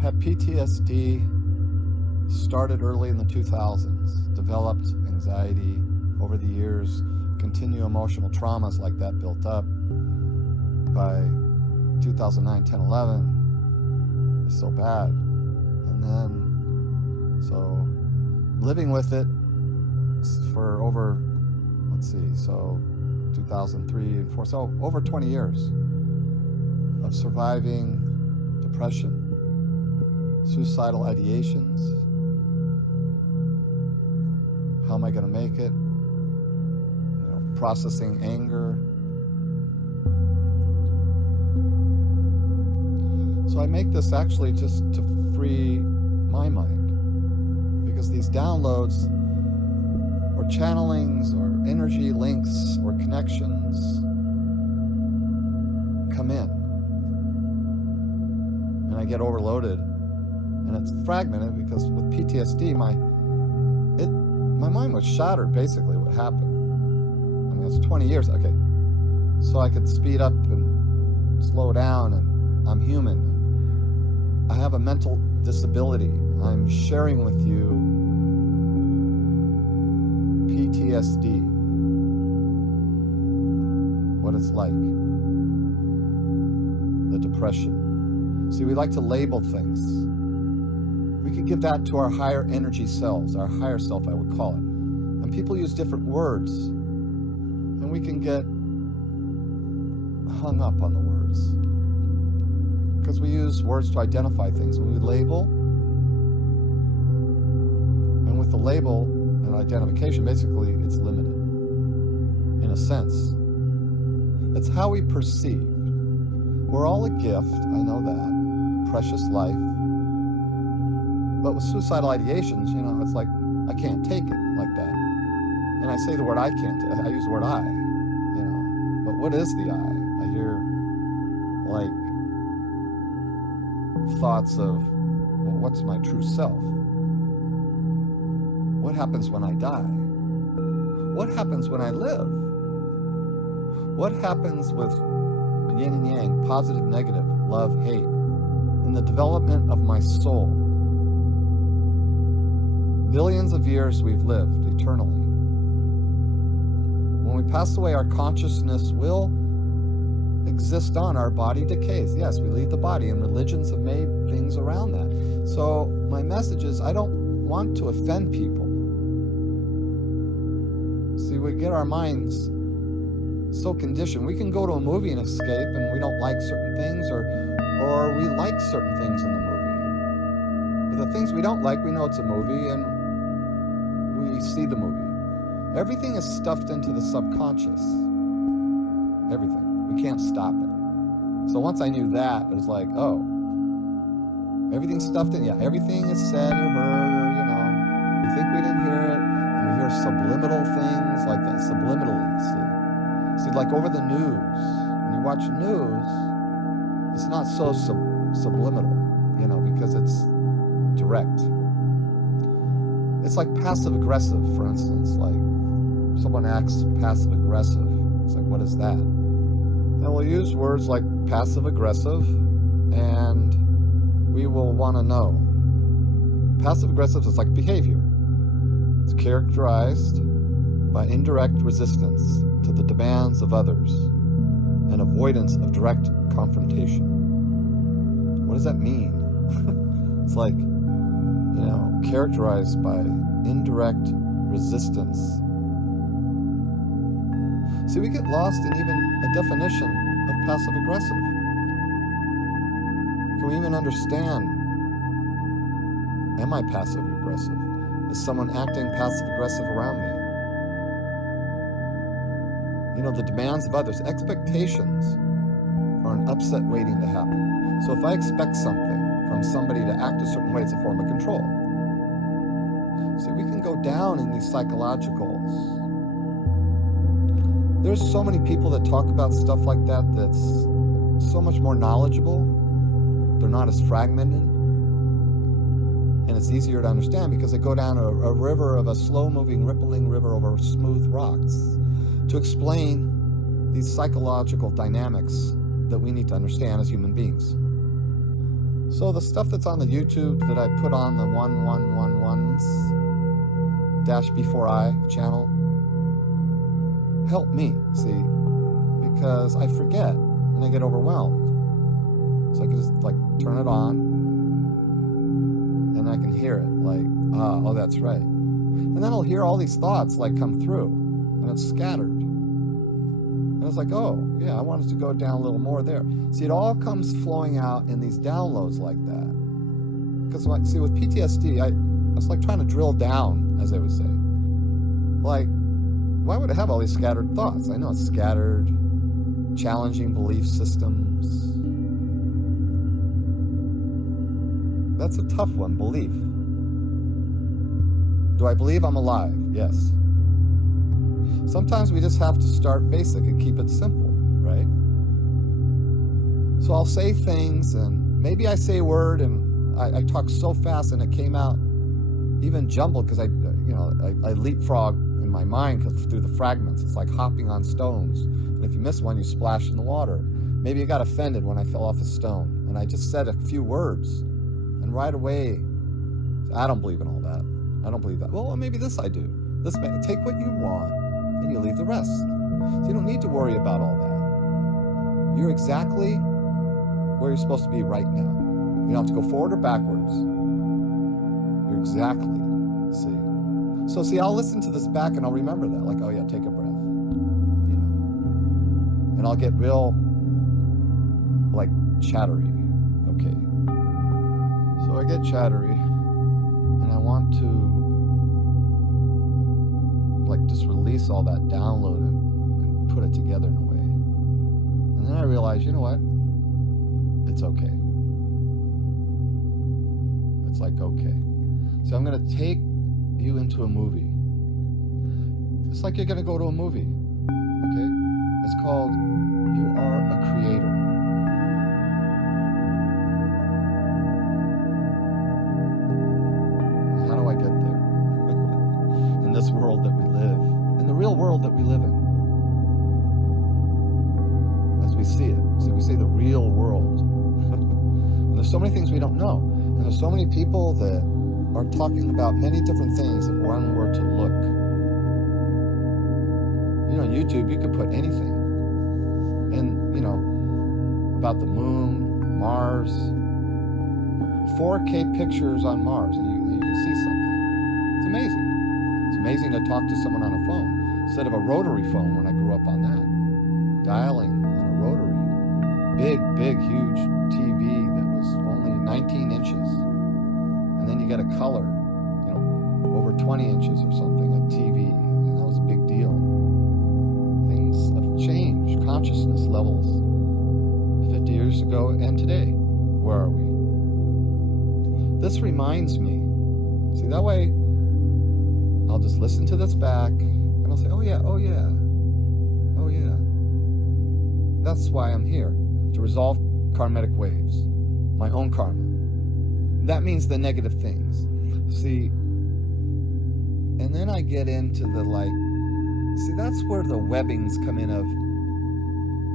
had PTSD, started early in the 2000s, developed anxiety over the years, continued emotional traumas like that built up. By 2009, 10, 11, it's so bad. And then, so living with it for over, 2003 and 4, so over 20 years of surviving depression, suicidal ideations. How am I going to make it? Processing anger. So I make this actually just to free my mind, because these downloads or channelings or energy links or connections come in, and I get overloaded, and it's fragmented because with PTSD my mind was shattered. Basically what happened, I mean, it's 20 years, okay, so I could speed up and slow down, and I'm human. I have a mental disability. I'm sharing with you PTSD, what it's like, the depression. See, we like to label things. We could give that to our higher energy selves, our higher self, I would call it. And people use different words, and we can get hung up on the words, because we use words to identify things. When we label, and with the label and identification, basically it's limited, in a sense. It's how we perceive. We're all a gift, I know that, precious life. But with suicidal ideations, it's like, I can't take it like that. And I say the word I can't, I use the word I, But what is the I? I hear, like, thoughts of, well, what's my true self? What happens when I die? What happens when I live? What happens with yin and yang, positive, negative, love, hate, in the development of my soul? Billions of years we've lived eternally. When we pass away, our consciousness will exist on, our body decays. Yes, we leave the body, and religions have made things around that. So my message is, I don't want to offend people. See, we get our minds so conditioned. We can go to a movie and escape, and we don't like certain things, or we like certain things in the movie. But the things we don't like, we know it's a movie, and we see the movie. Everything is stuffed into the subconscious. Everything. We can't stop it. So once I knew that, it was like, oh, everything's stuffed in. Yeah, everything is said or heard, we think we didn't hear it, and we hear subliminal things like that, subliminally, see, like over the news. When you watch news, it's not so subliminal, because it's direct. It's like passive-aggressive, for instance. Like, someone acts passive-aggressive. It's like, what is that? And we'll use words like passive-aggressive, and we will want to know. Passive-aggressive is like behavior. It's characterized by indirect resistance to the demands of others and avoidance of direct confrontation. What does that mean? It's like, characterized by indirect resistance. See, we get lost in even a definition of passive-aggressive. Can we even understand, am I passive-aggressive? Is someone acting passive-aggressive around me? The demands of others, expectations are an upset waiting to happen. So if I expect something from somebody to act a certain way, it's a form of control. See, we can go down in these psychologicals. There's so many people that talk about stuff like that that's so much more knowledgeable. They're not as fragmented. And it's easier to understand because they go down a river of a slow-moving, rippling river over smooth rocks to explain these psychological dynamics that we need to understand as human beings. So the stuff that's on the YouTube that I put on the 1111's -B4I channel help me, see, because I forget and I get overwhelmed. So I can just like turn it on and I can hear it like, oh, that's right. And then I'll hear all these thoughts like come through and it's scattered. And it's like, oh, yeah, I wanted to go down a little more there. See, it all comes flowing out in these downloads like that. Because, see, with PTSD, it's like trying to drill down, as they would say. Like, why would it have all these scattered thoughts? I know it's scattered, challenging belief systems. That's a tough one, belief. Do I believe I'm alive? Yes. Sometimes we just have to start basic and keep it simple, right? So I'll say things and maybe I say a word and I talk so fast and it came out even jumbled because I leapfrog in my mind through the fragments. It's like hopping on stones. And if you miss one, you splash in the water. Maybe I got offended when I fell off a stone and I just said a few words and right away, I don't believe in all that. I don't believe that. Well, maybe this I do. Take what you want and you leave the rest. So you don't need to worry about all that. You're exactly where you're supposed to be right now. You don't have to go forward or backwards. You're exactly, see. So see, I'll listen to this back and I'll remember that. Like, oh yeah, take a breath. You know. And I'll get real, like, chattery. Okay. So I get chattery and I want to like just release all that download and put it together in a way. And then I realize, you know what? It's okay. It's like, okay. So I'm going to take you into a movie. It's like you're going to go to a movie. Okay? It's called You Are a Creator. How do I get there? In this world that we live, in the real world that we live in, as we see it. So we say the real world. And there's so many things we don't know. And there's so many people that are talking about many different things if one were to look. You know, on YouTube, you could put anything. And, you know, about the moon, Mars, 4K pictures on Mars, and you can see something. It's amazing. It's amazing to talk to someone on a phone instead of a rotary phone when I grew up on that. Dialing on a rotary. Big, huge TV that was only 19 inches. And then you get a color, you know, over 20 inches or something, a TV. And that was a big deal. Things have changed, consciousness levels 50 years ago and today. Where are we? This reminds me. See, that way I'll just listen to this back and I'll say, oh yeah. That's why I'm here, to resolve karmic waves, my own karma. That means the negative things. See, and then I get into the see, that's where the webbings come in of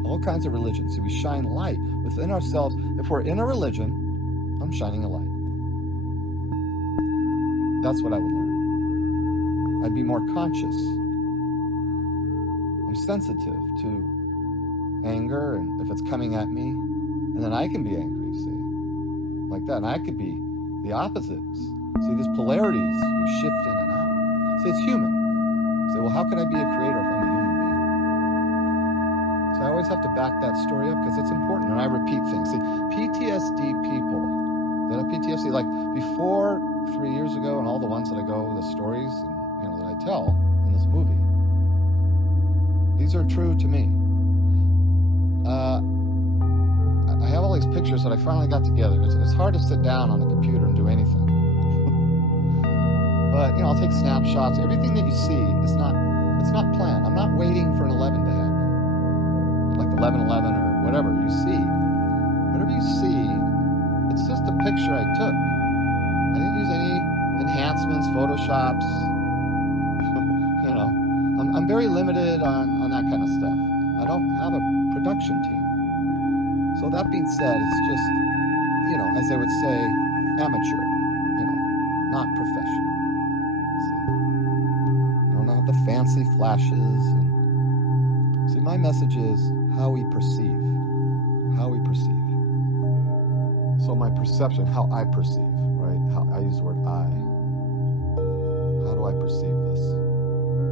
all kinds of religions. See, we shine light within ourselves. If we're in a religion, I'm shining a light. That's what I would learn. I'd be more conscious. I'm sensitive to anger, and if it's coming at me, and then I can be angry, see, like that. And I could be the opposites. See, these polarities, you shift in and out. See, it's human. Say, well, how can I be a creator if I'm a human being? So I always have to back that story up because it's important, and I repeat things. See, PTSD people that have PTSD, like before 3 years ago, and all the ones that I go, the stories, and that I tell in this movie, these are true to me. I have all these pictures that I finally got together. It's hard to sit down on a computer and do anything. But, I'll take snapshots. Everything that you see it's not planned. I'm not waiting for an 11 to happen. Like 11/11 or whatever you see. Whatever you see, it's just a picture I took. I didn't use any enhancements, Photoshops. I'm very limited on that kind of stuff. I don't have a production team. So that being said, it's just, as they would say, amateur, not professional. See, you don't have the fancy flashes. And see, my message is how we perceive. How we perceive. So my perception, how I perceive, right? How I use the word I. How do I perceive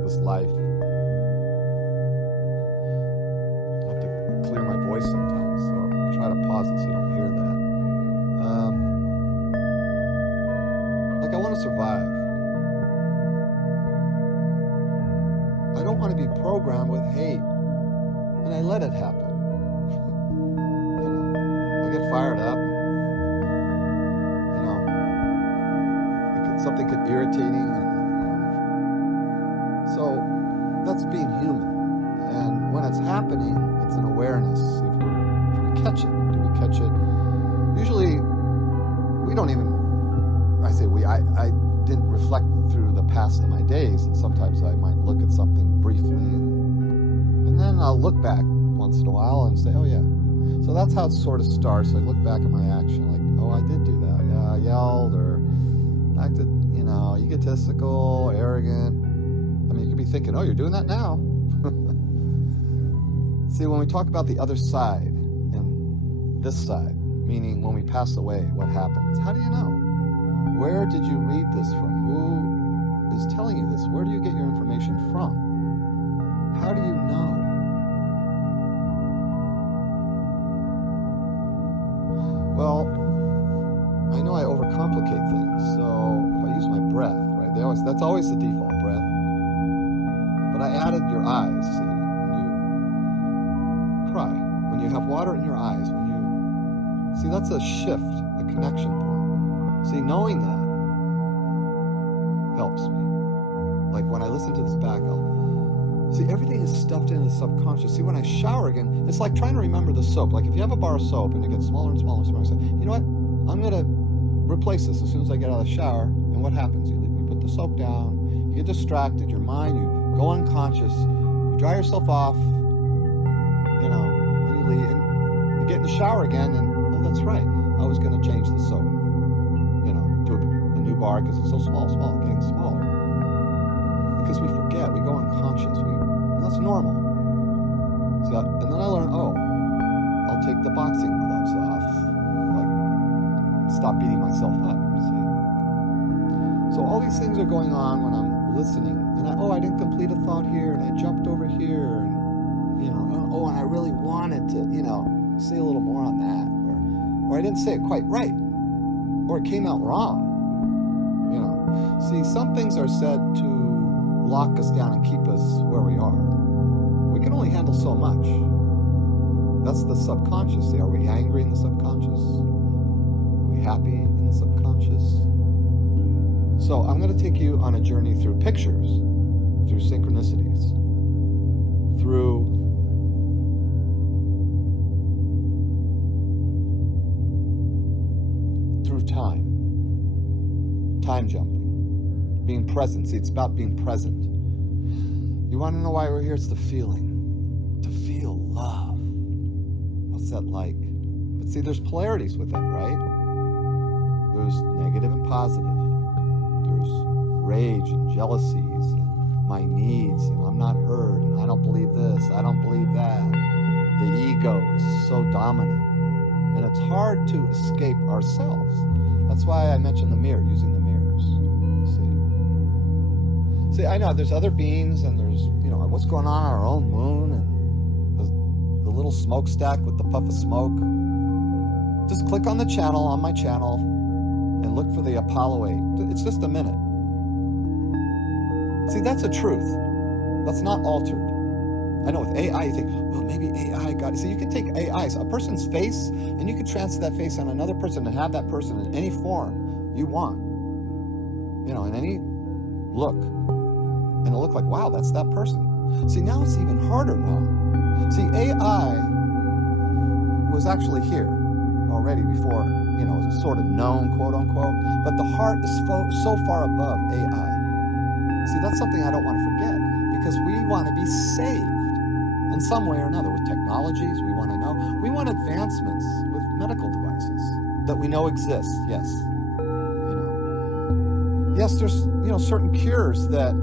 this life? I have to clear my voice sometimes, so I'll try to pause it so you don't hear that. Like I want to survive. I don't want to be programmed with hate, and I let it happen. I get fired up. Something could be irritating. So that's being human. And when it's happening, it's an awareness. If we catch it, do we catch it? Usually, we don't even. I say we. I didn't reflect through the past of my days, and sometimes I might look at something briefly, and then I'll look back once in a while and say, "Oh yeah." So that's how it sort of starts. I look back at my action, like, "Oh, I did do that. Yeah, I yelled or acted, egotistical, arrogant." I mean, you could be thinking, "Oh, you're doing that now." See, when we talk about the other side and this side, meaning when we pass away, what happens? How do you know? Where did you read this from? Who is telling you this? Where do you get your information from? How do you know? Well, I know I overcomplicate things, so if I use my breath, right? That's always the default, breath. But I added your eyes, see, when you cry, when you have water in your eyes, see, that's a shift, a connection point. See, knowing that helps me. Like when I listen to this back, see, everything is stuffed into the subconscious. See, when I shower again, it's like trying to remember the soap. Like if you have a bar of soap and it gets smaller and smaller and smaller, I say, you know what? I'm going to replace this as soon as I get out of the shower. And what happens? You put the soap down, you get distracted, your mind, you go unconscious, you dry yourself off, and you leave, and you get in the shower again, and oh, that's right, I was going to change the soap, to a new bar because it's so small, getting smaller. Because we forget, we go unconscious, and that's normal. So, and then I learned, I'll take the boxing gloves off, stop beating myself up, see? So all these things are going on when I'm listening, and I didn't complete a thought here, and I jumped over here, and, and I really wanted to, say a little more on that, or I didn't say it quite right, or it came out wrong, See, some things are said to lock us down and keep us where we are. We can only handle so much. That's the subconscious. See, are we angry in the subconscious? Happy in the subconscious. So I'm going to take you on a journey through pictures, through synchronicities, through time jumping, being present. See, it's about being present. You want to know why we're here? It's the feeling, to feel love. What's that like? But see, there's polarities with that, right? There's negative and positive. There's rage and jealousies and my needs and I'm not heard and I don't believe this, I don't believe that. The ego is so dominant and it's hard to escape ourselves. That's why I mentioned the mirror, using the mirrors. See, I know there's other beings and there's, what's going on our own moon and the little smokestack with the puff of smoke. Just click on the channel, on my channel, and look for the Apollo 8. It's just a minute. See, that's a truth. That's not altered. I know with AI, you think, well, maybe AI got it. See, you can take AI, so a person's face, and you can transfer that face on another person and have that person in any form you want. In any look. And it'll look like, wow, that's that person. See, now it's even harder now. See, AI was actually here already before, it's sort of known, quote unquote, but the heart is so far above AI. See, that's something I don't want to forget because we want to be saved in some way or another with technologies. We want to know. We want advancements with medical devices. that we know exists, yes. Yes, there's, certain cures that,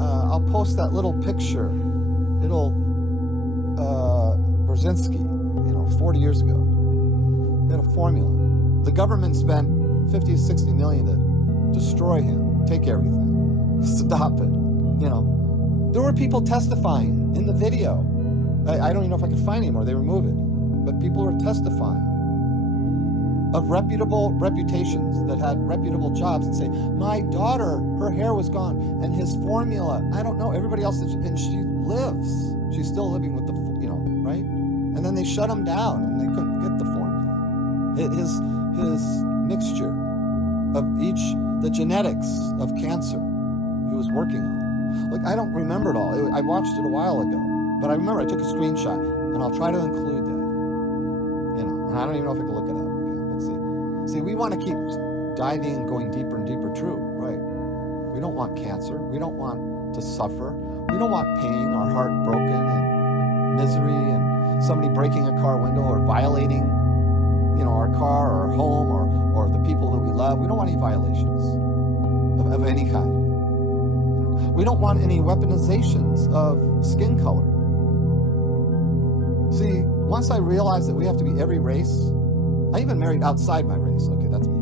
I'll post that little picture, Brzezinski, 40 years ago. They had a formula. The government spent 50 to 60 million to destroy him, take everything, stop it. There were people testifying in the video. I don't even know if I could find anymore. They remove it. But people were testifying of reputable reputations that had reputable jobs and say, my daughter, her hair was gone, and his formula, I don't know, everybody else, and she lives. She's still living with the, right? And then they shut him down and they couldn't get the formula. His mixture of the genetics of cancer he was working on. Look, I don't remember it all. I watched it a while ago, but I remember I took a screenshot, and I'll try to include that. And I don't even know if I can look it up again. But see, we want to keep diving and going deeper and deeper. True, right? We don't want cancer. We don't want to suffer. We don't want pain, our heart broken, and misery, and somebody breaking a car window or violating, our car or our home or the people who we love. We don't want any violations of any kind. We don't want any weaponizations of skin color. See, once I realized that we have to be every race, I even married outside my race. Okay, that's me.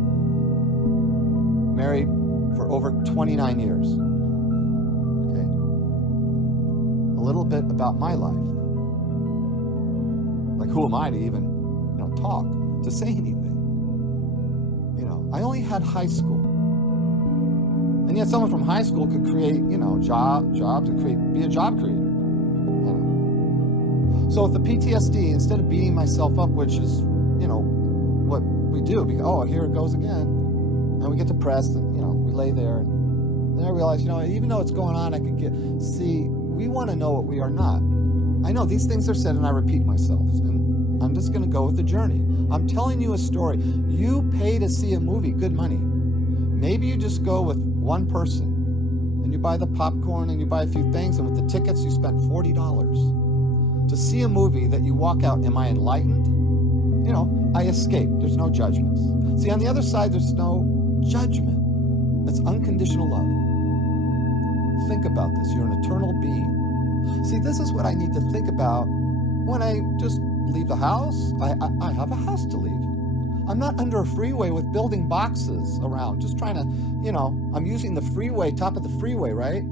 Married for over 29 years. Okay. A little bit about my life. Like, who am I to even, talk, to say anything? I only had high school. And yet someone from high school could create, jobs, be a job creator. So with the PTSD, instead of beating myself up, which is, what we do, here it goes again. And we get depressed and, we lay there. And then I realize, even though it's going on, we want to know what we are not. I know these things are said and I repeat myself. And I'm just going to go with the journey. I'm telling you a story. You pay to see a movie, good money. Maybe you just go with one person and you buy the popcorn and you buy a few things, and with the tickets you spent $40 to see a movie that you walk out, am I enlightened? I escaped. There's no judgments. See, on the other side, there's no judgment. It's unconditional love. Think about this. You're an eternal being. See, this is what I need to think about when I just leave the house. I have a house to leave. I'm not under a freeway with building boxes around, just trying to, I'm using the freeway, top of the freeway, right?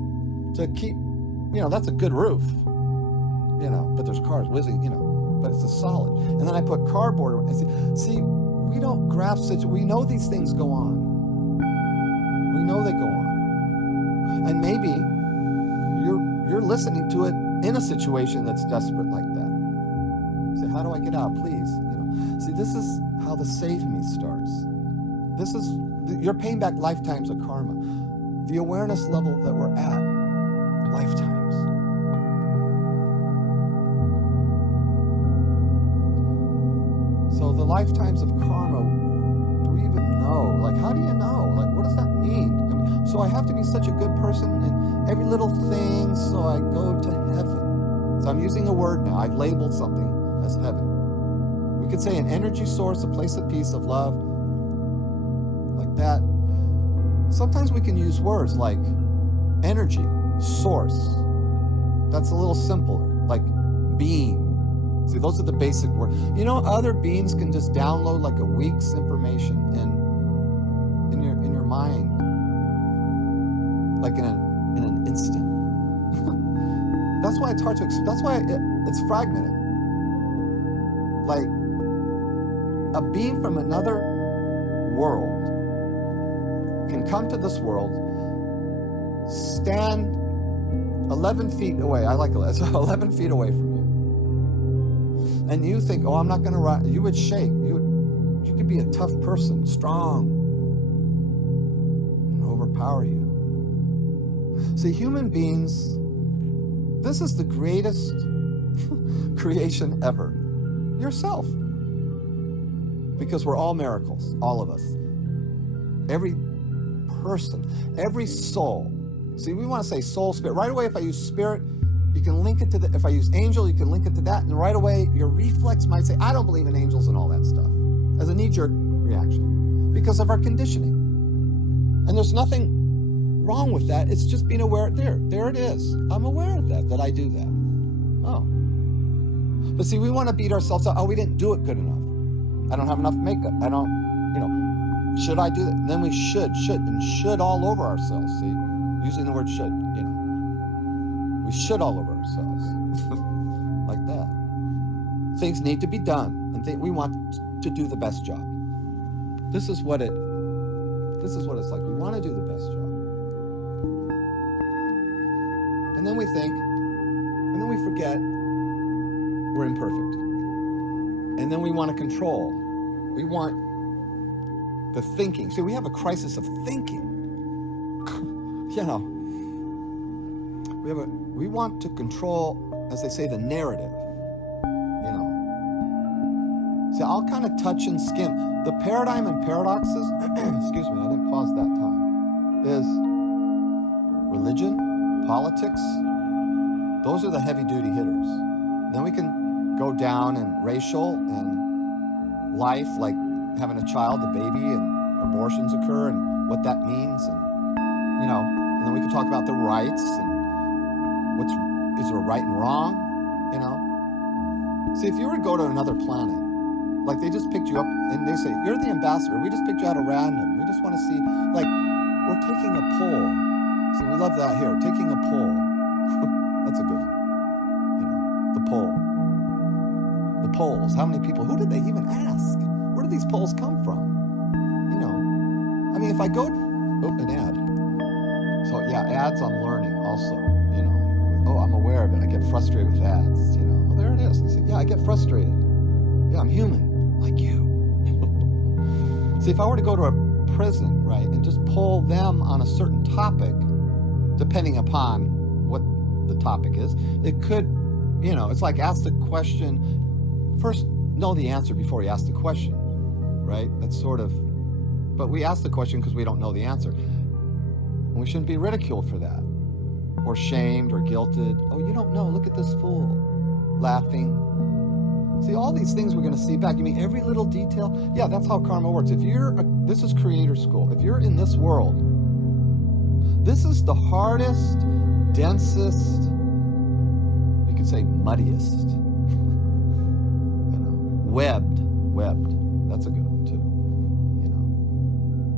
To keep, that's a good roof, but there's cars whizzing, but it's a solid. And then I put cardboard around. See, we don't grasp it. We know these things go on. We know they go on. And maybe you're listening to it in a situation that's desperate like that. Say, how do I get out? Please. See, this is how the save me starts. You're paying back lifetimes of karma. The awareness level that we're at, lifetimes. So the lifetimes of karma, do we even know? Like, how do you know? Like, what does that mean? So I have to be such a good person in every little thing so I go to heaven. So I'm using a word now. I've labeled something as heaven. We could say an energy source, a place of peace, of love, like that. Sometimes we can use words like energy, source. That's a little simpler, like being. See, those are the basic words. Other beings can just download like a week's information in your mind, like in an instant. That's why it's hard to explain. That's why it's fragmented. Like a being from another world can come to this world, stand 11 feet away. I like it. 11 feet away from you. And you think, I'm not going to run. You would shake. You could be a tough person, strong, and overpower you. See, human beings, this is the greatest creation ever. Yourself. Because we're all miracles, all of us. Every person, every soul. See, we want to say soul, spirit. Right away, if I use spirit, you can link it to if I use angel, you can link it to that. And right away, your reflex might say, I don't believe in angels and all that stuff. As a knee-jerk reaction because of our conditioning. And there's nothing wrong with that. It's just being aware. There it is. I'm aware of that I do that. Oh. But see, we want to beat ourselves up. Oh, we didn't do it good enough. I don't have enough makeup. I don't, should I do that? And then we should all over ourselves. See, using the word should, we should all over ourselves. Like that. Things need to be done, and we want to do the best job. This is what it's like. We want to do the best job. And then we think, and then we forget we're imperfect. And then we want to control. We want the thinking. See, we have a crisis of thinking. We want to control, as they say, the narrative. See, I'll kind of touch and skim. The paradigm and paradoxes, excuse me, I didn't pause that time, is religion, politics. Those are the heavy-duty hitters. Then we can go down in racial and life, like having a child, a baby, and abortions occur, and what that means, and and then we can talk about the rights and is there right and wrong, See, if you were to go to another planet, like they just picked you up and they say, you're the ambassador, we just picked you out at random, we just want to see, like, we're taking a poll. So we love that here, taking a poll. That's a good one. The poll. The polls, how many people, who did they even ask? Where do these polls come from? If I go, an ad. So yeah, ads I'm learning also, I'm aware of it. I get frustrated with ads, Oh, there it is. You see, yeah, I get frustrated. Yeah, I'm human, like you. See, if I were to go to a prison, right, and just poll them on a certain topic, depending upon what the topic is, it could, it's like ask the question, first know the answer before you ask the question, right? That's sort of, but we ask the question because we don't know the answer. And we shouldn't be ridiculed for that, or shamed, or guilted. Oh, you don't know, look at this fool, laughing. See, all these things we're going to see back. You mean every little detail? Yeah, that's how karma works. This is creator school. If you're in this world, this is the hardest, densest, you could say muddiest, webbed. That's a good one too.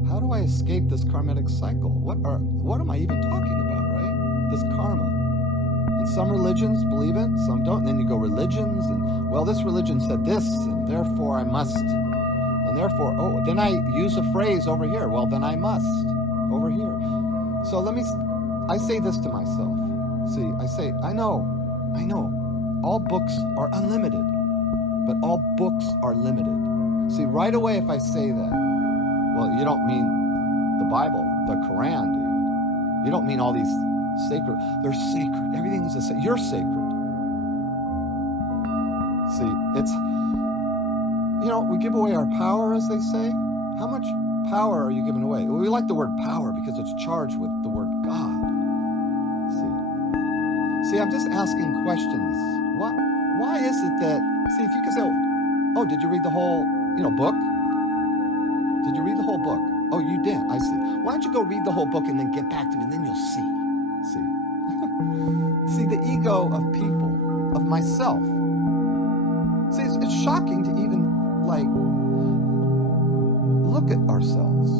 How do I escape this karmic cycle? What am I even talking about, right? This karma. And some religions believe it, some don't. And then you go religions, and well, this religion said this, and therefore I must. And therefore, then I use a phrase over here. Well, then I must over here. So I say this to myself. See, I say, I know, all books are unlimited, but all books are limited. See, right away if I say that, well, you don't mean the Bible, the Quran, do you? You don't mean all these sacred. They're sacred. Everything is you're sacred. See, it's, we give away our power, as they say. How much power are you giving away? Well, we like the word power because it's charged with the word God. See, I'm just asking questions. Why is it that, see, if you could say, oh, did you read the whole, book? Did you read the whole book? Oh, you did. I see. Why don't you go read the whole book and then get back to me, and then you'll see. See? See, the ego of people, of myself. See, it's shocking to even, look at ourselves.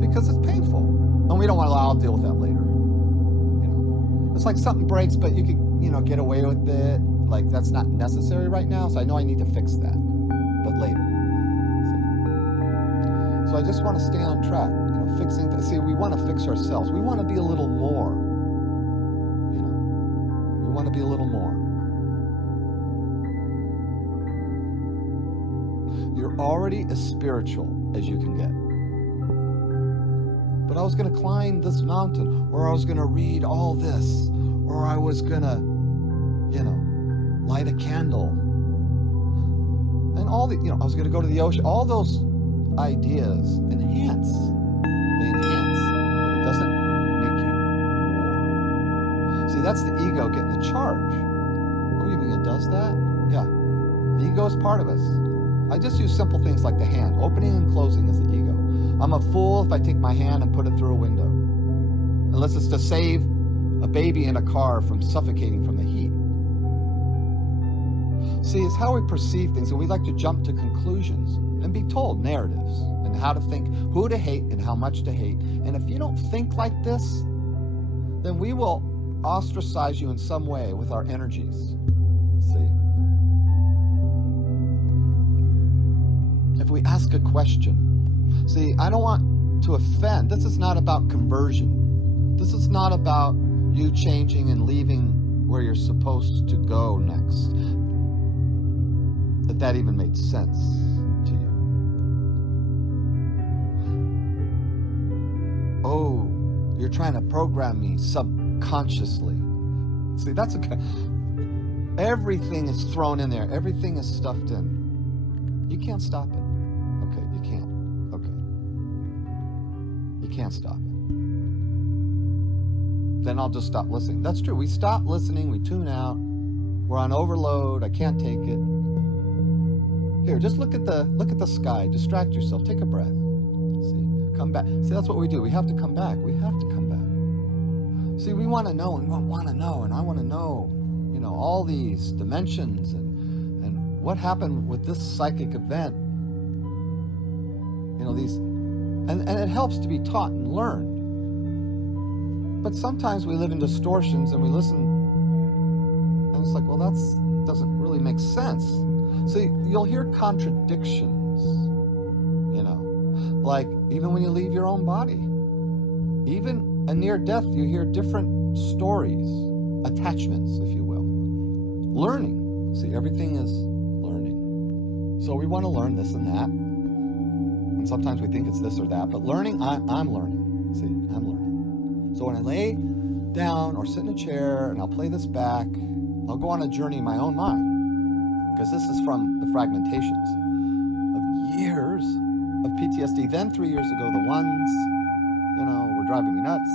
Because it's painful. And we don't want to I'll deal with that later. It's like something breaks, but you can, get away with it. Like, that's not necessary right now, so I know I need to fix that. But later. So I just want to stay on track, fixing things. See, we want to fix ourselves. We want to be a little more, We want to be a little more. You're already as spiritual as you can get. But I was going to climb this mountain, or I was going to read all this, or I was going to, light a candle. And all the, I was going to go to the ocean. All those ideas enhance. They enhance, but it doesn't make you more. See, that's the ego getting the charge. Oh, you mean it does that? Yeah. The ego is part of us. I just use simple things like the hand. Opening and closing is the ego. I'm a fool if I take my hand and put it through a window, unless it's to save a baby in a car from suffocating from the heat. See, it's how we perceive things, and we like to jump to conclusions and be told narratives and how to think, who to hate and how much to hate. And if you don't think like this, then we will ostracize you in some way with our energies. See? If we ask a question, see, I don't want to offend. This is not about conversion. This is not about you changing and leaving where you're supposed to go next. That even made sense to you. Oh, you're trying to program me subconsciously. See, that's everything is thrown in there. Everything is stuffed in. You can't stop it. Okay, you can't. Okay. You can't stop it. Then I'll just stop listening. That's true. We stop listening. We tune out. We're on overload. I can't take it. Here, just look at the sky. Distract yourself. Take a breath. See, come back. See, that's what we do. We have to come back. We have to come back. See, we want to know, and we want to know, and I want to know, all these dimensions and what happened with this psychic event. These, and it helps to be taught and learned. But sometimes we live in distortions and we listen, and it's like, well, that doesn't really make sense. See, you'll hear contradictions, like even when you leave your own body. Even a near death, you hear different stories, attachments, if you will. Learning. See, everything is learning. So we want to learn this and that. And sometimes we think it's this or that, but learning, I'm learning. See, I'm learning. So when I lay down or sit in a chair and I'll play this back, I'll go on a journey in my own mind. Because this is from the fragmentations of years of PTSD. Then 3 years ago, the ones, were driving me nuts.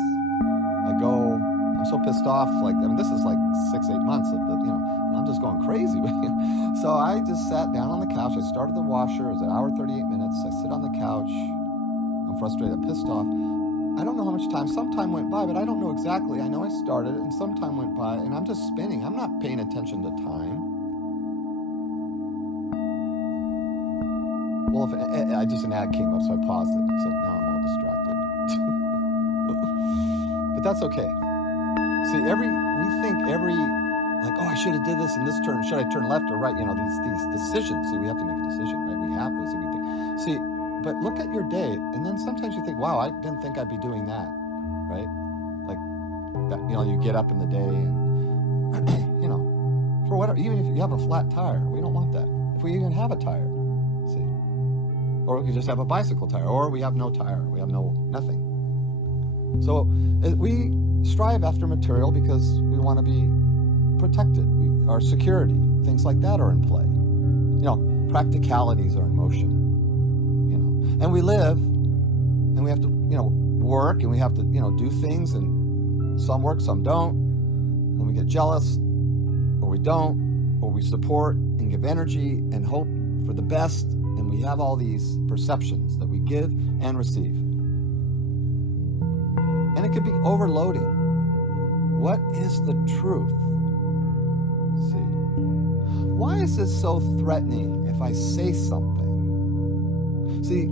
I'm so pissed off. This is like 6-8 months of the, and I'm just going crazy. So I just sat down on the couch. I started the washer. It was an hour, 38 minutes. I sit on the couch. I'm frustrated. I'm pissed off. I don't know how much time. Some time went by, but I don't know exactly. I know I started it, and some time went by, and I'm just spinning. I'm not paying attention to time. Well, an ad came up, so I paused it. So now I'm all distracted. But that's okay. See, we think I should have did this in this turn. Should I turn left or right? These decisions. See, we have to make a decision, right? We have to. See, but look at your day, and then sometimes you think, wow, I didn't think I'd be doing that, right? Like that, you get up in the day and, for whatever, even if you have a flat tire, we don't want that. If we even have a tire, see. Or we could just have a bicycle tire, or we have no tire, we have nothing. So we strive after material because we want to be protected. Our security, things like that are in play. Practicalities are in motion. And we live, and we have to, work, and we have to, do things, and some work, some don't. And we get jealous, or we don't, or we support and give energy and hope for the best. And we have all these perceptions that we give and receive. And it could be overloading. What is the truth? See, why is it so threatening if I say something? See,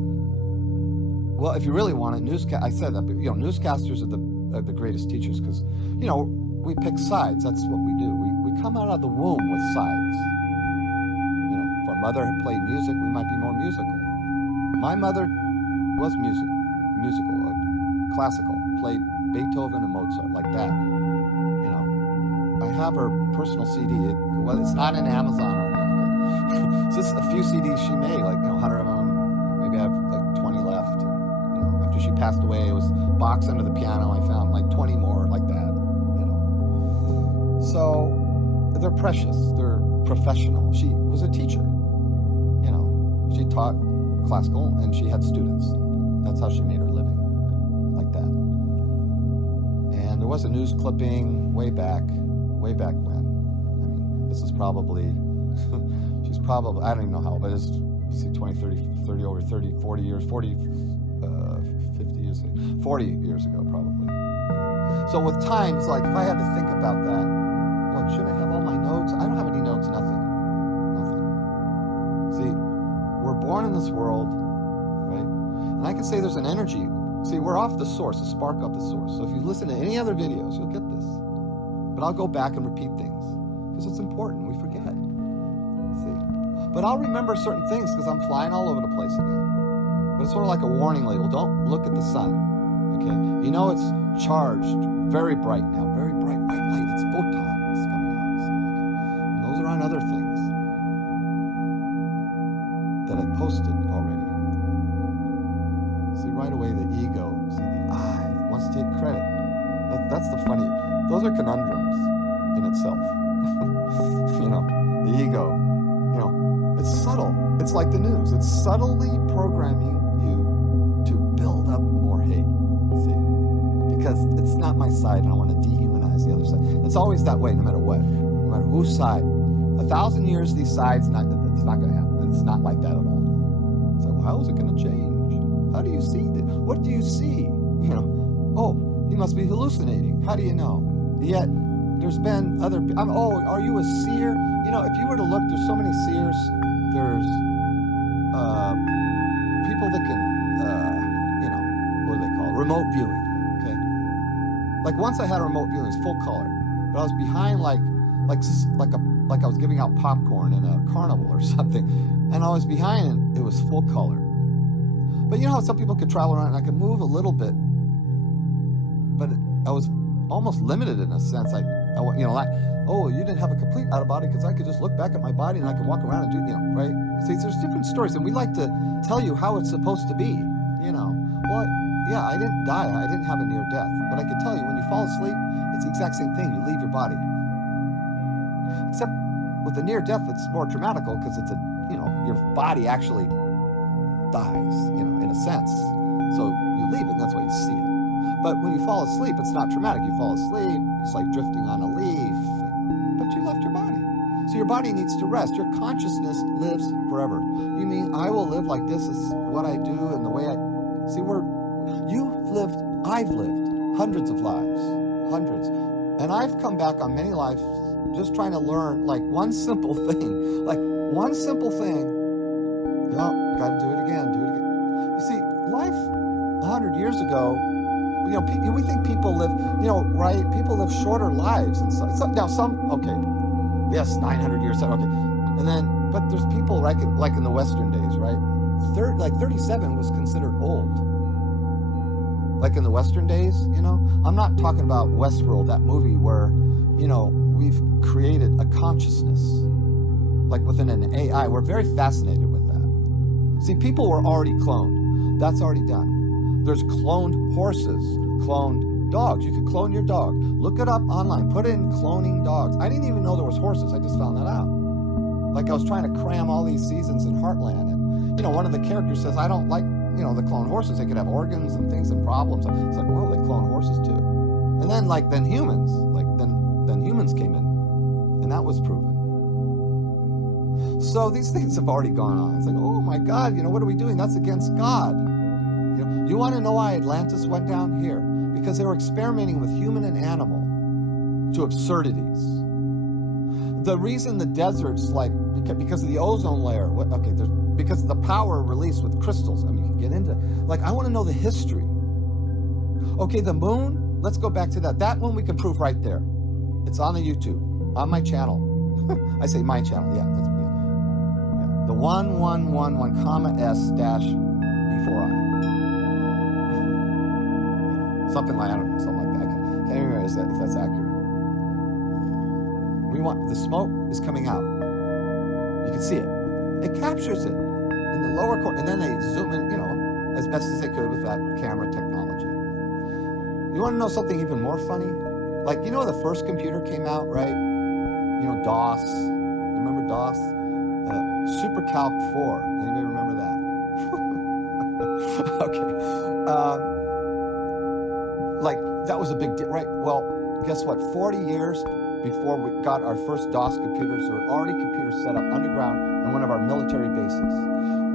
well, if you really want it, I said that, but newscasters are the greatest teachers because, we pick sides. That's what we do. We come out of the womb with sides. If our mother had played music, we might be more musical. My mother was musical, classical, played Beethoven and Mozart like that. I have her personal CD. It's not in Amazon or anything. It's just a few CDs she made, 100 of them. Maybe I have 20 left. After she passed away, it was boxed under the piano. I found 20 more like that. So they're precious. They're professional. She was a teacher. She taught classical and she had students. That's how she made her living, like that. And there was a news clipping way back when. This is probably, She's probably, I don't even know how old, but it's, see, 20, 30, over 30, 40 years, 40, 50 years, 40 years ago, probably. So with time, it's like, if I had to think about that, like, shouldn't I have all my notes? I don't have any notes, nothing. See, we're born in this world, right? And I can say there's an energy. See, we're off the source, a spark off the source. So if you listen to any other videos, you'll get this. But I'll go back and repeat things because it's important. We forget. See? But I'll remember certain things because I'm flying all over the place again. But it's sort of like a warning label. Don't look at the sun. Okay? You know it's charged, very bright now, very bright white light. It's photons coming out. See? Okay? And those are on other things that I posted already. See, right away the ego, see, the I wants to take credit. That's the funny. Those are conundrums in itself. You know, the ego, you know, it's subtle. It's like the news. It's subtly programming you to build up more hate. See, because it's not my side and I want to dehumanize the other side. It's always that way, no matter what, no matter whose side. 1,000 years, these sides, it's not going to happen. It's not like that at all. So how is it going to change? How do you see that? What do you see? You know, oh, you must be hallucinating. How do you know? Yet, there's been other, oh, are you a seer? You know, if you were to look, there's so many seers. There's people that can, you know, what do they call it? Remote viewing, okay? Like once I had a remote viewing, it's full color. But I was behind like I was giving out popcorn in a carnival or something. And I was behind and it was full color. But you know how some people could travel around and I could move a little bit, but I was almost limited in a sense. You know, like, oh, you didn't have a complete out of body because I could just look back at my body and I could walk around and do, you know, right? See, there's different stories, and we like to tell you how it's supposed to be, you know. Well, yeah, I didn't die. I didn't have a near death, but I could tell you when you fall asleep, it's the exact same thing. You leave your body. Except with the near death, it's more traumatical because it's you know, your body actually dies, you know, in a sense. So you leave it, and that's why you see it. But when you fall asleep, it's not traumatic. You fall asleep, it's like drifting on a leaf, but you left your body. So your body needs to rest. Your consciousness lives forever. You mean I will live like this is what I do and the way I... See, I've lived hundreds of lives, hundreds. And I've come back on many lives just trying to learn like one simple thing. Oh, got to do it again. You see, life 100 years ago, you know, we think people live, you know, right? People live shorter lives. And okay, yes, 900 years, okay. And then, but there's people like in the Western days, right? 37 was considered old. Like in the Western days, you know? I'm not talking about Westworld, that movie where, you know, we've created a consciousness, like within an AI. We're very fascinated with that. See, people were already cloned. That's already done. There's cloned horses, cloned dogs. You could clone your dog. Look it up online. Put in cloning dogs. I didn't even know there was horses. I just found that out. Like I was trying to cram all these seasons in Heartland. And, you know, one of the characters says, I don't like, you know, the clone horses. They could have organs and things and problems. It's like, well, they clone horses too. And then then humans, then humans came in. And that was proven. So these things have already gone on. It's like, oh my God, you know, what are we doing? That's against God. You know, you want to know why Atlantis went down? Here. Because they were experimenting with human and animal to absurdities. The reason the deserts, because of the ozone layer, because of the power released with crystals. I mean, you can get into, I want to know the history. Okay, the moon, let's go back to that. That one we can prove right there. It's on the YouTube, on my channel. I say my channel, yeah, that's me. Yeah. The 1111, S dash before I. Something like that. I can't remember if that's accurate. The smoke is coming out. You can see it. It captures it in the lower corner, and then they zoom in, you know, as best as they could with that camera technology. You want to know something even more funny? You know, the first computer came out, right? You know, DOS. You remember DOS? SuperCalc 4. Anybody remember that? Okay. That was a big deal, right? Well, guess what? 40 years before we got our first DOS computers. There were already computers set up underground in one of our military bases.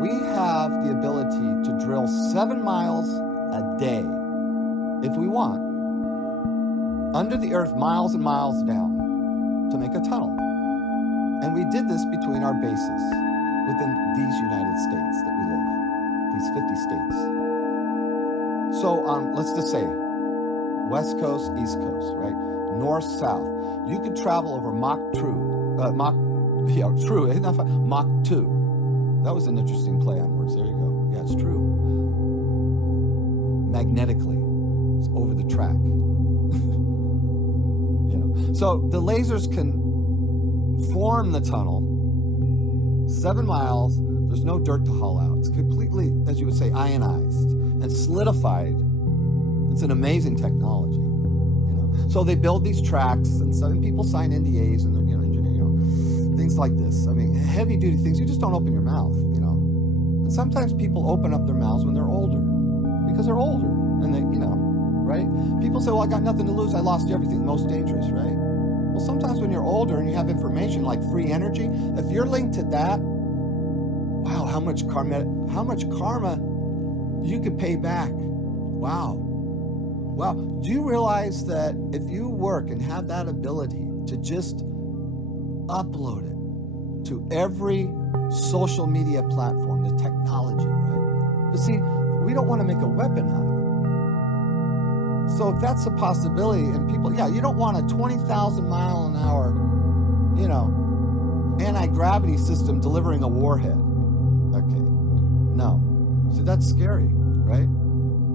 We have the ability to drill 7 miles a day, if we want, under the earth, miles and miles down, to make a tunnel. And we did this between our bases within these United States that we live, these 50 states. So let's just say West Coast, East Coast, right? North, South. You could travel over Mach 2. Mach 2. That was an interesting play on words. There you go. Yeah, it's true. Magnetically, it's over the track. So the lasers can form the tunnel 7 miles. There's no dirt to haul out. It's completely, as you would say, ionized and solidified. It's an amazing technology. So they build these tracks, and some people sign NDAs, and they're engineering, things like this. I mean, heavy duty things. You just don't open your mouth, And sometimes people open up their mouths when they're older, because they're older, and they, right? People say, well, I got nothing to lose. I lost everything. Most dangerous, right? Well, sometimes when you're older and you have information like free energy, if you're linked to that, wow, how much karma you could pay back. Wow. Do you realize that if you work and have that ability to just upload it to every social media platform, the technology, right? But see, we don't want to make a weapon out of it. So if that's a possibility, and people, you don't want a 20,000 mile an hour, anti-gravity system delivering a warhead. Okay, no. So that's scary, right?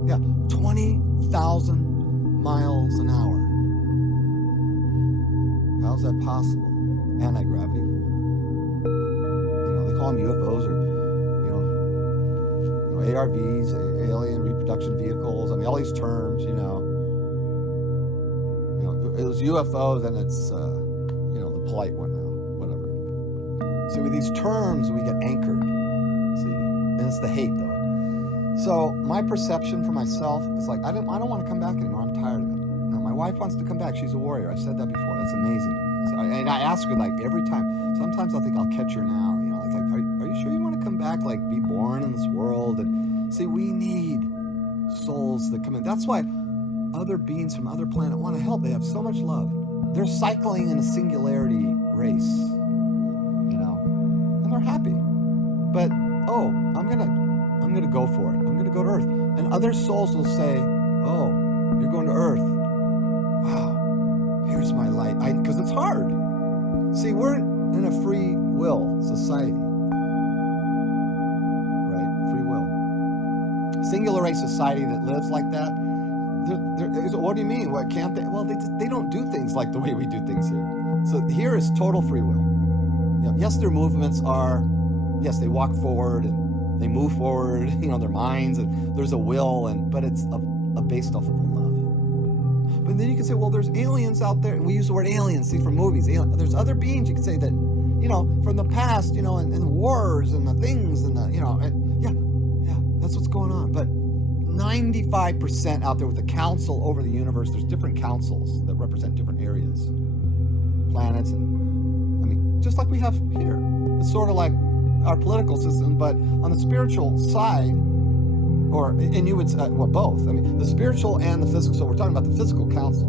Yeah, 20,000 miles an hour. How's that possible? Anti-gravity. They call them UFOs or, ARVs, alien reproduction vehicles. I mean, all these terms, it was UFO, then it's, the polite one now, whatever. See, with these terms, we get anchored. See, and it's the hate, though. So my perception for myself is like, I don't want to come back anymore. I'm tired of it. Now, my wife wants to come back. She's a warrior. I've said that before. That's amazing. And I ask her every time. Sometimes I'll think I'll catch her now. It's like, are you sure you want to come back? Be born in this world? And see, we need souls that come in. That's why other beings from other planets want to help. They have so much love. They're cycling in a singularity race, and they're happy. But I'm gonna go for it. I'm gonna go to Earth. And other souls will say, oh, you're going to Earth. Wow, here's my light. Because it's hard. See, we're in a free will society. Right? Free will. Singular race society that lives like that. What do you mean? What can't they? Well, they don't do things like the way we do things here. So here is total free will. Yes, their movements are, yes, they walk forward and they move forward, their minds, and there's a will, but it's based off of a love. But then you can say, well, there's aliens out there, and we use the word aliens, see, from movies. There's other beings, you can say that, from the past, and wars and the things, and that's what's going on. But 95% out there with the council over the universe, there's different councils that represent different areas, planets, and just like we have here. It's sort of like our political system, but on the spiritual side, and you would say, well, both. The spiritual and the physical. So we're talking about the physical council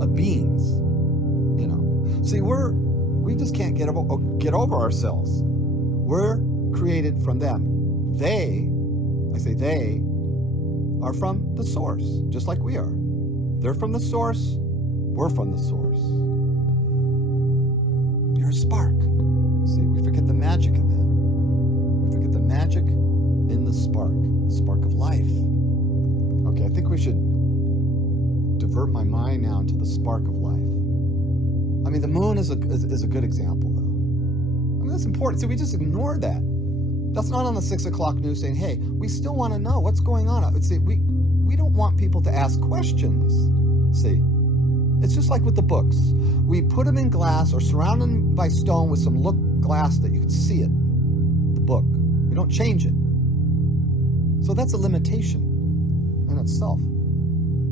of beings. See, we just can't get over ourselves. We're created from them. They are from the source, just like we are. They're from the source. We're from the source. You're a spark. See, we forget the magic in that. We forget the magic in the spark of life. Okay, I think we should divert my mind now into the spark of life. The moon is a good example, though. That's important. See, we just ignore that. That's not on the 6 o'clock news saying, hey, we still want to know what's going on. See, we don't want people to ask questions. See, it's just like with the books. We put them in glass or surround them by stone with some glass that you can see it, the book. We don't change it. So that's a limitation in itself.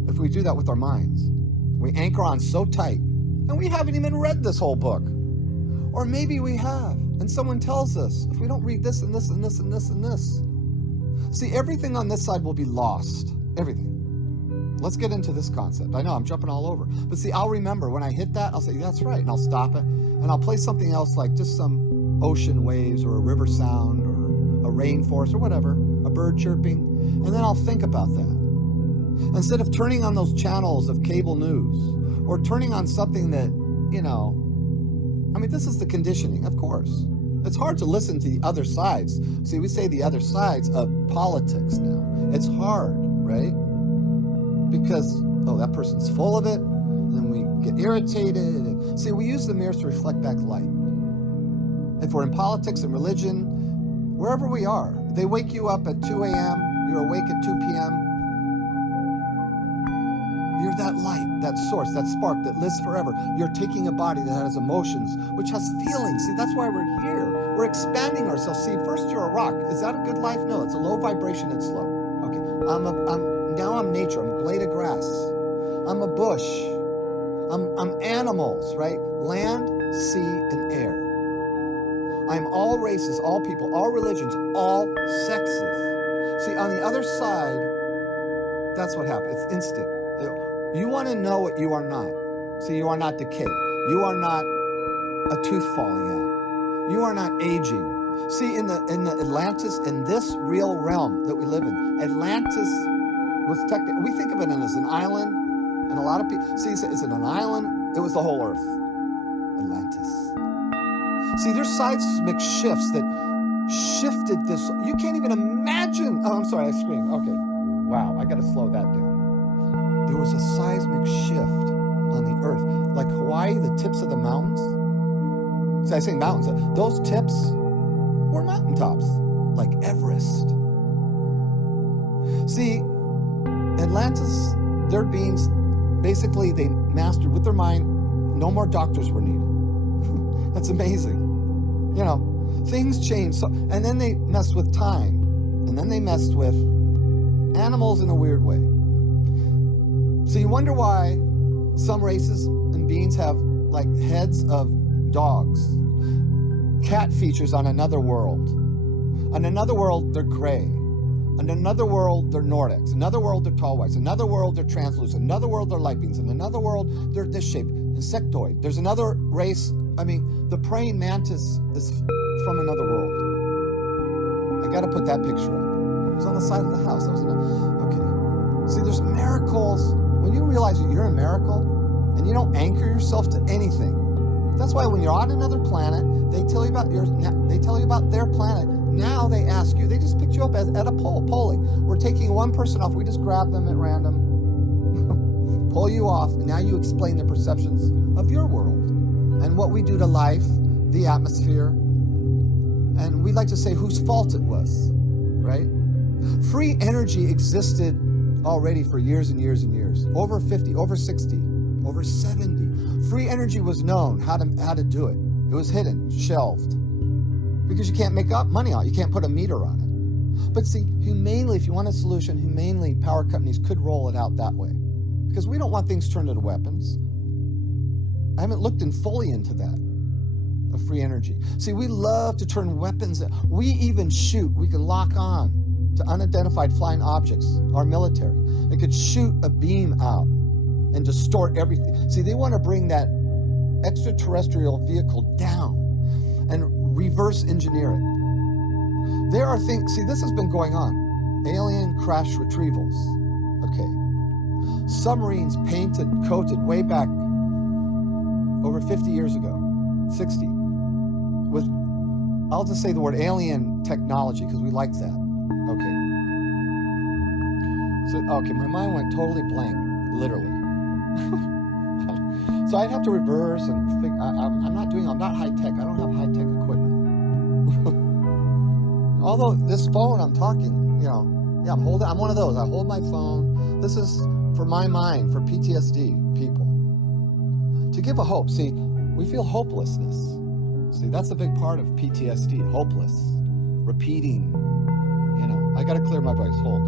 If we do that with our minds, we anchor on so tight And we haven't even read this whole book. Or maybe we have, and someone tells us, if we don't read this and this and this and this and this. See, everything on this side will be lost. Everything. Let's get into this concept. I know I'm jumping all over. But see, I'll remember when I hit that, I'll say, that's right. And I'll stop it. And I'll play something else like just some ocean waves or a river sound or a rainforest or whatever, a bird chirping. And then I'll think about that. Instead of turning on those channels of cable news or turning on something that, I mean, this is the conditioning, of course. It's hard to listen to the other sides. See, we say the other sides of politics now. It's hard, right? Because, that person's full of it, and then we get irritated. See, we use the mirrors to reflect back light. If we're in politics and religion, wherever we are, they wake you up at 2 a.m., you're awake at 2 p.m., you're that light, that source, that spark that lives forever. You're taking a body that has emotions, which has feelings. See, that's why we're here. We're expanding ourselves. See, first you're a rock. Is that a good life? No, it's a low vibration and slow. Okay, now I'm nature. I'm a blade of grass. I'm a bush. I'm animals, right? Land, sea, and air. I'm all races, all people, all religions, all sexes. See, on the other side, that's what happens. It's instant. You want to know what you are not. See, you are not decay. You are not a tooth falling out. You are not aging. See, in the Atlantis, in this real realm that we live in, Atlantis was technically, we think of it as an island, and a lot of people, see, is it an island? It was the whole earth. Atlantis. See, there's seismic shifts that shifted this. You can't even imagine. Oh, I'm sorry, I screamed. Okay. Wow, I got to slow that down. There was a seismic shift on the earth. Like Hawaii, the tips of the mountains. See, I say mountains. Those tips were mountaintops, like Everest. See, Atlantis, their beings, basically they mastered with their mind, no more doctors were needed. That's amazing. Things changed. And then they messed with time. And then they messed with animals in a weird way. So you wonder why some races and beings have like heads of dogs, cat features on another world. On another world, they're gray. On another world, they're Nordics. Another world, they're tall whites. Another world, they're translucent. Another world, they're light beings. In another world, they're this shape, insectoid. There's another race. The praying mantis is from another world. I got to put that picture up. It was on the side of the house. Okay. See, there's miracles. When you realize that you're a miracle and you don't anchor yourself to anything, that's why when you're on another planet, they tell you about their planet. Now they ask you, they just picked you up at a polling. We're taking one person off. We just grab them at random, pull you off, and now you explain the perceptions of your world and what we do to life, the atmosphere, and we like to say whose fault it was, right? Free energy existed already for years and years and years. Over 50, over 60, over 70. Free energy was known how to do it. It was hidden, shelved. Because you can't make up money on it. You can't put a meter on it. But see, humanely, if you want a solution, humanely, power companies could roll it out that way. Because we don't want things turned into weapons. I haven't looked fully into that, of free energy. See, we love to turn weapons. We even shoot. We can lock on to unidentified flying objects, our military. It could shoot a beam out and distort everything. See, they want to bring that extraterrestrial vehicle down and reverse engineer it. There are things, see, this has been going on. Alien crash retrievals. Okay. Submarines painted, coated way back over 50 years ago, 60, with, I'll just say the word alien technology because we like that. Okay. So, my mind went totally blank, literally. So I'd have to reverse and figure, I'm not high tech. I don't have high tech equipment. Although this phone I'm talking, I'm one of those. I hold my phone. This is for my mind, for PTSD people. To give a hope. See, we feel hopelessness. See, that's a big part of PTSD, hopeless, repeating. I got to clear my voice. Hold.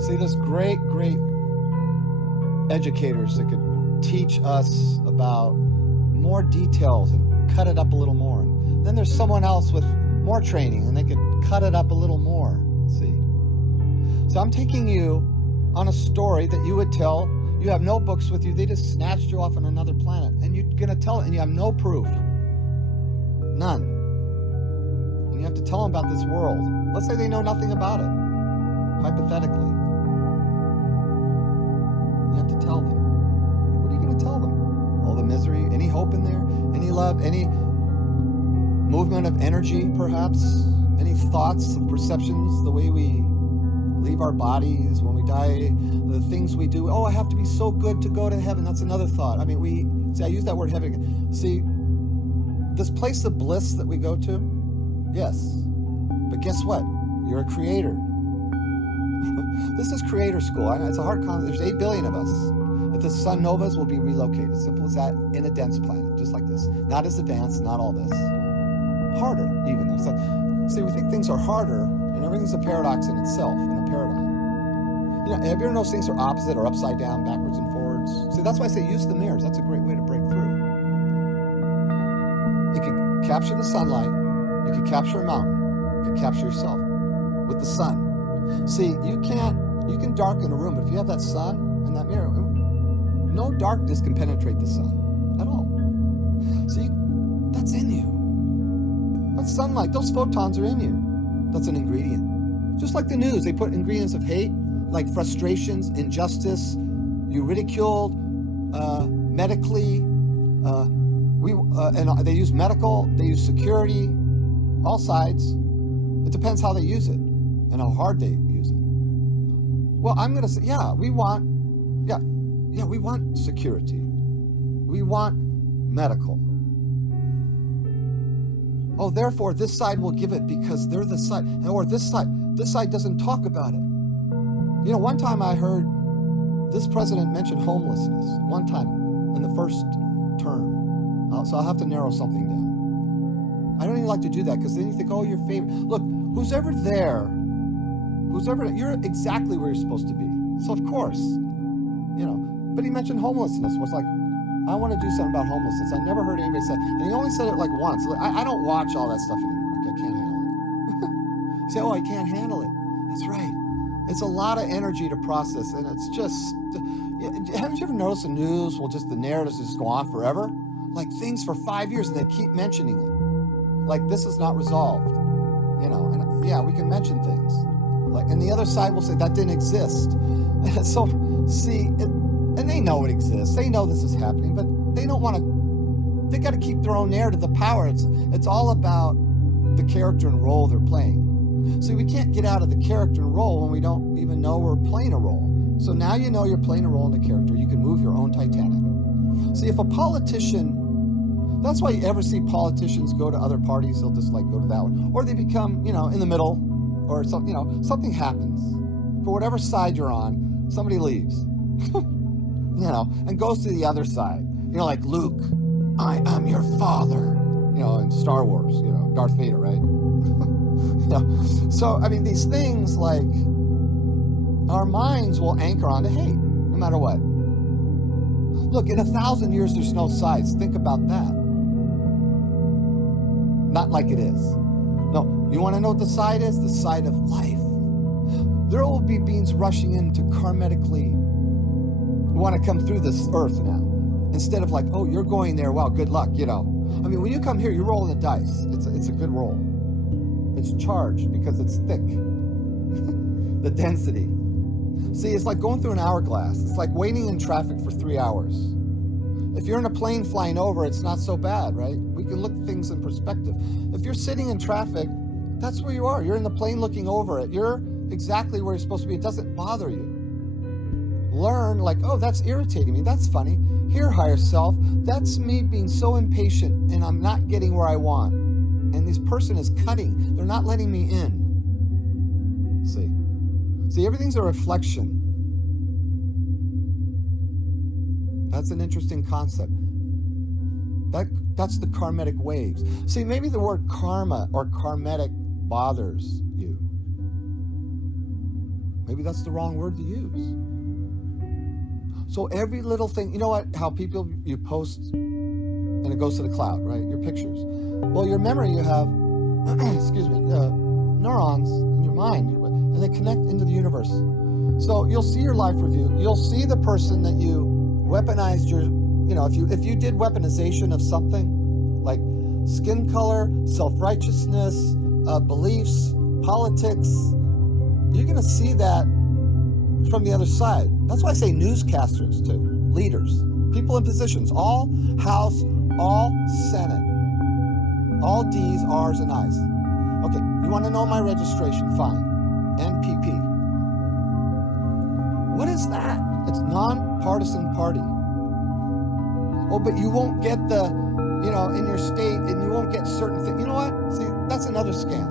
See, there's great educators that could teach us about more details and cut it up a little more. And then there's someone else with more training and they could cut it up a little more, see? So I'm taking you on a story that you would tell. You have no books with you. They just snatched you off on another planet and you're going to tell it and you have no proof. None. And you have to tell them about this world. Let's say they know nothing about it, hypothetically. You have to tell them. What are you going to tell them? All the misery, any hope in there, any love, any movement of energy, perhaps, any thoughts of perceptions, the way we leave our bodies when we die, the things we do. Oh, I have to be so good to go to heaven. That's another thought. I mean, I use that word heaven again. See, this place of bliss that we go to, yes, but guess what? You're a creator. This is creator school. I know it's a hard concept. There's 8 billion of us. If the sun novas will be relocated, simple as that, in a dense planet, just like this. Not as advanced, not all this. Harder, even. It's like, see, we think things are harder, and everything's a paradox in itself, in a paradigm. You know, have you ever noticed things are opposite or upside down, backwards and forwards? See, that's why I say use the mirrors. That's a great way to break through. You can capture the sunlight. You can capture a mountain. You can capture yourself with the sun. See, you can darken a room, but if you have that sun in that mirror, no darkness can penetrate the sun at all. See, that's in you. That's sunlight. Those photons are in you. That's an ingredient. Just like the news, they put ingredients of hate, like frustrations, injustice, you ridiculed, medically, and they use medical, they use security, all sides. It depends how they use it and how hard they use it. Well, I'm going to say, we want security. We want medical. Oh, therefore, this side will give it because they're the side. Or this side doesn't talk about it. You know, one time I heard this president mention homelessness. One time in the first term. So I'll have to narrow something down. I don't even like to do that because then you think, oh, your favorite. Look, who's ever there, you're exactly where you're supposed to be. So of course, you know, but he mentioned homelessness. Was like, I want to do something about homelessness. I never heard anybody say, and he only said it like once. I don't watch all that stuff anymore. I can't handle it. You say, oh, I can't handle it. That's right. It's a lot of energy to process, and it's just, haven't you ever noticed the news the narratives just go on forever? Like things for 5 years, and they keep mentioning it. Like this is not resolved, you know, and yeah, we can mention things. Like, and the other side will say that didn't exist. So, see, and they know it exists. They know this is happening, but they don't want to. They got to keep their own narrative, the power. It's all about the character and role they're playing. See, we can't get out of the character and role when we don't even know we're playing a role. So now you know you're playing a role in the character. You can move your own Titanic. See, if a politician, that's why you ever see politicians go to other parties. They'll just like go to that one, or they become, you know, in the middle, or something. You know, something happens. For whatever side you're on, somebody leaves. You know, and goes to the other side. You know, like Luke, I am your father. You know, in Star Wars, you know, Darth Vader, right? You know, so, I mean, these things, like, our minds will anchor onto hate, no matter what. Look, in 1,000 years, there's no sides. Think about that. Not like it is. No, you want to know what the side is? The side of life. There will be beings rushing in to karmically want to come through this earth now. Instead of like, oh, you're going there, wow, good luck, you know. I mean, when you come here, you're rolling the dice. It's a good roll. It's charged because it's thick. The density. See, it's like going through an hourglass. It's like waiting in traffic for 3 hours. If you're in a plane flying over, it's not so bad, right? We can look at things in perspective. If you're sitting in traffic, that's where you are. You're in the plane looking over it. You're exactly where you're supposed to be. It doesn't bother you. Learn, like, oh, that's irritating me. That's funny. Here, higher self, that's me being so impatient and I'm not getting where I want. And this person is cutting. They're not letting me in. See, everything's a reflection. That's an interesting concept. That's the karmic waves. See, maybe the word karma or karmic bothers you. Maybe that's the wrong word to use. So every little thing, you know what, how people, you post and it goes to the cloud, right? Your pictures. Well, your memory, you have, excuse me, neurons in your mind, and they connect into the universe. So you'll see your life review. You'll see the person that you weaponized your, if you did weaponization of something, like skin color, self-righteousness, beliefs, politics, you're going to see that from the other side. That's why I say newscasters too, leaders, people in positions, all House, all Senate, all D's, R's, and I's. Okay, you want to know my registration? Fine. NPP. What is that? It's nonpartisan party. Oh, but you won't get the, in your state, and you won't get certain things. You know what? See, that's another scam.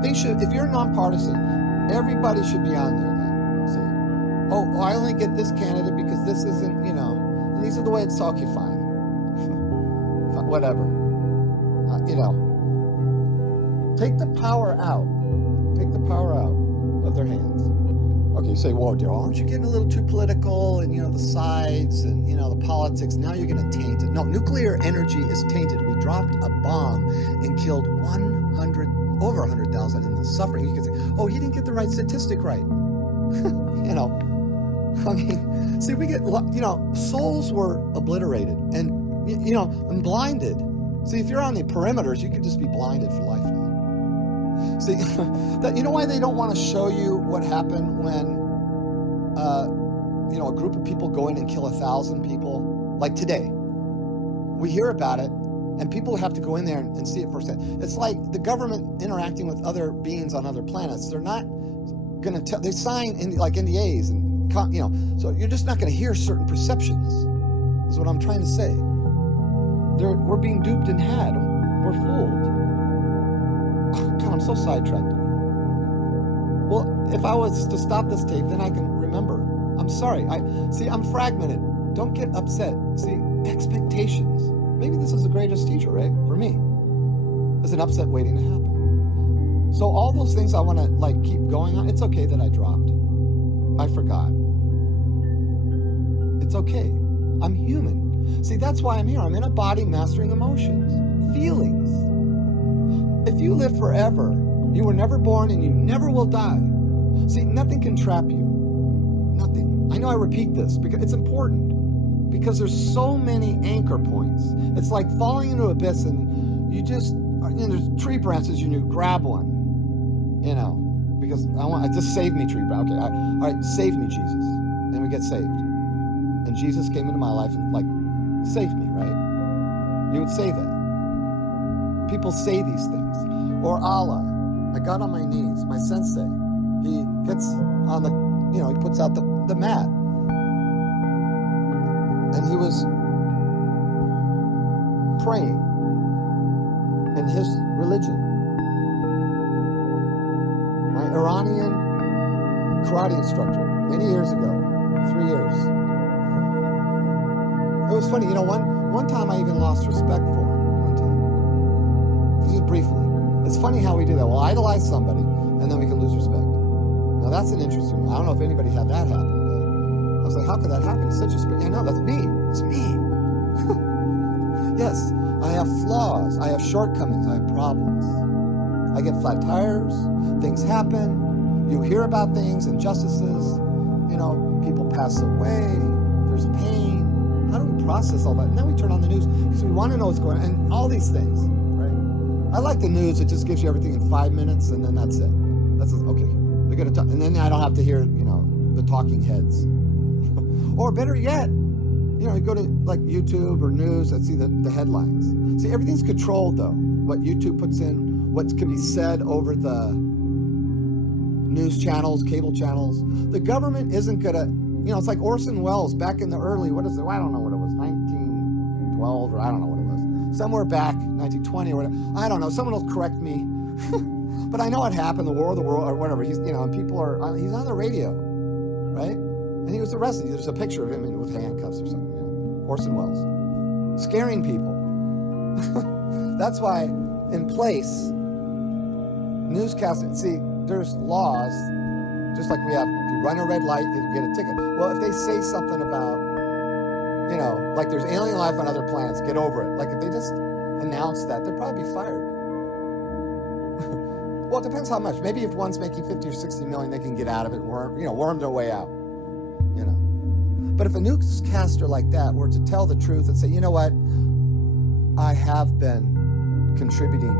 They should, if you're nonpartisan, everybody should be on there then. See? Oh, I only get this candidate because this isn't, and these are the way it's okay, fine. Whatever. Take the power out. Take the power out of their hands. Okay, you say, whoa, Daryl, aren't you getting a little too political and, the sides and, the politics? Now you're going to taint it. No, nuclear energy is tainted. We dropped a bomb and killed over 100,000 in the suffering. You can say, oh, you didn't get the right statistic right. See, we get, souls were obliterated and, and blinded. See, if you're on the perimeters, you could just be blinded for life now. See, that, you know why they don't want to show you what happened when, a group of people go in and kill 1,000 people? Like today, we hear about it, and people have to go in there and see it firsthand. It's like the government interacting with other beings on other planets. They're not going to tell. They sign like NDAs, and so you're just not going to hear certain perceptions. Is what I'm trying to say. We're being duped and had. We're fooled. Oh, God, I'm so sidetracked. Well, if I was to stop this tape, then I can remember. I'm sorry. I'm fragmented. Don't get upset. See, expectations. Maybe this is the greatest teacher, right? For me. There's an upset waiting to happen. So all those things I want to keep going on, it's okay that I dropped. I forgot. It's okay. I'm human. See, that's why I'm here. I'm in a body mastering emotions, feelings. If you live forever, you were never born and you never will die. See, nothing can trap you. Nothing. I know I repeat this because it's important. Because there's so many anchor points. It's like falling into an abyss and you just, there's tree branches you knew, grab one. Because just save me, tree branch. Okay, all right, save me, Jesus. And we get saved. And Jesus came into my life and save me, right? You would say that. People say these things. Or Allah. I got on my knees. My sensei. He gets on the, he puts out the mat. And he was praying in his religion. My Iranian karate instructor, many years ago, 3 years. It was funny, one time I even lost respect for him, one time. Just briefly. It's funny how we do that. We'll idolize somebody, and then we can lose respect. Now that's an interesting one. I don't know if anybody had that happen, but I was like, how could that happen? He's such a spirit. Yeah, no, that's me. It's me. Yes, I have flaws. I have shortcomings. I have problems. I get flat tires. Things happen. You hear about things, injustices. People pass away. There's pain. How do we process all that? And then we turn on the news because we want to know what's going on. And all these things, right? I like the news. It just gives you everything in 5 minutes, and then that's it. That's okay. They're going to talk. And then I don't have to hear, the talking heads. Or better yet, you go to YouTube or news and see the headlines. See, everything's controlled, though. What YouTube puts in, what can be said over the news channels, cable channels. The government isn't going to, it's like Orson Welles back in the early, I don't know what it was, 1912, or I don't know what it was. Somewhere back, 1920 or whatever. I don't know. Someone will correct me. But I know it happened, the War of the World or whatever. He's, and people he's on the radio, right? And he was arrested. There's a picture of him with handcuffs or something. Orson Welles. Scaring people. That's why, in place, newscasting, see, there's laws Just like we have, if you run a red light, you get a ticket. Well, if they say something about, like there's alien life on other planets, get over it. Like if they just announce that, they'd probably be fired. Well, it depends how much. Maybe if one's making 50 or 60 million, they can get out of it and worm their way out. But if a newscaster like that were to tell the truth and say, you know what, I have been contributing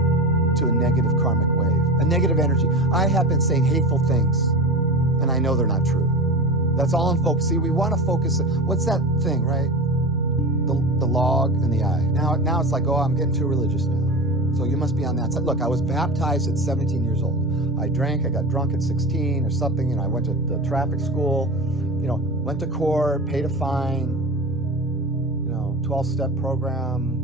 to a negative karmic wave, a negative energy. I have been saying hateful things, and I know they're not true. That's all I'm focused. See, we want to focus. What's that thing, right? The log and the eye. Now it's like, oh, I'm getting too religious now. So you must be on that side. Look, I was baptized at 17 years old. I got drunk at 16 or something, I went to the traffic school, went to court, paid a fine, 12-step program,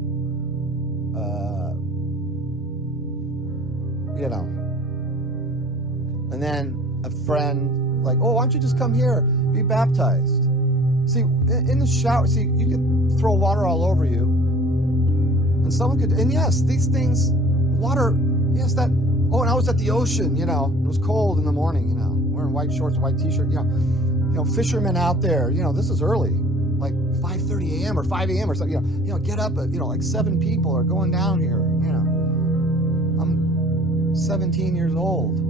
and then a friend like, oh, why don't you just come here, be baptized? See, in the shower, you could throw water all over you, and someone could, and yes, these things, water, yes, that, oh, and I was at the ocean, it was cold in the morning, wearing white shorts, white t-shirt, fishermen out there, this is early, like 5:30 a.m. or 5 a.m. or something, get up at, like 7 people are going down here, I'm 17 years old,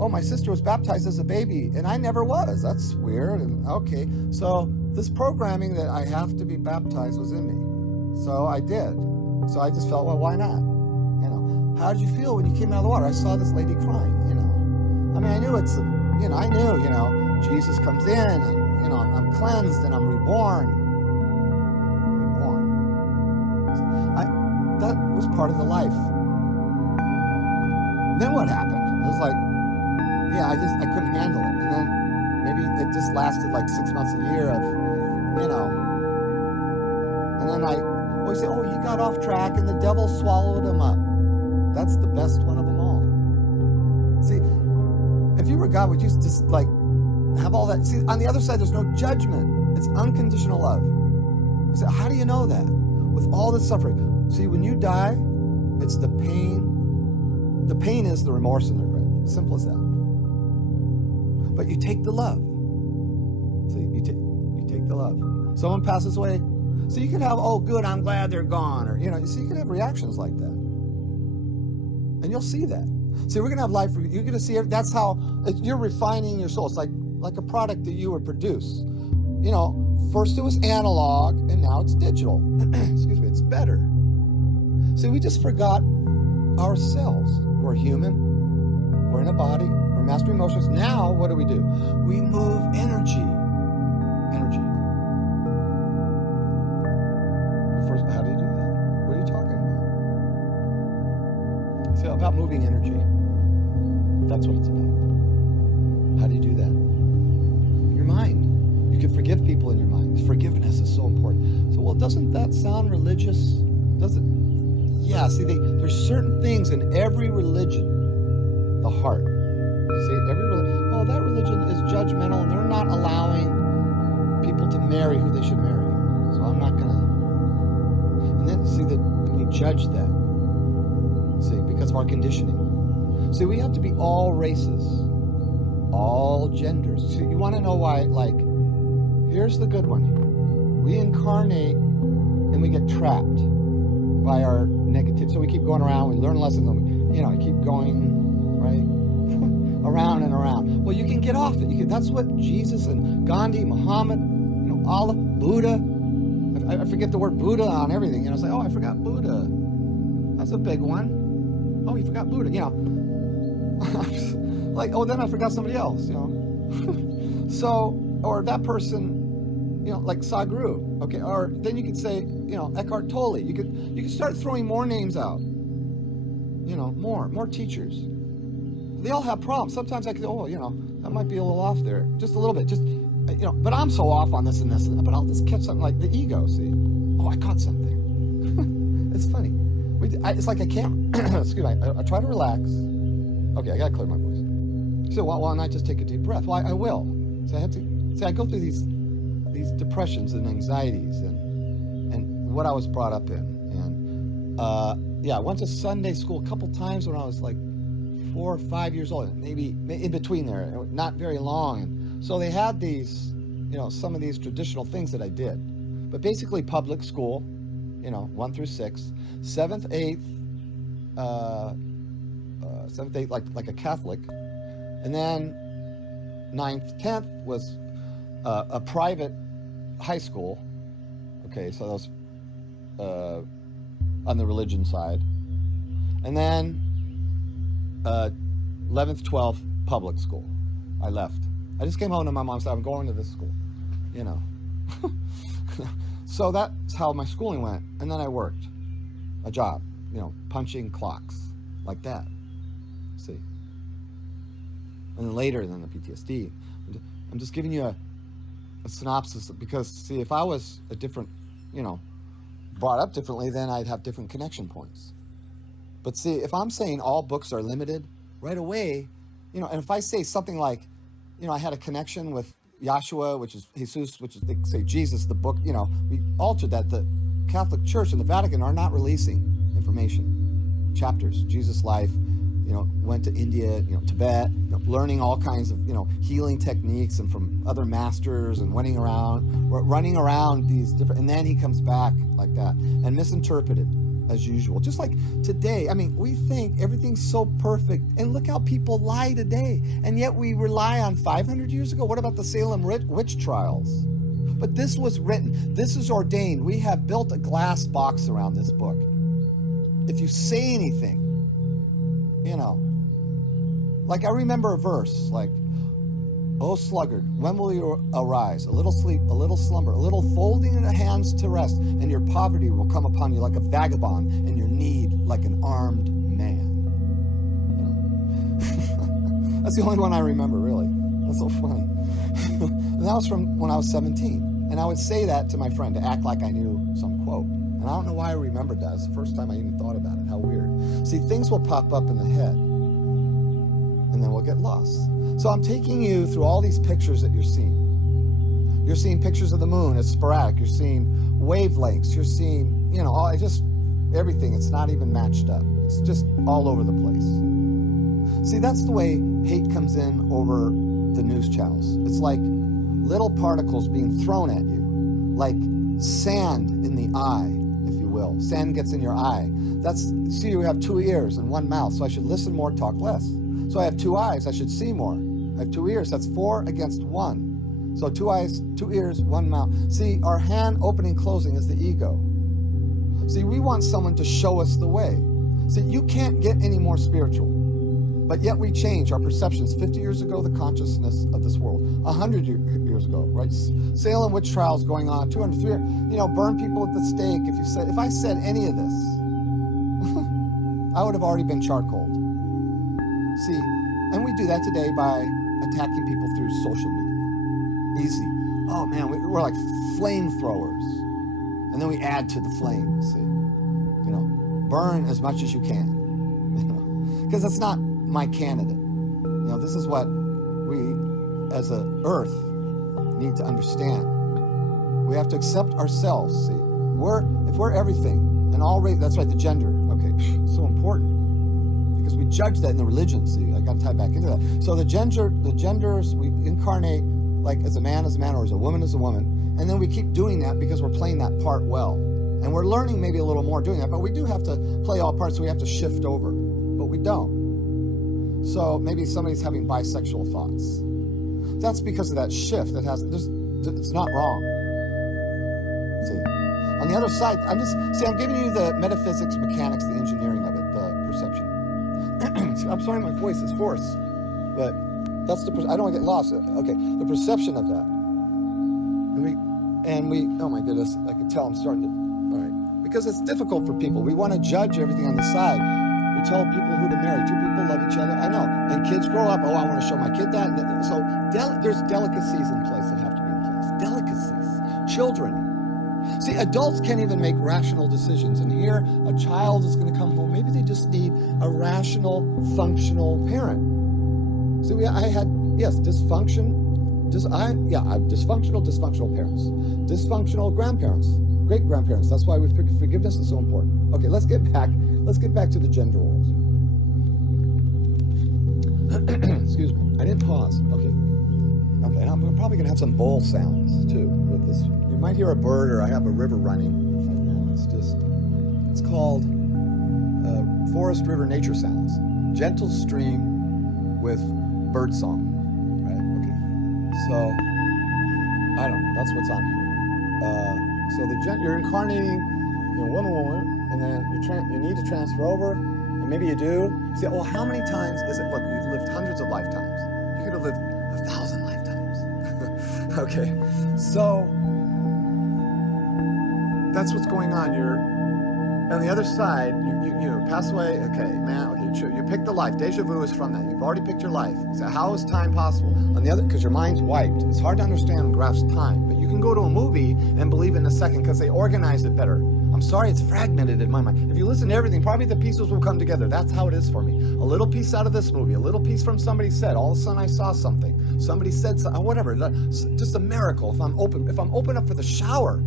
oh, my sister was baptized as a baby, and I never was. That's weird. And okay, so this programming that I have to be baptized was in me. So I did. So I just felt, well, why not? How did you feel when you came out of the water? I saw this lady crying, I mean, I knew I knew, Jesus comes in, and, I'm cleansed, and I'm reborn. That was part of the life. Then what happened? It was like, I couldn't handle it. And then maybe it just lasted like 6 months, a year of, and then I always say, oh, he got off track and the devil swallowed him up. That's the best one of them all. See, if you were God, would you just like have all that? See, on the other side, there's no judgment. It's unconditional love. You say, how do you know that? With all the suffering. See, when you die, it's the pain. The pain is the remorse and the regret. Simple as that. But you take the love. See, you take the love. Someone passes away. So you can have, oh, good, I'm glad they're gone. Or, so you can have reactions like that. And you'll see that. See, we're going to have life. You're going to see, that's how you're refining your soul. It's like a product that you would produce. First it was analog, and now it's digital. Excuse me, it's better. See, we just forgot ourselves. We're human. We're in a body. We're mastering emotions. Now, what do? We move energy. Energy. First, how do you do that? What are you talking about? See, about moving energy. That's what it's about. How do you do that? Your mind. You can forgive people in your mind. Forgiveness is so important. So, well, doesn't that sound religious? Does it? Yeah, see, there's certain things in every religion. The heart. See, that religion is judgmental, and they're not allowing people to marry who they should marry. So I'm not gonna. And then see that we judge that. See, because of our conditioning. See, we have to be all races, all genders. See, you want to know why? Like, here's the good one. We incarnate, and we get trapped by our negative. So we keep going around. We learn lessons, and we keep going. Right? Around and around. Well, you can get off it. That's what Jesus and Gandhi, Muhammad, Allah, Buddha. I forget the word Buddha on everything. It's like, oh, I forgot Buddha. That's a big one. Oh, you forgot Buddha. Like, oh, then I forgot somebody else. So, or that person, like Sadhguru. Okay, or then you could say, Eckhart Tolle. You could start throwing more names out. More teachers. They all have problems. Sometimes I could, that might be a little off there. Just a little bit. Just, but I'm so off on this and this. But I'll just catch something like the ego, see? Oh, I caught something. It's funny. It's like I can't, excuse me, I try to relax. Okay, I got to clear my voice. So why don't I just take a deep breath? Well, I will. So I go through these depressions and anxieties and what I was brought up in. And, I went to Sunday school a couple times when I was like 4 or 5 years old, maybe in between there, not very long. And so they had these, some of these traditional things that I did. But basically public school, 1 through 6, 7th, 8th, 7th, 8th, like a Catholic. And then 9th, 10th was a private high school. Okay, so that was on the religion side. And then 11th, 12th, public school. I left. I just came home to my mom and said, I'm going to this school, So that's how my schooling went. And then I worked a job, punching clocks like that. See? And then later, the PTSD. I'm just giving you a synopsis because, see, if I was a different, brought up differently, then I'd have different connection points. But see, if I'm saying all books are limited right away, and if I say something like, I had a connection with Yahshua, which is Jesus, which is, they say Jesus, the book, we altered that. The Catholic Church and the Vatican are not releasing information, chapters, Jesus' life, went to India, Tibet, learning all kinds of, healing techniques and from other masters and running around these different, and then he comes back like that and misinterpreted as usual. Just like today, we think everything's so perfect, and look how people lie today, and yet we rely on 500 years ago. What about the Salem witch trials? But this was written, this is ordained. We have built a glass box around this book. If you say anything, like I remember a verse like, "O sluggard, when will you arise? A little sleep, a little slumber, a little folding of the hands to rest, and your poverty will come upon you like a vagabond, and your need like an armed man." That's the only one I remember, really. That's so funny. And that was from when I was 17. And I would say that to my friend to act like I knew some quote. And I don't know why I remembered that. It's the first time I even thought about it. How weird. See, things will pop up in the head, and then we'll get lost. So I'm taking you through all these pictures that you're seeing. You're seeing pictures of the moon. It's sporadic. You're seeing wavelengths. You're seeing, everything. It's not even matched up. It's just all over the place. See, that's the way hate comes in over the news channels. It's like little particles being thrown at you, like sand in the eye, if you will. Sand gets in your eye. See, you have 2 ears and 1 mouth, so I should listen more, talk less. So I have 2 eyes, I should see more. I have 2 ears, that's 4 against 1. So 2 eyes, 2 ears, 1 mouth. See, our hand opening, closing is the ego. See, we want someone to show us the way. See, you can't get any more spiritual. But yet we change our perceptions. 50 years ago, the consciousness of this world. 100 years ago, right? Salem witch trials going on, 200, 300, burn people at the stake. If I said any of this, I would have already been charcoaled. See, and we do that today by attacking people through social media. Easy. Oh man, we're like flamethrowers. And then we add to the flame, see. Burn as much as you can. Because it's not my candidate. This is what we as a earth need to understand. We have to accept ourselves, see. If we're everything, and all that's right, the gender, okay, so important. Because we judge that in the religion, see, I gotta tie back into that. So the genders, we incarnate like as a man or as a woman, and then we keep doing that because we're playing that part well. And we're learning maybe a little more doing that, but we do have to play all parts, so we have to shift over, but we don't. So maybe somebody's having bisexual thoughts. That's because of that shift that it's not wrong. See, on the other side, I'm giving you the metaphysics, mechanics, the engineering of it, the perception. I'm sorry, my voice is hoarse, but that's I don't want to get lost. Okay, the perception of that. And we, oh my goodness, I could tell I'm starting to, all right. Because it's difficult for people. We want to judge everything on the side. We tell people who to marry. 2 people love each other. I know. And kids grow up, I want to show my kid that. So there's delicacies in place that have to be in place. Delicacies. Children. See, adults can't even make rational decisions. And here, a child is going to come home. Maybe they just need a rational, functional parent. See, I had, dysfunction. Dysfunctional parents. Dysfunctional grandparents. Great-grandparents. That's why forgiveness is so important. Okay, let's get back to the gender roles. Excuse me. I didn't pause. Okay. Okay, and I'm probably going to have some bowl sounds, too, with this. You might hear a bird, or I have a river running right now. It's called Forest River Nature Sounds. Gentle stream with bird song, right? Okay. So, I don't know. That's what's on here. So you're incarnating, woman, and then you need to transfer over, and maybe you do. You say, well, how many times is it? Look, you've lived hundreds of lifetimes. You could have lived 1,000 lifetimes. Okay, so that's what's going on. You're on the other side. You pass away. Okay, man. Okay, you pick the life. Deja vu is from that. You've already picked your life. So how is time possible? On the other, because your mind's wiped. It's hard to understand and grasp time. But you can go to a movie and believe it in a second because they organize it better. I'm sorry, it's fragmented in my mind. If you listen to everything, probably the pieces will come together. That's how it is for me. A little piece out of this movie, a little piece from somebody said. All of a sudden, I saw something. Somebody said something, whatever. Just a miracle. If I'm open up for the shower,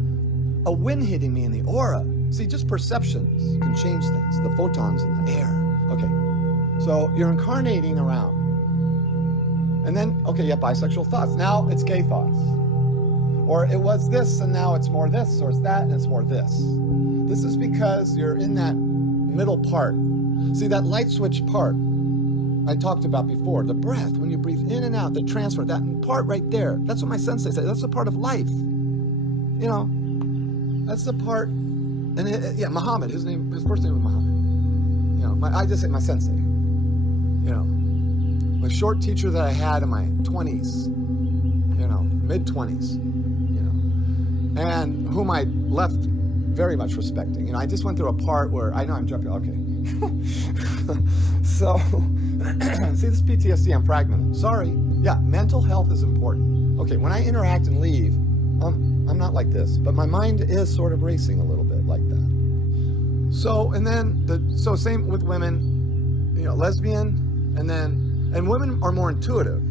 a wind hitting me in the aura. See, just perceptions can change things. The photons in the air. Okay, so you're incarnating around. And then, okay, you have bisexual thoughts. Now it's gay thoughts. Or it was this, and now it's more this, or it's that, and it's more this. This is because you're in that middle part. See, that light switch part I talked about before, the breath, when you breathe in and out, the transfer, that part right there, that's what my sensei said. That's a part of life. That's the part. And Muhammad, his first name was Muhammad. I just say my sensei. A short teacher that I had in my 20s, mid-20s, and whom I left very much respecting. I just went through a part where, I know I'm jumping, okay. So, see, this PTSD, I'm fragmented. Sorry. Yeah, mental health is important. Okay, when I interact and leave, I'm not like this, but my mind is sort of racing a little bit like that. So, and then, same with women, lesbian, and women are more intuitive.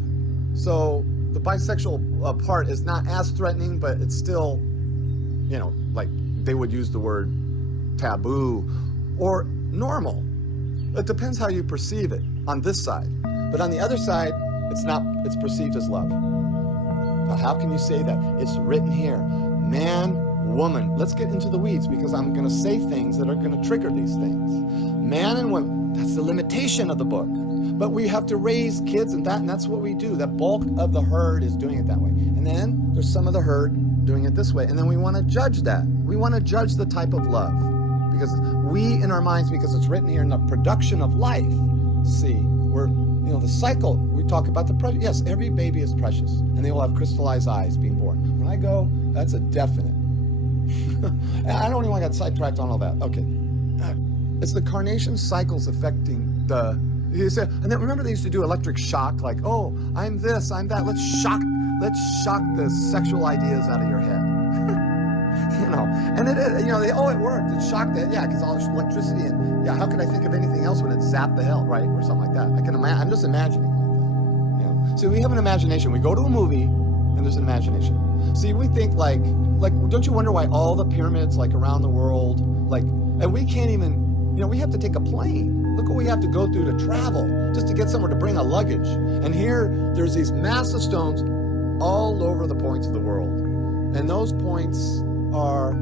So the bisexual part is not as threatening, but it's still, like they would use the word taboo or normal. It depends how you perceive it on this side. But on the other side, it's perceived as love. Now, how can you say that? It's written here. Man, woman. Let's get into the weeds because I'm going to say things that are going to trigger these things. Man and woman. That's the limitation of the book. But we have to raise kids and that's what we do. The bulk of the herd is doing it that way. And then there's some of the herd doing it this way. And then we want to judge that. We want to judge the type of love. Because we, in our minds, because it's written here in the production of life, see, we're, the cycle, we talk about the precious. Yes, every baby is precious. And they will have crystallized eyes being born. When I go, that's a definite. I don't even want to get sidetracked on all that. Okay. It's the carnation cycles affecting you say, and then remember they used to do electric shock, like, oh, I'm this, I'm that. Let's shock the sexual ideas out of your head. And it worked. It shocked it, yeah, because all this electricity and how could I think of anything else when it zapped the hell, right, or something like that? I'm just imagining like that. So we have an imagination. We go to a movie and there's an imagination. See, we think like don't you wonder why all the pyramids like around the world, and we can't even, we have to take a plane. Look what we have to go through to travel just to get somewhere to bring a luggage. And here, there's these massive stones all over the points of the world. And those points are,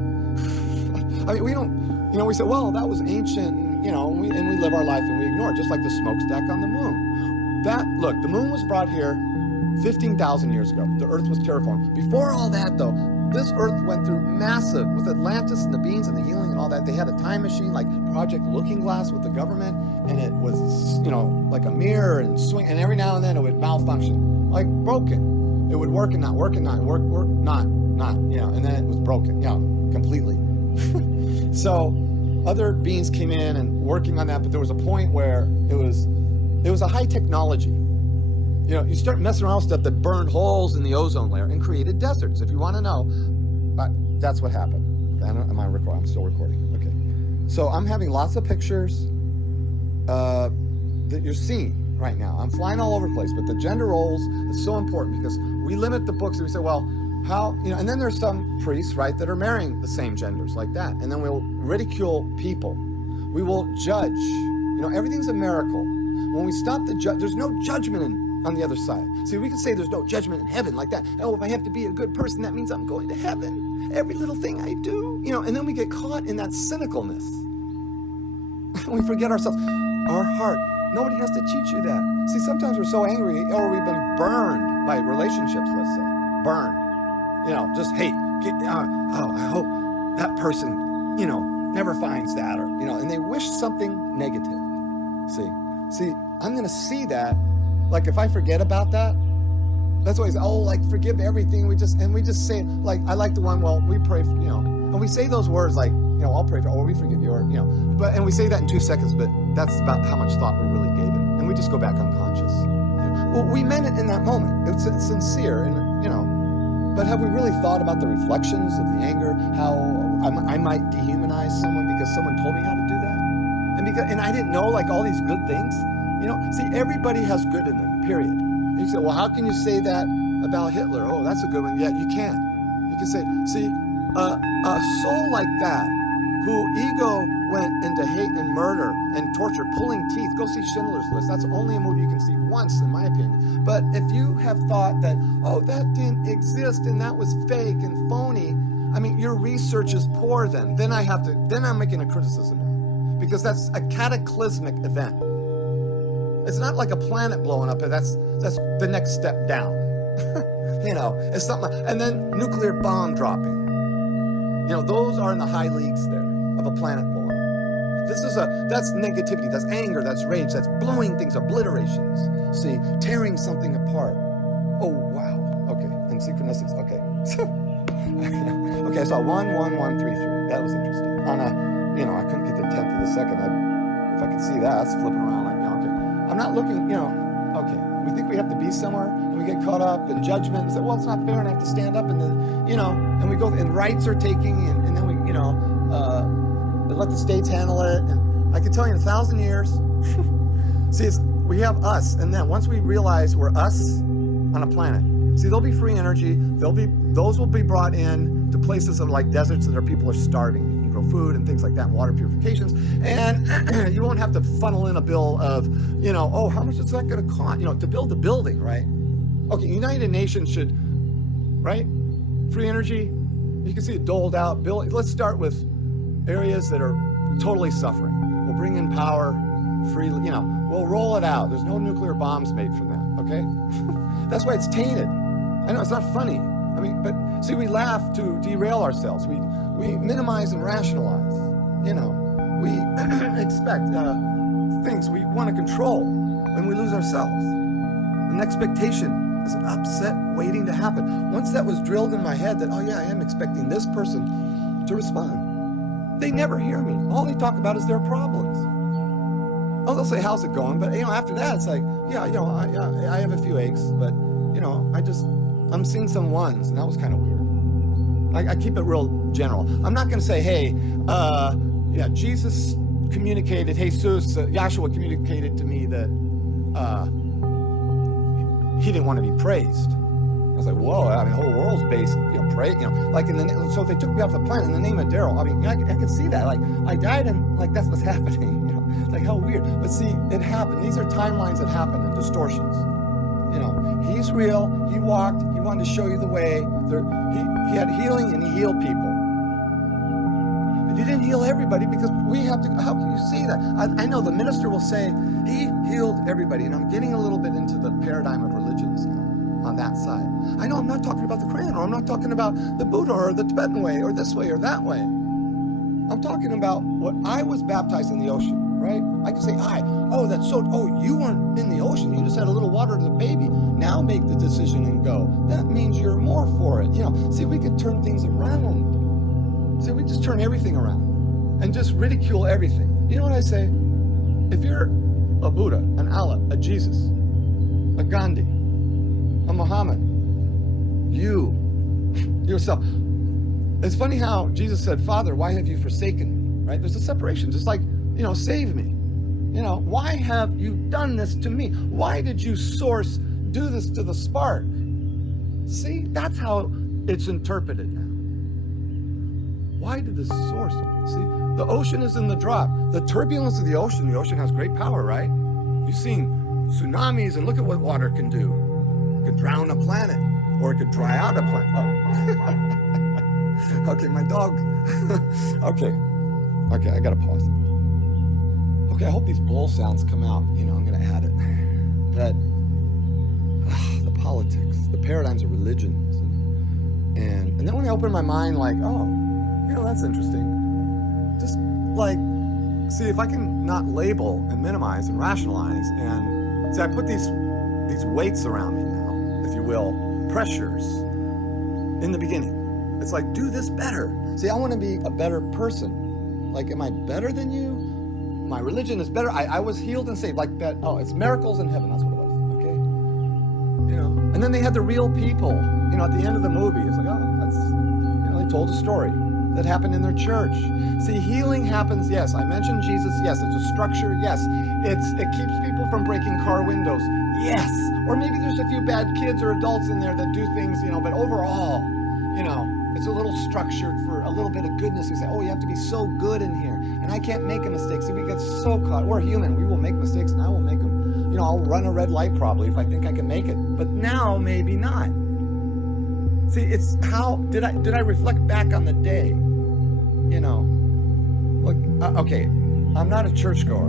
we don't, we say, well, that was ancient, and we live our life and we ignore it, just like the smokestack on the moon. Look, the moon was brought here 15,000 years ago. The earth was terraformed. Before all that, though, this earth went through massive, with Atlantis and the beings and the healing and all that. They had a time machine like Project Looking Glass with the government, and it was, like a mirror and swing, and every now and then it would malfunction, like broken. It would work and not work and not work, not, and then it was broken, completely. So other beings came in and working on that, but there was a point where it was a high technology. You start messing around with stuff that burned holes in the ozone layer and created deserts. If you want to know, that's what happened. Am I recording? I'm still recording. Okay. So I'm having lots of pictures that you're seeing right now. I'm flying all over the place, but the gender roles is so important because we limit the books and we say, well, how, and then there's some priests, right, that are marrying the same genders like that. And then we'll ridicule people. We will judge. Everything's a miracle. when we stop there's no judgment on the other side. See, we can say there's no judgment in heaven like that. Oh, if I have to be a good person, that means I'm going to heaven. Every little thing I do, and then we get caught in that cynicalness. We forget ourselves. Our heart. Nobody has to teach you that. See, sometimes we're so angry, or we've been burned by relationships, let's say. Burned. Just hate. I hope that person, never finds that, or, and they wish something negative. See, I'm going to see that. Like, if I forget about that, that's why he's, forgive everything. We just say it, like, I like the one, well, we pray for, and we say those words like, I'll pray for, we forgive you, or, and we say that in 2 seconds, but that's about how much thought we really gave it. And we just go back unconscious. Well, we meant it in that moment. It's sincere, and, but have we really thought about the reflections of the anger, how I might dehumanize someone because someone told me how to do that? And I didn't know, like, all these good things. See, everybody has good in them, period. And you say, well, how can you say that about Hitler? Oh, that's a good one. Yeah, you can. You can say, see, a soul like that, who ego went into hate and murder and torture, pulling teeth. Go see Schindler's List. That's only a movie you can see once, in my opinion. But if you have thought that, that didn't exist and that was fake and phony, your research is poor then. Then I'm making a criticism now. Because that's a cataclysmic event. It's not like a planet blowing up. That's the next step down. It's something like, and then nuclear bomb dropping. Those are in the high leagues there of a planet blowing up. That's negativity, that's anger, that's rage, that's blowing things, obliterations. See, tearing something apart. Oh, wow. Okay, and synchronicities, okay. Okay, I saw 1, 1, 1, 3, 3. That was interesting. On a, I couldn't get the 10th of a second. If I could see that, it's flipping around like, okay. I'm not looking, okay. We think we have to be somewhere, and we get caught up in judgment and say, well, it's not fair, and I have to stand up, and and we go, and rights are taking, and then we, let the states handle it. And I can tell you in 1,000 years, see, we have us, and then once we realize we're us on a planet, see, there'll be free energy. Those will be brought in to places of like deserts that people are starving. You can grow food and things like that, water purifications, and you won't have to funnel in a bill of, how much is that going to cost? To build the building, right? Okay, United Nations should, right? Free energy. You can see it doled out. Let's start with areas that are totally suffering. We'll bring in power freely. We'll roll it out. There's no nuclear bombs made from that. Okay, that's why it's tainted. I know it's not funny. But see, we laugh to derail ourselves. We minimize and rationalize. We expect things we want to control, and we lose ourselves. An expectation is an upset waiting to happen. Once that was drilled in my head that, I am expecting this person to respond, they never hear me. All they talk about is their problems. They'll say, how's it going? But, after that, it's like, I have a few aches, but, I'm seeing some ones, and that was kind of weird. I keep it real general. I'm not going to say, hey, Jesus communicated, Yahshua communicated to me that he didn't want to be praised. I was like, whoa, the whole world's based, pray, like so if they took me off the planet in the name of Daryl, I could see that, like, I died and, like, that's what's happening, like, how weird. But see, it happened. These are timelines that happen and distortions. He's real, he walked, he wanted to show you the way. He had healing and he healed people. But he didn't heal everybody because we have to, how can you see that? I know the minister will say, he healed everybody, and I'm getting a little bit into the paradigm of religions now. On that side. I know I'm not talking about the Quran, or I'm not talking about the Buddha or the Tibetan way or this way or that way. I'm talking about what I was baptized in the ocean, right? I can say, you weren't in the ocean. You just had a little water to the baby. Now make the decision and go. That means you're more for it. See, we could turn things around. See, we just turn everything around and just ridicule everything. You know what I say? If you're a Buddha, an Allah, a Jesus, a Gandhi, a Muhammad, you, yourself. It's funny how Jesus said, Father, why have you forsaken me? Right? There's a separation, just like, save me. Why have you done this to me? Why did you do this to the spark? See, that's how it's interpreted now. Why did the source? See, the ocean is in the drop. The turbulence of the ocean has great power, right? You've seen tsunamis, and look at what water can do. It could drown a planet, or it could dry out a planet. Oh. Okay, my dog. Okay, I gotta pause. Okay, I hope these bowl sounds come out. I'm gonna add it. That the politics, the paradigms of religions, and then when I open my mind, like, oh, that's interesting. Just like, see if I can not label and minimize and rationalize, and see, I put these weights around me now, if you will, pressures in the beginning. It's like, do this better. See, I want to be a better person. Like, am I better than you? My religion is better. I was healed and saved, like that. Oh, it's miracles in heaven. That's what it was. Okay. And then they had the real people. At the end of the movie, it's like, oh, that's, they told a story that happened in their church. See, healing happens, yes. I mentioned Jesus, yes. It's a structure, yes. It keeps people from breaking car windows, yes. Or maybe there's a few bad kids or adults in there that do things, but overall, it's a little structured for a little bit of goodness. We say, oh, you have to be so good in here, and I can't make a mistake. See, we get so caught. We're human. We will make mistakes, and I will make them. I'll run a red light probably if I think I can make it, but now maybe not. See, it's how did I reflect back on the day? Look, okay, I'm not a churchgoer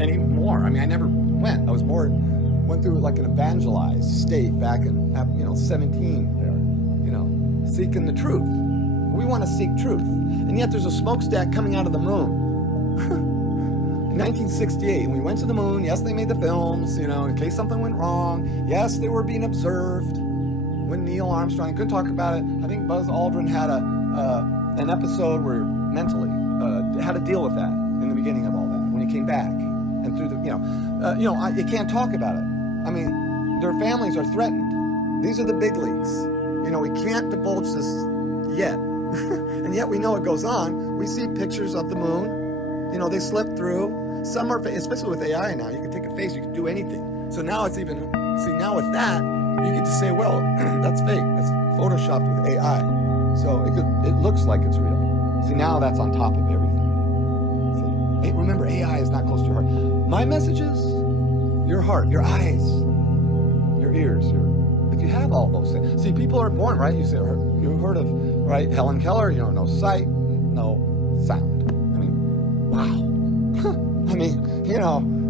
anymore. I mean, I never went. I was went through like an evangelized state back in 17 there. Seeking the truth. We want to seek truth, and yet there's a smokestack coming out of the moon. In 1968, we went to the moon. Yes, they made the films. In case something went wrong. Yes, they were being observed. When Neil Armstrong, couldn't talk about it. I think Buzz Aldrin had an episode where mentally had to deal with that in the beginning of all that when he came back and through the you can't talk about it. I mean, their families are threatened. These are the big leagues. We can't divulge this yet, and yet we know it goes on. We see pictures of the moon. They slip through. Some are, especially with AI now. You can take a face. You can do anything. So now it's even now with that. You get to say, well, that's fake. That's photoshopped with AI. So it looks like it's real. See, now that's on top of everything. See, remember, AI is not close to your heart. My message is your heart, your eyes, your ears. If you have all those things. See, people are born, right? You heard of, right? Helen Keller, no sight, no sound. I mean, wow. I mean,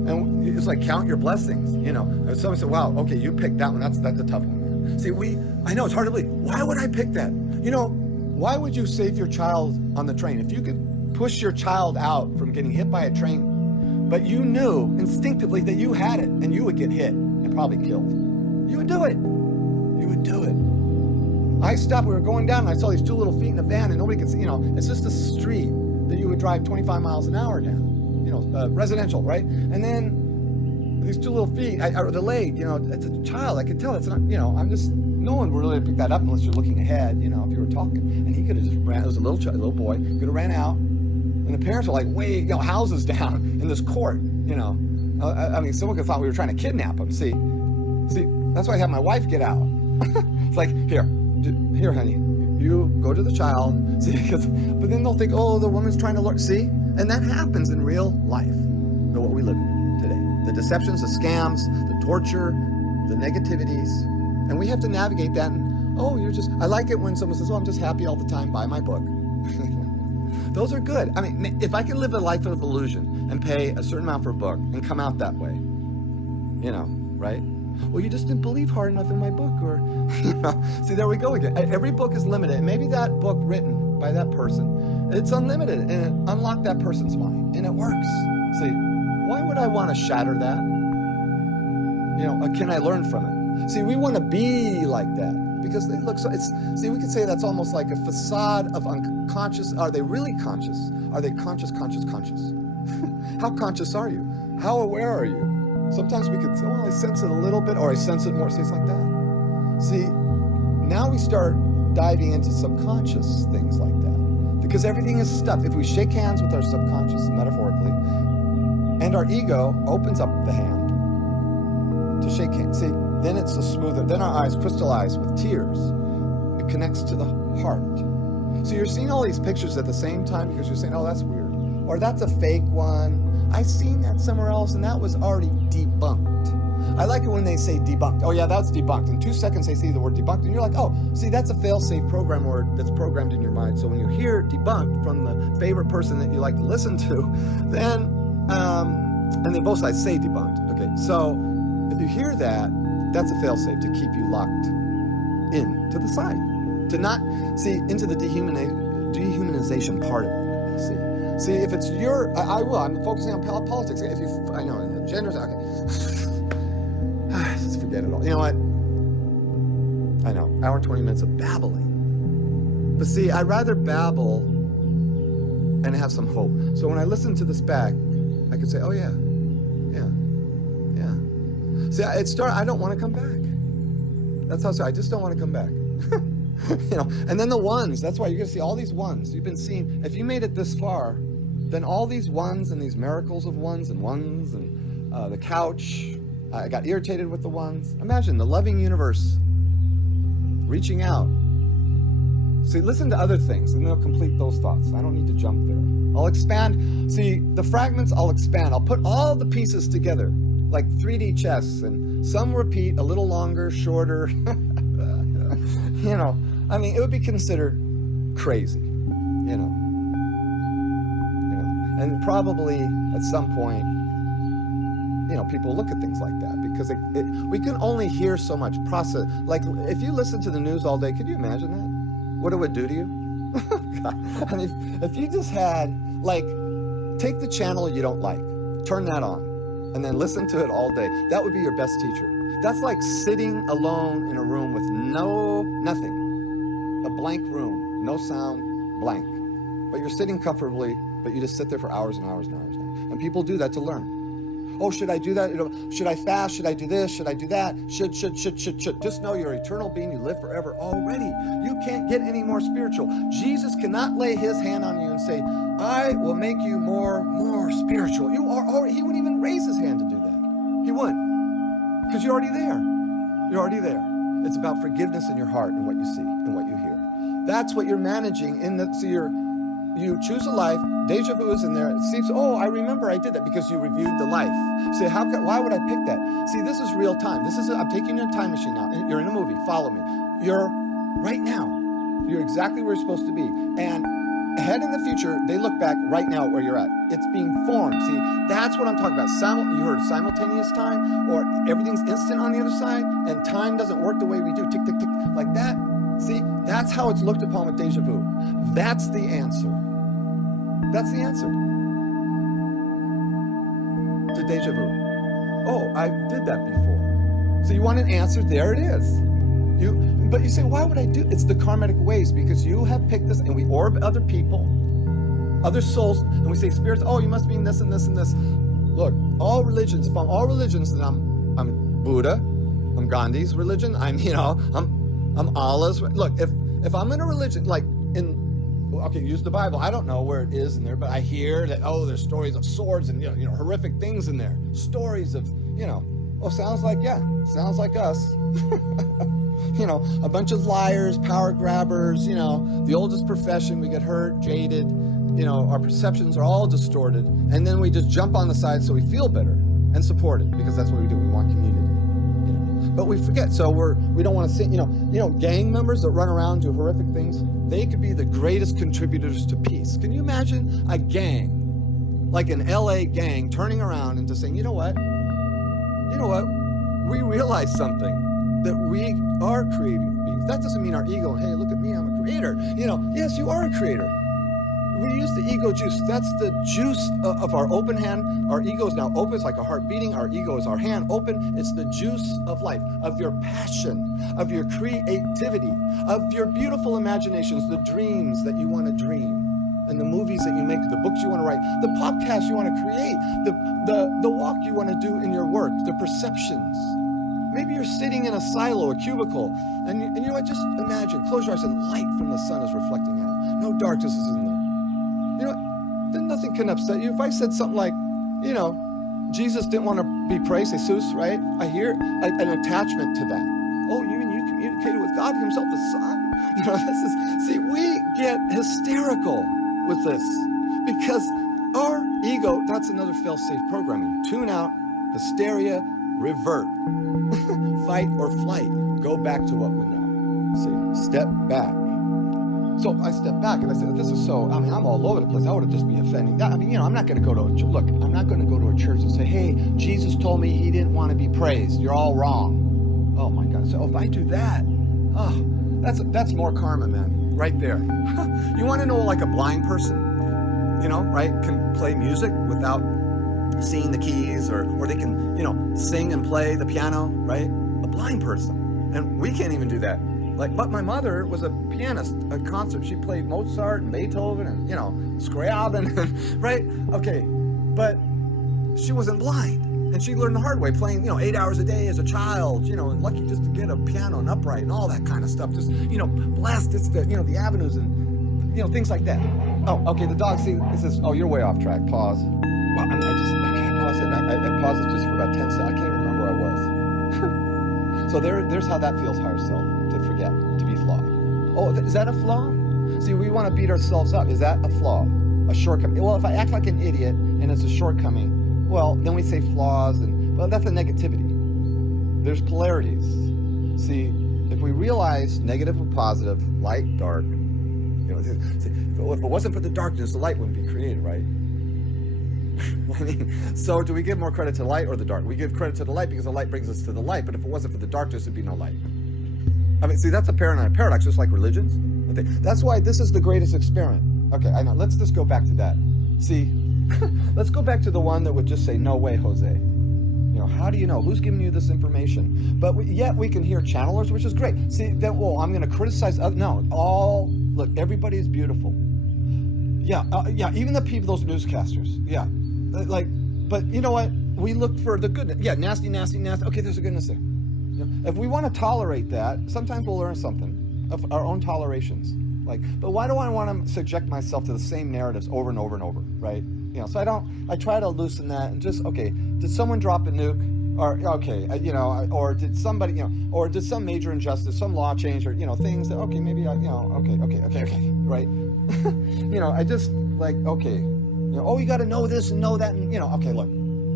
and it's like count your blessings, And someone said, wow, okay, you picked that one. That's a tough one, man. See, I know it's hard to believe. Why would I pick that? Why would you save your child on the train? If you could push your child out from getting hit by a train, but you knew instinctively that you had it and you would get hit and probably killed, you would do it. You would do it. I stopped, we were going down, and I saw these two little feet in a van, and nobody could see, it's just a street that you would drive 25 miles an hour down. Residential, right? And then these two little feet, or the leg, it's a child. I could tell it's not, no one would really pick that up unless you're looking ahead, if you were talking. And he could have just ran, it was a little boy, could have ran out. And the parents were like, houses down in this court, I mean, someone could have thought we were trying to kidnap him. See, that's why I had my wife get out. It's like, here, honey, you go to the child. See, but then they'll think, oh, the woman's trying to learn. See? And that happens in real life, what we live in today. The deceptions, the scams, the torture, the negativities. And we have to navigate that. And, I like it when someone says, I'm just happy all the time, buy my book. Those are good. I mean, if I can live a life of illusion and pay a certain amount for a book and come out that way, right? Well, you just didn't believe hard enough in my book, or, see, there we go again. Every book is limited, and maybe that book written by that person, it's unlimited, and it unlocked that person's mind, and it works. See, why would I want to shatter that? Can I learn from it? See, we want to be like that, because they look so, we could say that's almost like a facade of unconscious. Are they really conscious? Are they conscious? How conscious are you? How aware are you? Sometimes we could say, I sense it a little bit, or I sense it more. See, it's like that. See, now we start diving into subconscious things like that. Because everything is stuffed. If we shake hands with our subconscious, metaphorically, and our ego opens up the hand to shake hands. See, then it's a smoother, then our eyes crystallize with tears. It connects to the heart. So you're seeing all these pictures at the same time because you're saying, oh, that's weird. Or that's a fake one. I seen that somewhere else, and that was already debunked. I like it when they say debunked. Oh yeah, that's debunked. In 2 seconds they see the word debunked, and you're like, oh, see, that's a fail-safe program word that's programmed in your mind. So when you hear debunked from the favorite person that you like to listen to, then, and they both sides say debunked. Okay, so if you hear that, that's a fail-safe to keep you locked in to the side, to not see into the dehumanization part of it. See, if it's your, I'm focusing on politics. If you, I know, genders, okay. Just forget it all. You know what? I know, hour and 20 minutes of babbling. But see, I'd rather babble and have some hope. So when I listen to this back, I could say, oh yeah. See, I don't want to come back. That's how I just don't want to come back. And then the ones, that's why you're going to see all these ones. You've been seeing, if you made it this far, then all these ones and these miracles of ones and the couch. I got irritated with the ones. Imagine the loving universe reaching out. See, listen to other things and they'll complete those thoughts. I don't need to jump there. I'll expand. See, the fragments I'll expand. I'll put all the pieces together like 3D chess, and some repeat a little longer, shorter. I mean, it would be considered crazy, and probably at some point, people look at things like that because we can only hear so much process. Like if you listen to the news all day, could you imagine that? What it would do to you? God. I mean, if you just had, take the channel you don't like, turn that on, and then listen to it all day, that would be your best teacher. That's like sitting alone in a room with nothing, a blank room, no sound, blank. But you're sitting comfortably, but you just sit there for hours and hours and hours and hours. And people do that to learn. Oh, should I do that? Should I fast? Should I do this? Should I do that? Should. Just know you're an eternal being. You live forever already. You can't get any more spiritual. Jesus cannot lay his hand on you and say, I will make you more spiritual. You are already, he wouldn't even raise his hand to do that. He wouldn't. Because you're already there. You're already there. It's about forgiveness in your heart and what you see and what you hear. That's what you're managing in that. So you choose a life, deja vu is in there. It seems, I remember I did that because you reviewed the life. Say, why would I pick that? See, this is real time. I'm taking you in a time machine now. You're in a movie, follow me. You're right now. You're exactly where you're supposed to be. And ahead in the future, they look back right now at where you're at. It's being formed. See, that's what I'm talking about. You heard simultaneous time, or everything's instant on the other side, and time doesn't work the way we do, tick, tick, tick, like that. See, that's how it's looked upon with deja vu. That's the answer. That's the answer to deja vu. Oh, I did that before. So you want an answer? There it is. But you say, why would I do it? It's the karmatic ways, because you have picked this, and we orb other people, other souls, and we say, spirits, you must mean this and this and this. Look, all religions, if I'm all religions, then I'm Buddha, I'm Gandhi's religion, I'm Allah's. Look, if I'm in a religion, use the Bible. I don't know where it is in there, but I hear that, there's stories of swords and, horrific things in there. Stories of, sounds like us. A bunch of liars, power grabbers, the oldest profession, we get hurt, jaded, our perceptions are all distorted, and then we just jump on the side so we feel better and support it, because that's what we do. We want community. But we forget, so we don't want to see, gang members that run around do horrific things, they could be the greatest contributors to peace. Can you imagine a gang, like an LA gang, turning around and just saying, you know what, we realize something, that we are creative beings. That doesn't mean our ego, hey, look at me, I'm a creator. Yes, you are a creator. We use the ego juice. That's the juice of our open hand. Our ego is now open. It's like a heart beating. Our ego is our hand open. It's the juice of life, of your passion, of your creativity, of your beautiful imaginations, the dreams that you want to dream, and the movies that you make, the books you want to write, the podcasts you want to create, the walk you want to do in your work, the perceptions. Maybe you're sitting in a silo, a cubicle, and you know what? Just imagine, close your eyes, and light from the sun is reflecting out. No darkness is in there. Then nothing can upset you. If I said something like, Jesus didn't want to be praised, Jesus, right? I hear an attachment to that. Oh, you mean you communicated with God himself, the Son? We get hysterical with this because our Ego, that's another fail-safe programming. Tune out, hysteria, revert. Fight or flight. Go back to what we know. See, step back. So I stepped back and I said, this is so, I mean, I'm all over the place. I would have just been offending that. I mean, I'm not going to go to I'm not going to go to a church and say, hey, Jesus told me he didn't want to be praised. You're all wrong. Oh my God. So if I do that, that's more karma, man, right there. You want to know like a blind person, right, can play music without seeing the keys, or they can, sing and play the piano, right? A blind person. And we can't even do that. But my mother was a pianist at concert. She played Mozart and Beethoven and, Scriabin, right? Okay, but she wasn't blind. And she learned the hard way, playing, 8 hours a day as a child, and lucky just to get a piano and upright and all that kind of stuff. Just, blast the avenues and, things like that. Oh, okay, the dog, see, it says, oh, you're way off track, pause. Well, I paused it. I paused it just for about 10 seconds. I can't remember where I was. So there's how that feels, higher self. To forget, to be flawed. Oh, is that a flaw? See, we want to beat ourselves up. Is that a flaw? A shortcoming? Well, if I act like an idiot and it's a shortcoming, well, then we say flaws, well, that's a negativity. There's polarities. See, if we realize negative or positive, light, dark, if it wasn't for the darkness, the light wouldn't be created, right? I mean, so do we give more credit to light or the dark? We give credit to the light because the light brings us to the light, but if it wasn't for the darkness, there'd be no light. I mean, see, that's a paradox, just like religions. That's why this is the greatest experiment. Okay, I know. Let's just go back to that. See, let's go back to the one that would just say, no way, Jose. How do you know? Who's giving you this information? But yet we can hear channelers, which is great. See, that, well, I'm going to criticize. No, look, everybody is beautiful. Yeah, even the people, those newscasters. Yeah, but you know what? We look for the goodness. Yeah, nasty. Okay, there's a goodness there. If we want to tolerate that, sometimes we'll learn something of our own tolerations. But why do I want to subject myself to the same narratives over and over and over, right? So I try to loosen that and just, okay, did someone drop a nuke? Or, okay, or did somebody, or did some major injustice, some law change, or, things that, okay, maybe okay, right? I just, okay, oh, you got to know this and know that, and, okay, look,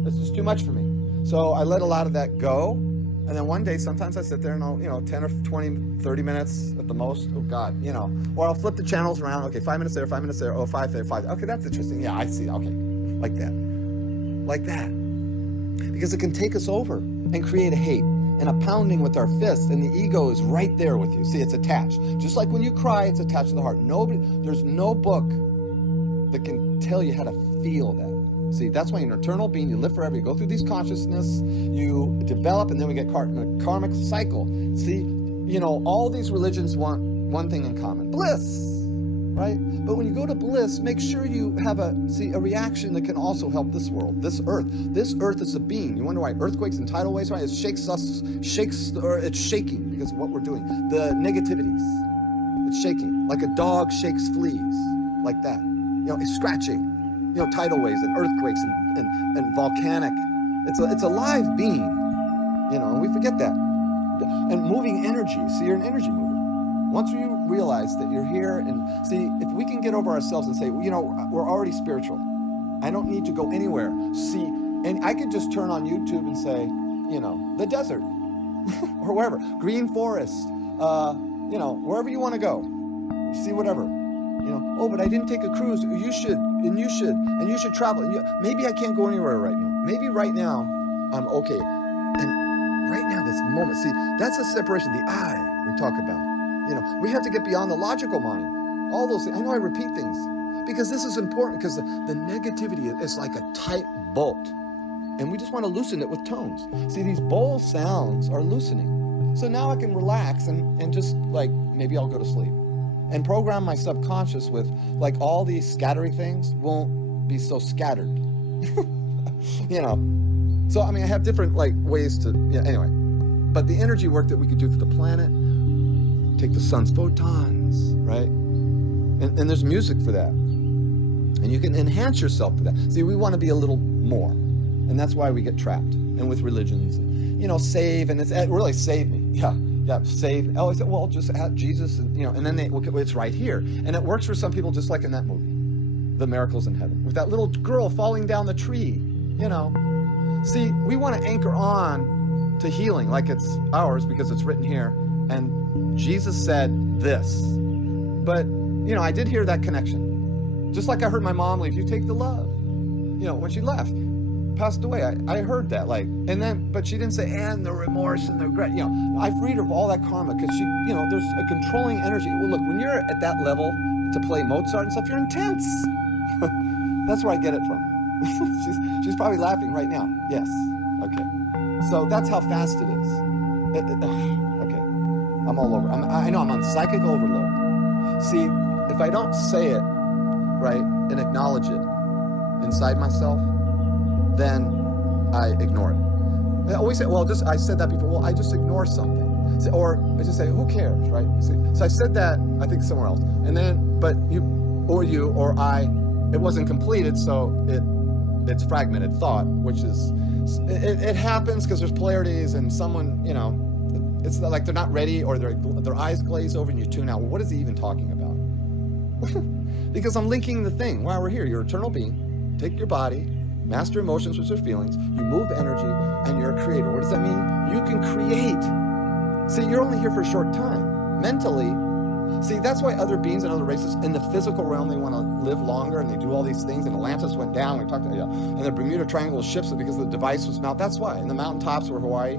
this is too much for me. So I let a lot of that go. And then one day, sometimes I sit there and I'll, 10 or 20, 30 minutes at the most. Oh, God, Or I'll flip the channels around. Okay, 5 minutes there, 5 minutes there. Oh, 5 there, 5. Okay, that's interesting. Yeah, I see. Okay, like that. Like that. Because it can take us over and create a hate and a pounding with our fists. And the ego is right there with you. See, it's attached. Just like when you cry, it's attached to the heart. There's no book that can tell you how to feel that. See, that's why you're an eternal being. You live forever. You go through these consciousness. You develop, and then we get a karmic cycle. See, all these religions want one thing in common: bliss, right? But when you go to bliss, make sure you have a reaction that can also help this world, this earth. This earth is a being. You wonder why earthquakes and tidal waves, right? It shakes us, or it's shaking because of what we're doing. The negativities, it's shaking like a dog shakes fleas, like that. It's scratching. Tidal waves and earthquakes and volcanic. It's a live being, and we forget that. And moving energy. See, you're an energy mover. Once you realize that you're here, and see, if we can get over ourselves and say, we're already spiritual. I don't need to go anywhere. See, and I could just turn on YouTube and say, the desert or wherever, green forest, wherever you want to go, see whatever. Oh, but I didn't take a cruise. You should travel. Maybe I can't go anywhere right now. Maybe right now I'm okay. And right now, this moment, see, that's a separation, the I we talk about. We have to get beyond the logical mind. All those things. I know I repeat things because this is important, because the negativity is like a tight bolt. And we just want to loosen it with tones. See, these bowl sounds are loosening. So now I can relax and just maybe I'll go to sleep. And program my subconscious with all these scattery things won't be so scattered. So I have different ways to, anyway. But the energy work that we could do for the planet, take the sun's photons, right? And there's music for that. And you can enhance yourself for that. See, we want to be a little more. And that's why we get trapped. And with religions, save, and it's really save me. Yeah, save. Oh, I said, well, just have Jesus, and then it's right here. And it works for some people just like in that movie. the miracles in heaven. With that little girl falling down the tree, See, we want to anchor on to healing like it's ours because it's written here. And Jesus said this. But, I did hear that connection. Just like I heard my mom leave, you take the love. When she left, passed away, I heard that. But she didn't say, and the remorse and the regret. I freed her of all that karma because she, there's a controlling energy. Well, look, when you're at that level to play Mozart and stuff, you're intense. That's where I get it from. she's probably laughing right now. Yes. Okay. So that's how fast it is. Okay. I'm all over. I know I'm on psychic overload. See, if I don't say it, right, and acknowledge it inside myself, then I ignore it. I always say, I said that before. Well, I just ignore something. Or I just say, who cares, right? So I said that, I think, somewhere else. And then, but you or I, it wasn't completed, so it's fragmented thought, which is, it happens because there's polarities and someone, it's like they're not ready or their eyes glaze over and you tune out. Well, what is he even talking about? Because I'm linking the thing. While we're here, you're an eternal being. Take your body, master emotions, which are feelings. You move energy, and you're a creator. What does that mean? You can create. See, you're only here for a short time. Mentally, see, that's why other beings and other races in the physical realm, they want to live longer and they do all these things. And Atlantis went down. We talked about, and the Bermuda Triangle ships because the device was melted. That's why. And the mountaintops were Hawaii.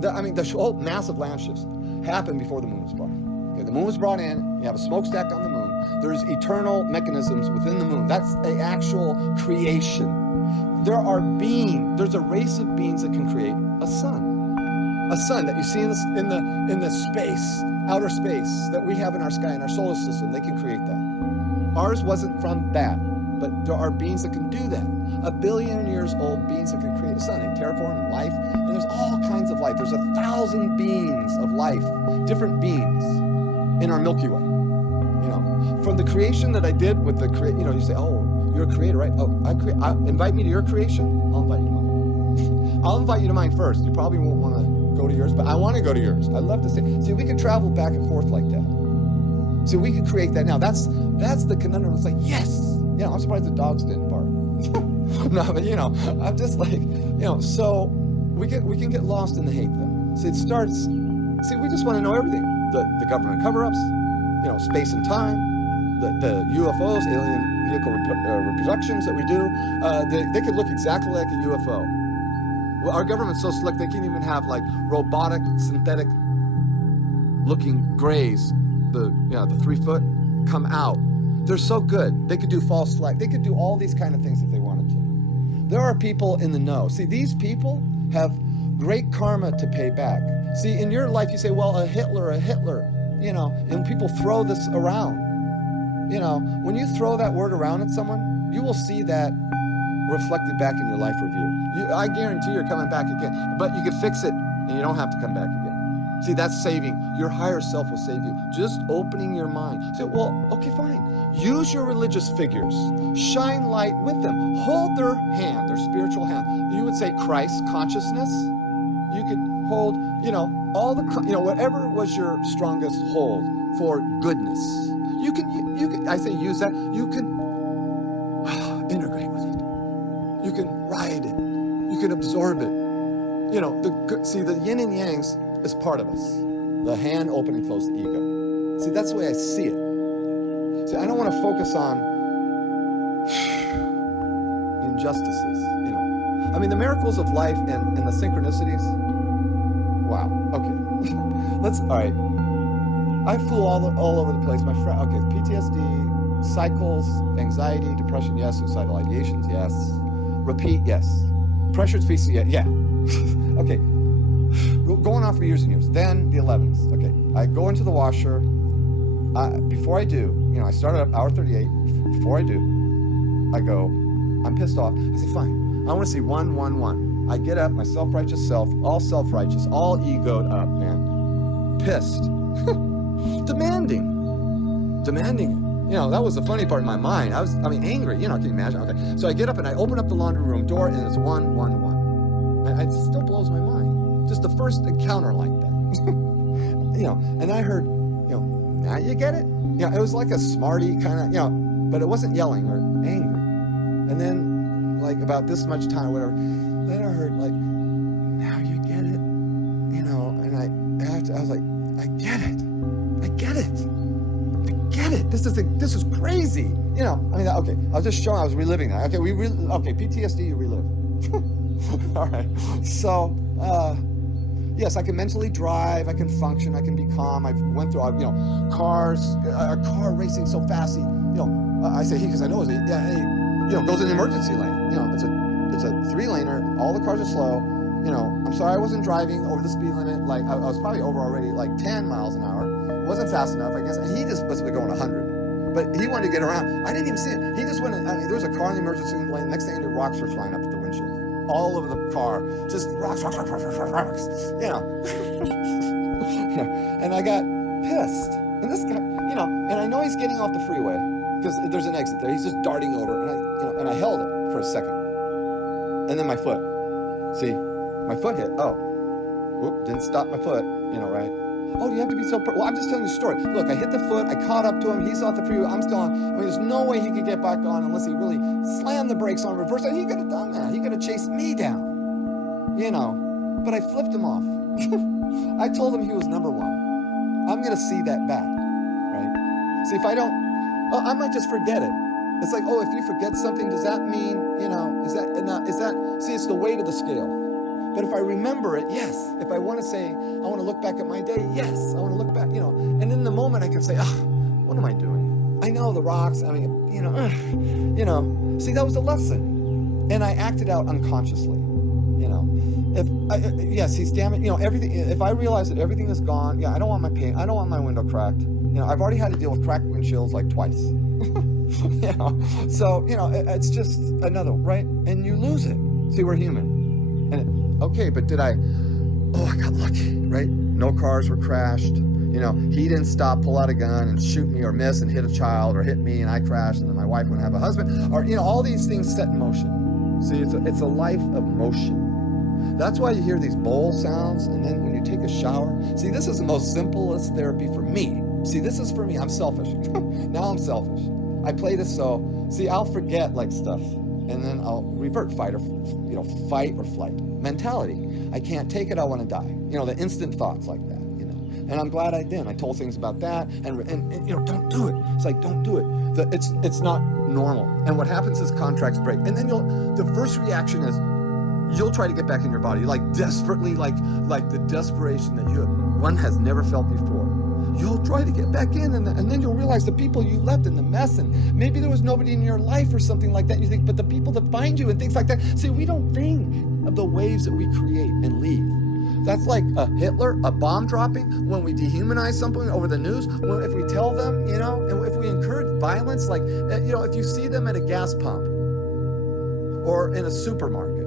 The whole massive land shifts happened before the moon was brought in. Okay, the moon was brought in. You have a smokestack on the moon. There's eternal mechanisms within the moon. That's an actual creation. There's a race of beings that can create a sun. A sun that you see in the space, outer space that we have in our sky, in our solar system. They can create that. Ours wasn't from that, but there are beings that can do that. 1 billion years old beings that can create a sun. They terraform life, and there's all kinds of life. There's 1,000 beings of life, different beings in our Milky Way. From the creation that I did with the you say, oh, you're a creator, right? Oh, invite me to your creation. I'll invite you to mine. I'll invite you to mine first. You probably won't want to go to yours, but I want to go to yours. I'd love to see, we could travel back and forth like that. See, we could create that now. That's the conundrum. It's like, yes. I'm surprised the dogs didn't bark. No, but I'm just like, so we can get lost in the hate though. See, we just want to know everything. The government cover-ups, space and time, the UFOs, alien vehicle reproductions that we do, they could look exactly like a UFO. Well, our government's so slick, they can't even have like robotic, synthetic looking grays, the 3 foot come out. They're so good. They could do false flag. They could do all these kind of things if they wanted to. There are people in the know. See, these people have great karma to pay back. See, in your life, you say, well, a Hitler, and people throw this around. When you throw that word around at someone, you will see that reflected back in your life review. I guarantee you're coming back again. But you can fix it, and you don't have to come back again. See, that's saving. Your higher self will save you. Just opening your mind. Say, well, okay, fine. Use your religious figures. Shine light with them. Hold their hand, their spiritual hand. You would say Christ consciousness. You could hold, all the, whatever was your strongest hold for goodness. You can, I say use that. You can integrate with it. You can ride it. You can absorb it. The yin and yangs is part of us. The hand open and close the ego. See, that's the way I see it. See, I don't want to focus on injustices, the miracles of life and the synchronicities. Wow. Okay. All right. I flew all over the place. My friend, okay, PTSD, cycles, anxiety, depression, yes. Suicidal ideations, yes. Repeat, yes. Pressured species, yeah. Okay. Going on for years and years. Then the 11th. Okay. I go into the washer. Before I do, I started at hour 38. Before I do, I go, I'm pissed off. I say, fine. I want to see 111. I get up, my self-righteous self, all self-righteous, all egoed up, man. Pissed. Demanding it. That was the funny part in my mind. I was angry. Can you imagine? Okay. So I get up and I open up the laundry room door and it's 111. And it still blows my mind. Just the first encounter like that. And I heard, now you get it? It was like a smarty kind of, but it wasn't yelling or And then, like, about this much time, whatever, then I heard, like, now you get it, you know, and I was like, I get it. This is crazy, you know. I mean, okay, I was just showing, I was reliving that. Okay, PTSD, you relive. All right, so, yes, I can mentally drive, I can function, I can be calm. I went through, you know, cars, a car racing so fast, you know, I say he because I know he, you know, goes in the emergency lane. You know, it's a 3-laner, all the cars are slow. You know, I'm sorry I wasn't driving over the speed limit. Like, I was probably over already, like 10 miles an hour. It wasn't fast enough, I guess. And he just was going 100. But he wanted to get around. I didn't even see it. He just went, I mean, there was a car in the emergency lane. Next thing I knew, rocks were flying up at the windshield. All over the car. Just rocks. You know. And I got pissed. And this guy, you know, and I know he's getting off the freeway because there's an exit there. He's just darting over. And I held it for a second. And then my foot. See? My foot hit. Oh. Whoop, didn't stop my foot. You know, right? Oh, you have to be so... Well, I'm just telling you a story. Look, I hit the foot. I caught up to him. He's off the freeway. I'm still on. I mean, there's no way he could get back on unless he really slammed the brakes on reverse. And he could have done that. He could have chased me down. You know. But I flipped him off. I told him he was number one. I'm going to see that back. Right? See, if I don't... Oh, I might just forget it. It's like, oh, if you forget something, does that mean, you know, is that... See, it's the weight of the scale. But if I remember it, yes. If I want to say, I want to look back at my day, yes. I want to look back, you know. And in the moment, I can say, what am I doing? I know the rocks. I mean, you know. See, that was a lesson. And I acted out unconsciously, you know. Yes, he's damaged, you know, everything. If I realize that everything is gone, yeah, I don't want my paint. I don't want my window cracked. You know, I've already had to deal with cracked windshields like twice. You know, so, you know, it's just another, right? And you lose it. See, we're human. Okay, but I got lucky, right? No cars were crashed. You know, he didn't stop, pull out a gun and shoot me or miss and hit a child or hit me and I crashed and then my wife wouldn't have a husband. Or, you know, all these things set in motion. See, it's a life of motion. That's why you hear these bowl sounds and then when you take a shower. See, this is the most simplest therapy for me. See, this is for me. I'm selfish. Now I'm selfish. I play this so, see, I'll forget like stuff and then I'll revert, fight or flight mentality. I can't take it, I want to die. You know, the instant thoughts like that, you know. And I'm glad I did. I told things about that and you know, don't do it. It's like, don't do it. It's not normal. And what happens is contracts break. And then the first reaction is you'll try to get back in your body, like desperately, like the desperation that one has never felt before. You'll try to get back in and then you'll realize the people you left in the mess and maybe there was nobody in your life or something like that. You think, but the people that find you and things like that. See, we don't think of the waves that we create and leave. That's like a Hitler, a bomb dropping, when we dehumanize something over the news, if we tell them, you know, and if we encourage violence, like, you know, if you see them at a gas pump or in a supermarket,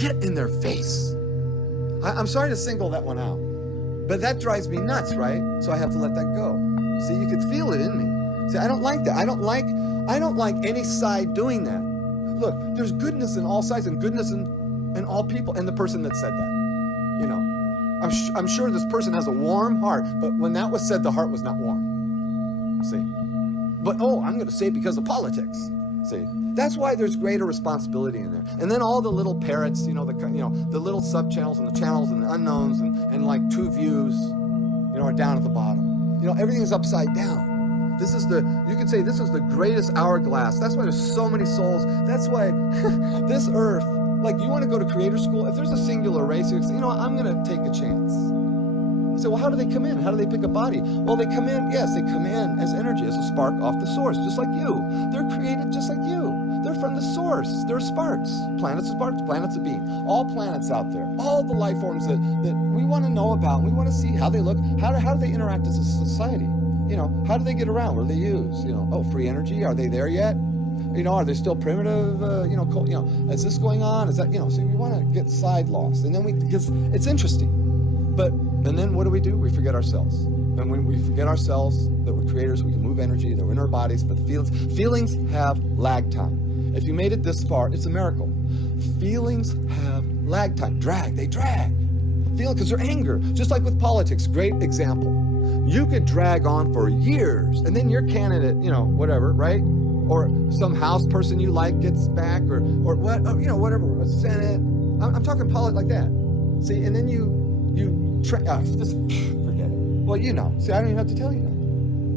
get in their face. I'm sorry to single that one out. But that drives me nuts, right? So I have to let that go. See, you could feel it in me. See, I don't like that. I don't like any side doing that. Look, there's goodness in all sides and goodness in all people. And the person that said that, you know, I'm sure this person has a warm heart, but when that was said, the heart was not warm. See, but I'm going to say it because of politics. See, that's why there's greater responsibility in there. And then all the little parrots, you know, the little sub channels and the channels and the unknowns and like two views, you know, are down at the bottom. You know, everything is upside down. You could say this is the greatest hourglass. That's why there's so many souls. That's why this earth, like, you want to go to creator school? If there's a singular race, you say, you know what, I'm going to take a chance. You say, well, how do they come in? How do they pick a body? Well, they come in as energy, as a spark off the source, just like you. They're created just like you. They're from the source. They're sparks. Planets are sparks, planets are being. All planets out there. All the life forms that we want to know about. We want to see how they look. How do they interact as a society? You know, how do they get around? What do they use? You know, free energy. Are they there yet? You know, are they still primitive? Is this going on? Is that, you know, so we want to get side lost. And then because it's interesting. And then what do? We forget ourselves. And when we forget ourselves, that we're creators, we can move energy, that we're in our bodies, but the feelings have lag time. If you made it this far, it's a miracle. Feelings have lag time. They drag. Because they're anger. Just like with politics, great example. You could drag on for years, and then your candidate, you know, whatever, right? or some House person you like gets back, or what, whatever, a Senate. I'm talking politics like that. See, and then just forget it. Well, see, I don't even have to tell you now.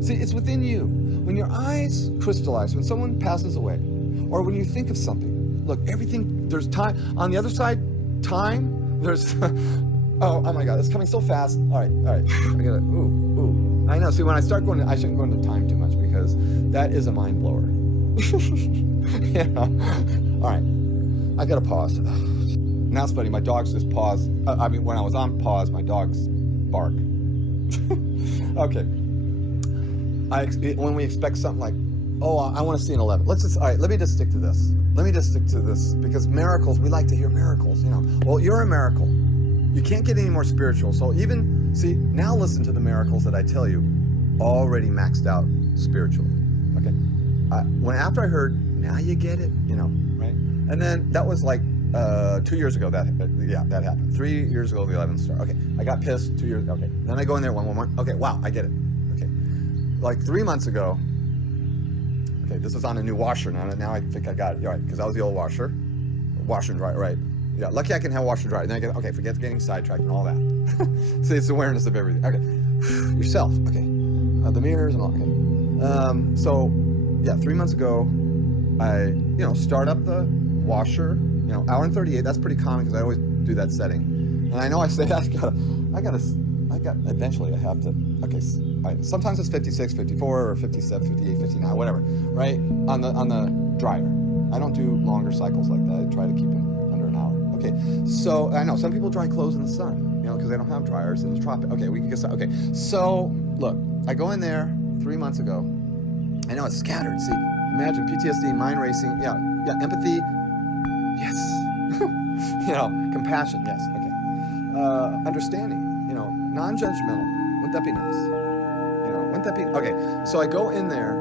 See, it's within you. When your eyes crystallize, when someone passes away, or when you think of something, look, everything, there's time. On the other side, time, there's, oh my God, it's coming so fast. All right, I gotta, ooh. I know, see, when I start going, I shouldn't go into time too much, because that is a mind blower. All right, I gotta pause. Now it's funny, my dogs just pause. When I was on pause, my dogs bark. Okay. When we expect something like, I want to see an 11. All right, let me just stick to this. Because miracles, we like to hear miracles, Well, you're a miracle. You can't get any more spiritual. So now listen to the miracles that I tell you, already maxed out spiritually. Okay. After I heard, now you get it, right? And then that was like 2 years ago that happened. 3 years ago the 11th star. Okay, I got pissed 2 years. Okay, then I go in there one. Okay, wow, I get it. Okay, like 3 months ago. Okay, this is on a new washer now. Now I think I got it. All right, because that was the old washer and dry. Right. Yeah, lucky I can have washer and dry. Then I get forget getting sidetracked and all that. See, it's awareness of everything. Okay, yourself. Okay, the mirrors and all. Okay, 3 months ago, I start up the washer. Hour and 38, that's pretty common because I always do that setting. And I know I say eventually I have to, okay, sometimes it's 56, 54, or 57, 58, 59, whatever, right? On the dryer. I don't do longer cycles like that. I try to keep them under an hour. Okay, so I know some people dry clothes in the sun, because they don't have dryers and it's tropic. Okay, we can get, okay. So, look, I go in there 3 months ago. I know it's scattered. See, imagine PTSD, mind racing, yeah, empathy, yes. Compassion, yes, okay. Understanding, non-judgmental. Wouldn't that be nice? Okay, so I go in there,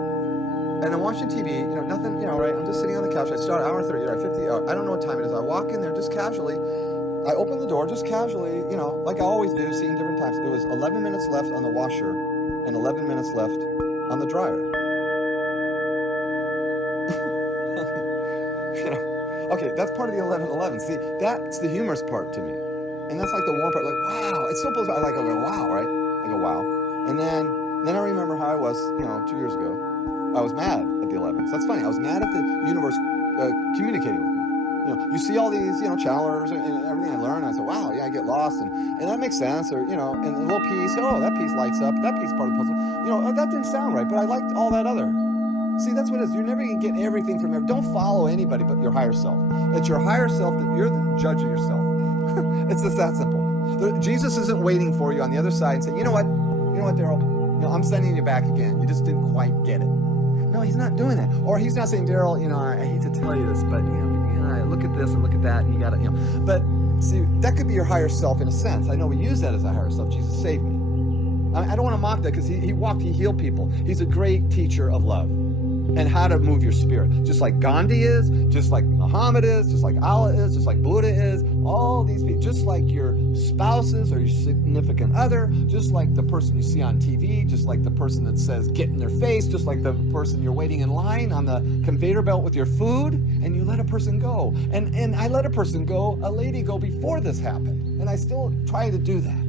and I'm watching TV, nothing, right? I'm just sitting on the couch. I start hour 30, right, 50, I don't know what time it is. I walk in there just casually. I open the door just casually, like I always do, seeing different times. It was 11 minutes left on the washer and 11 minutes left on the dryer. Okay, that's part of the 11:11. See, that's the humorous part to me. And that's like the warm part, like, wow, it's so blows by. I go, wow, right? I go, wow. And then I remember how I was, 2 years ago. I was mad at the 11th. That's funny. I was mad at the universe communicating with me. You see all these, channelers and everything I learn, and I say, wow, yeah, I get lost, and that makes sense. Or, and a little piece, that piece lights up, that piece part of the puzzle. That didn't sound right, but I liked all that other. See, that's what it is. You're never going to get everything from everyone. Don't follow anybody but your higher self. It's your higher self that you're the judge of yourself. It's just that simple. Jesus isn't waiting for you on the other side and saying, you know what, Daryl, I'm sending you back again. You just didn't quite get it. No, he's not doing that. Or he's not saying, Daryl, I hate to tell you this, but, look at this and look at that, and you got to, But, see, that could be your higher self in a sense. I know we use that as a higher self. Jesus saved me. I don't want to mock that because he healed people. He's a great teacher of love and how to move your spirit. Just like Gandhi is, just like Muhammad is, just like Allah is, just like Buddha is, all these people, just like your spouses or your significant other, just like the person you see on TV, just like the person that says get in their face, just like the person you're waiting in line on the conveyor belt with your food, and you let a person go. And I let a lady go before this happened, and I still try to do that.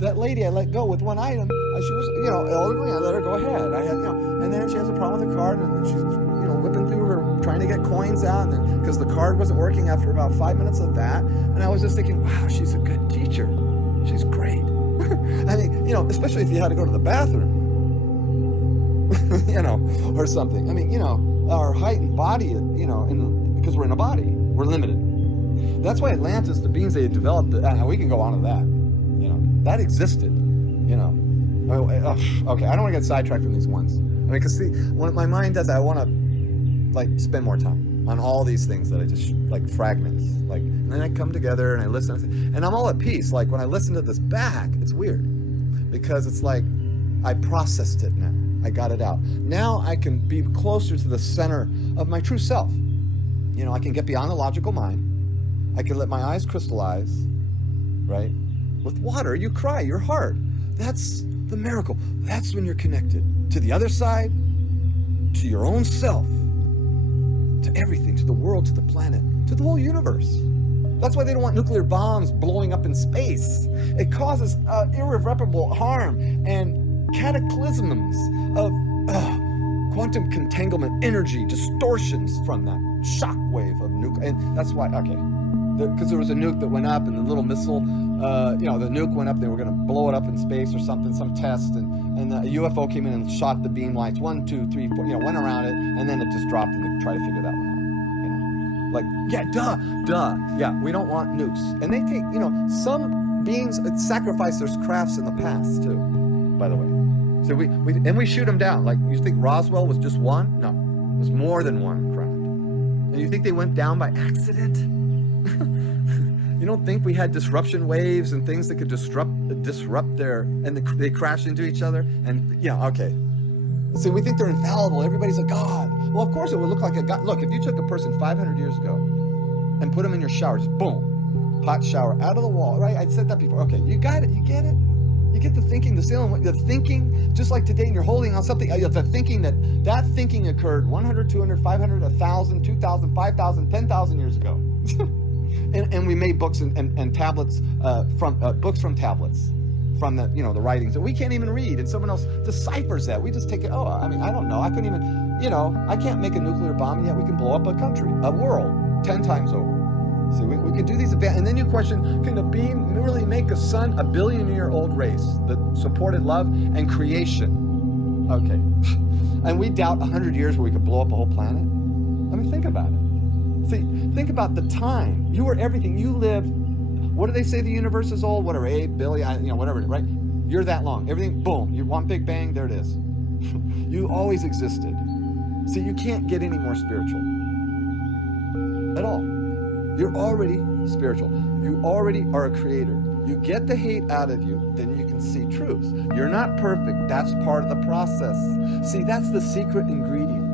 That lady I let go with one item, she was, elderly, I let her go ahead. I had, and then she has a problem with her card, and she's, whipping through her, trying to get coins out, and then, because the card wasn't working after about 5 minutes of that, and I was just thinking, wow, she's a good teacher. She's great. I mean, especially if you had to go to the bathroom, or something. I mean, our height and body, because we're in a body, we're limited. That's why Atlantis, the beings they developed, we can go on to that. That existed, Okay, I don't want to get sidetracked from these ones. Because see, when my mind does that, I want to, spend more time on all these things that I just, fragments. And then I come together and I listen, and I'm all at peace. When I listen to this back, it's weird. Because it's like, I processed it now. I got it out. Now I can be closer to the center of my true self. I can get beyond the logical mind. I can let my eyes crystallize, right? With water, you cry, your heart. That's the miracle. That's when you're connected to the other side, to your own self, to everything, to the world, to the planet, to the whole universe. That's why they don't want nuclear bombs blowing up in space. It causes irreparable harm and cataclysms of quantum entanglement, energy, distortions from that shock wave of nuke. And that's why, because there was a nuke that went up, and the little missile, the nuke went up, they were going to blow it up in space or something, some test, and a UFO came in and shot the beam lights, 1, 2, 3, 4, went around it, and then it just dropped, and they tried to figure that one out. Yeah, we don't want nukes. And they take, some beings sacrifice their crafts in the past too, by the way. So we shoot them down. Like, you think Roswell was just one? No, it was more than one craft. And you think they went down by accident? You don't think we had disruption waves and things that could disrupt and they crash into each other? And so we think they're infallible. Everybody's a god. Well, of course it would look like a god. Look, if you took a person 500 years ago and put them in your shower, just boom, hot shower out of the wall, right? I said that before. Okay, you got it. You get it. You get the thinking, the thinking, just like today, and you're holding on something. The thinking that thinking occurred 100, 200, 500, 1,000, 2,000, 5,000, 10,000 years ago. and we made books and tablets books from tablets. From the the writings that we can't even read, and someone else deciphers that. We just take it. I don't know. I couldn't even, I can't make a nuclear bomb, and yet we can blow up a country, a world, 10 times over. So we can do these advances. And then you question, can a being really make a sun, a billion-year-old race that supported love and creation? Okay. And we doubt 100 years where we could blow up a whole planet? I mean, think about it. See, think about the time. You were everything. You lived. What do they say the universe is old? Whatever, 8 billion, whatever, right? You're that long. Everything, boom, you want big bang, there it is. You always existed. See, you can't get any more spiritual at all. You're already spiritual. You already are a creator. You get the hate out of you, then you can see truths. You're not perfect. That's part of the process. See, that's the secret ingredient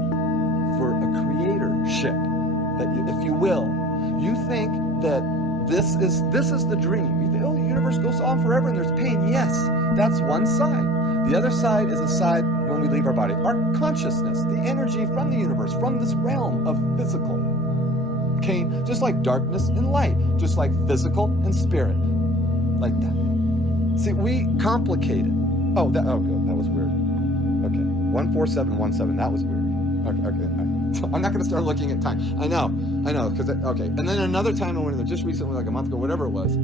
for a creatorship, that you, if you will. You think that this is the dream. You think, the universe goes on forever and there's pain. Yes, that's one side. The other side is a side when we leave our body. Our consciousness, the energy from the universe, from this realm of physical, came just like darkness and light, just like physical and spirit, like that. See, we complicate it. Oh, good. That was weird. Okay, 14717. That was weird. Okay. I'm not going to start looking at time. I know, because, okay. And then another time I went in there, just recently, like a month ago, whatever it was,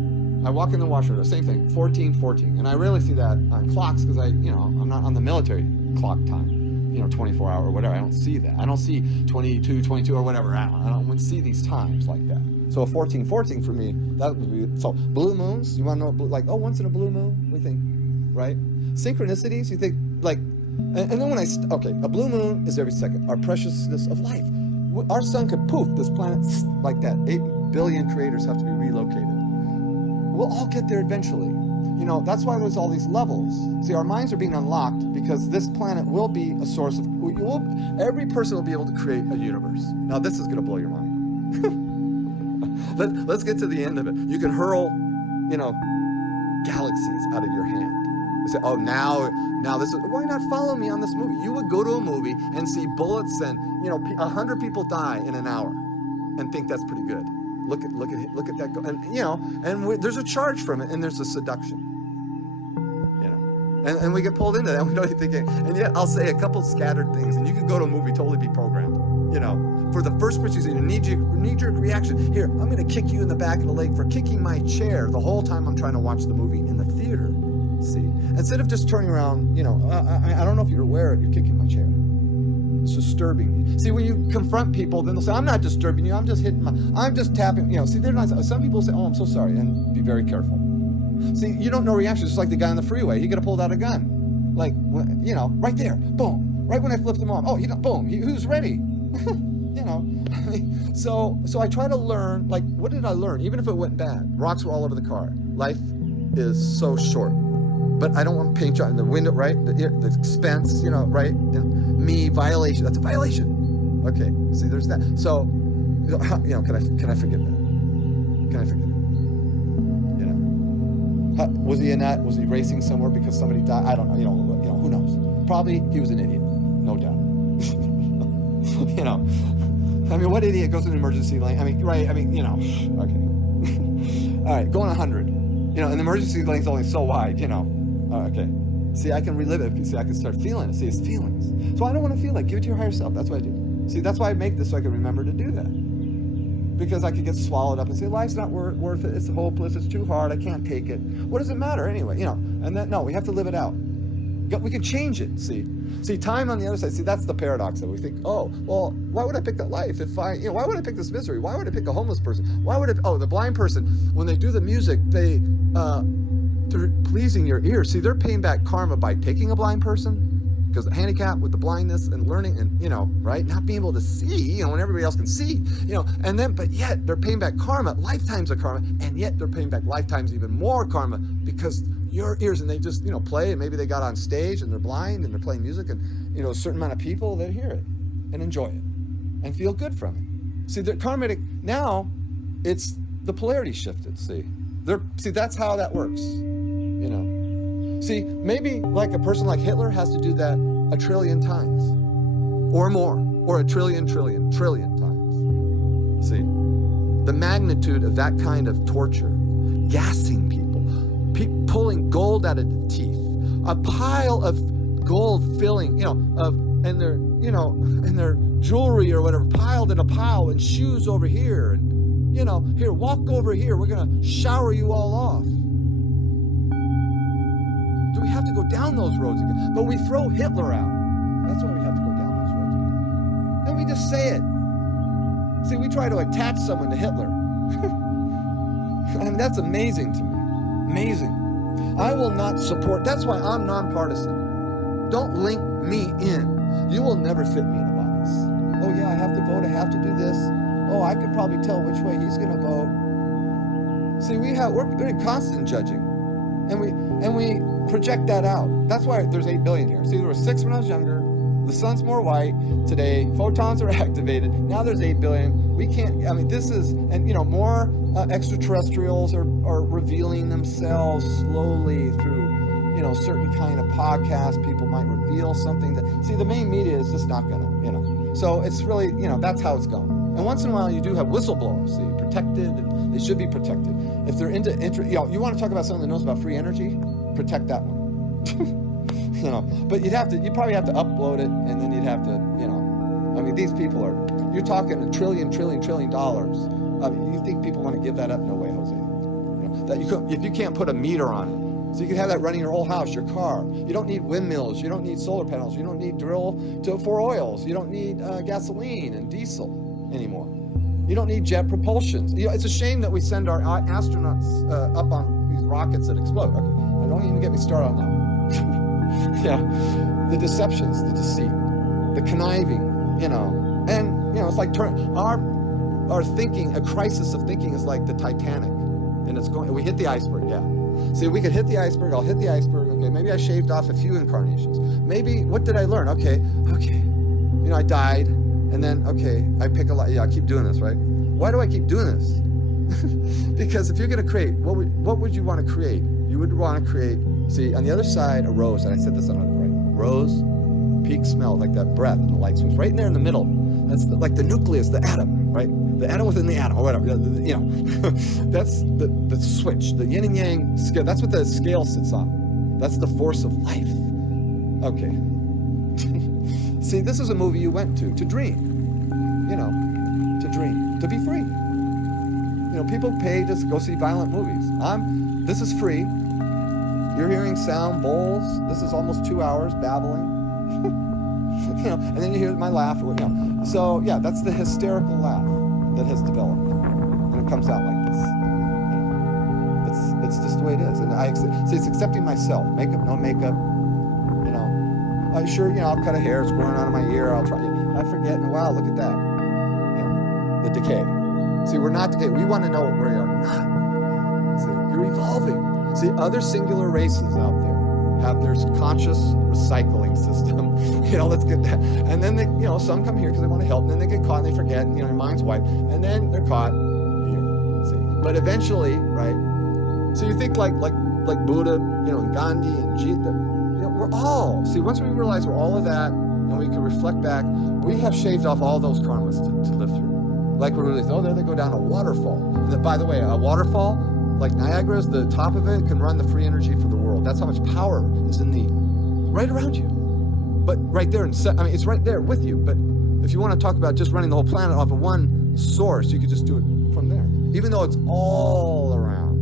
I walk in the washroom, same thing, 1414. And I rarely see that on clocks because I'm not on the military clock time, 24 hour or whatever. I don't see that. I don't see 22 or whatever. I don't see these times like that. So a 1414 for me, that would be, so blue moons, you want to know, like, once in a blue moon, we think, right? Synchronicities, you think, like, and then when a blue moon is every second. Our preciousness of life. Our sun could poof, this planet like that. 8 billion creators have to be relocated. We'll all get there eventually. That's why there's all these levels. See, our minds are being unlocked because this planet will be a source of, every person will be able to create a universe. Now this is going to blow your mind. Let's get to the end of it. You can hurl, galaxies out of your hand. You say, now this is, why not follow me on this movie? You would go to a movie and see bullets and, 100 people die in an hour and think that's pretty good. Look at that go, and there's a charge from it, and there's a seduction, and we get pulled into that. And we don't even think, and yet I'll say a couple scattered things, and you could go to a movie totally be programmed, for the first person, a knee-jerk reaction. Here, I'm going to kick you in the back of the leg for kicking my chair the whole time I'm trying to watch the movie in the theater. See, instead of just turning around, I don't know if you're aware you're kicking my chair. It's disturbing me. See, when you confront people, then they'll say, I'm not disturbing you, I'm just tapping, see, they're not, some people say, I'm so sorry, and be very careful. See, you don't know reactions, just like the guy on the freeway, he could have pulled out a gun. Like, right there, boom, right when I flipped him off, boom, who's ready? So I try to learn, like, what did I learn? Even if it went bad, rocks were all over the car. Life is so short. But I don't want paint on the window, right? The expense, right? And me, violation. That's a violation. Okay, see, there's that. So, can I forgive that? Can I forgive it? Was he racing somewhere because somebody died? I don't know. Who knows? Probably he was an idiot, no doubt. You know, I mean, what idiot goes to an emergency lane? I mean, right? I mean, you know, okay. All right, going 100. You know, and the emergency lane's only so wide, you know. Okay. See, I can relive it. See, I can start feeling it. See, it's feelings. So I don't want to feel like, give it to your higher self. That's what I do. See, that's why I make this, so I can remember to do that. Because I could get swallowed up and say, life's not worth it. It's hopeless. It's too hard. I can't take it. What does it matter anyway? You know, and then, no, we have to live it out. We can change it, See, time on the other side, see, that's the paradox that we think, oh, well, why would I pick that life if why would I pick this misery? Why would I pick a homeless person? Why would the blind person, when they do the music, they're pleasing your ears. See, they're paying back karma by picking a blind person, because the handicap with the blindness and learning and, you know, right, not being able to see, you know, when everybody else can see, you know, and then, but yet they're paying back karma, lifetimes of karma, and yet they're paying back lifetimes even more karma because your ears, and they just, you know, play, and maybe they got on stage and they're blind and they're playing music, and, you know, a certain amount of people that hear it and enjoy it and feel good from it. See, the karmic, now it's the polarity shifted, see, that's how that works, you know. See, maybe like a person like Hitler has to do that 1 trillion times or more, or 1 trillion times. See, the magnitude of that kind of torture, gassing people, pulling gold out of the teeth, a pile of gold filling, you know, and their jewelry or whatever piled in a pile, and shoes over here, and, you know, here, walk over here, we're gonna shower you all off. Do we have to go down those roads again? But we throw Hitler out. That's why we have to go down those roads again. Then we just say it. See, we try to attach someone to Hitler. I mean, that's amazing to me. Amazing. I will not support. That's why I'm nonpartisan. Don't link me in. You will never fit me in a box. Oh yeah, I have to vote. I have to do this. Oh, I could probably tell which way he's going to vote. See, we're in constant judging, and we project that out. That's why there's 8 billion here. See, there were 6 when I was younger. The sun's more white today. Photons are activated. Now there's 8 billion. We can't. I mean, this is, and you know, more extraterrestrials are revealing themselves slowly through, you know, certain kind of podcasts. People might reveal something that. See, the main media is just not gonna, you know. So it's really, you know, that's how it's going. And once in a while, you do have whistleblowers. See, protected, and they should be protected. If they're into, you know, you want to talk about someone that knows about free energy, protect that one. You know, but you'd probably have to upload it, and then you'd have to, you know, I mean, these people you're talking $1 trillion. I mean, you think people want to give that up? No way, Jose. You know, that if you can't put a meter on it, so you can have that running your whole house, your car. You don't need windmills. You don't need solar panels. You don't need for oils. You don't need gasoline and diesel anymore. You don't need jet propulsions. You know, it's a shame that we send our astronauts up on these rockets that explode. Okay, don't even get me started on that one. Yeah, the deceptions, the deceit, the conniving, you know, and, you know, it's like our thinking, a crisis of thinking is like the Titanic, and we hit the iceberg, yeah. See, we could hit the iceberg, I'll hit the iceberg, okay, maybe I shaved off a few incarnations. Maybe, what did I learn? Okay, you know, I died, and then, okay, I pick a lot, yeah, I keep doing this, right? Why do I keep doing this? Because if you're going to create, what would you want to create? You would want to create, see, on the other side, a rose, and I said this on the right, rose, peak smell, like that breath, and the light switch, right in there in the middle. That's like the nucleus, the atom, right? The atom within the atom, or whatever, you know. That's the switch, the yin and yang scale. That's what the scale sits on. That's the force of life. Okay. See, this is a movie you went to dream, you know, to dream, to be free. You know, people pay to go see violent movies. This is free. You're hearing sound bowls. This is almost 2 hours babbling. You know, and then you hear my laugh. You know. So yeah, that's the hysterical laugh that has developed, and it comes out like this. You know, it's just the way it is, and it's accepting myself. Makeup, no makeup. You know, sure, you know, I'll cut a hair. It's growing out of my ear. I'll try. I forget. And wow, look at that. You know, the decay. See, we're not decay. We want to know what we are not. See, you're evolving. See, other singular races out there have their conscious recycling system. You know, let's get that. And then they, you know, some come here because they want to help, and then they get caught and they forget, and, you know, their mind's wiped, and then they're caught here. See, but eventually, right? So you think like Buddha, you know, and Gandhi and you know, we're all. See, once we realize we're all of that, and we can reflect back, we have shaved off all those karmas to live through. Like we're really, there they go down a waterfall. And then, by the way, a waterfall, like Niagara's, the top of it can run the free energy for the world. That's how much power is right around you. But right there, it's right there with you. But if you want to talk about just running the whole planet off of one source, you could just do it from there. Even though it's all around.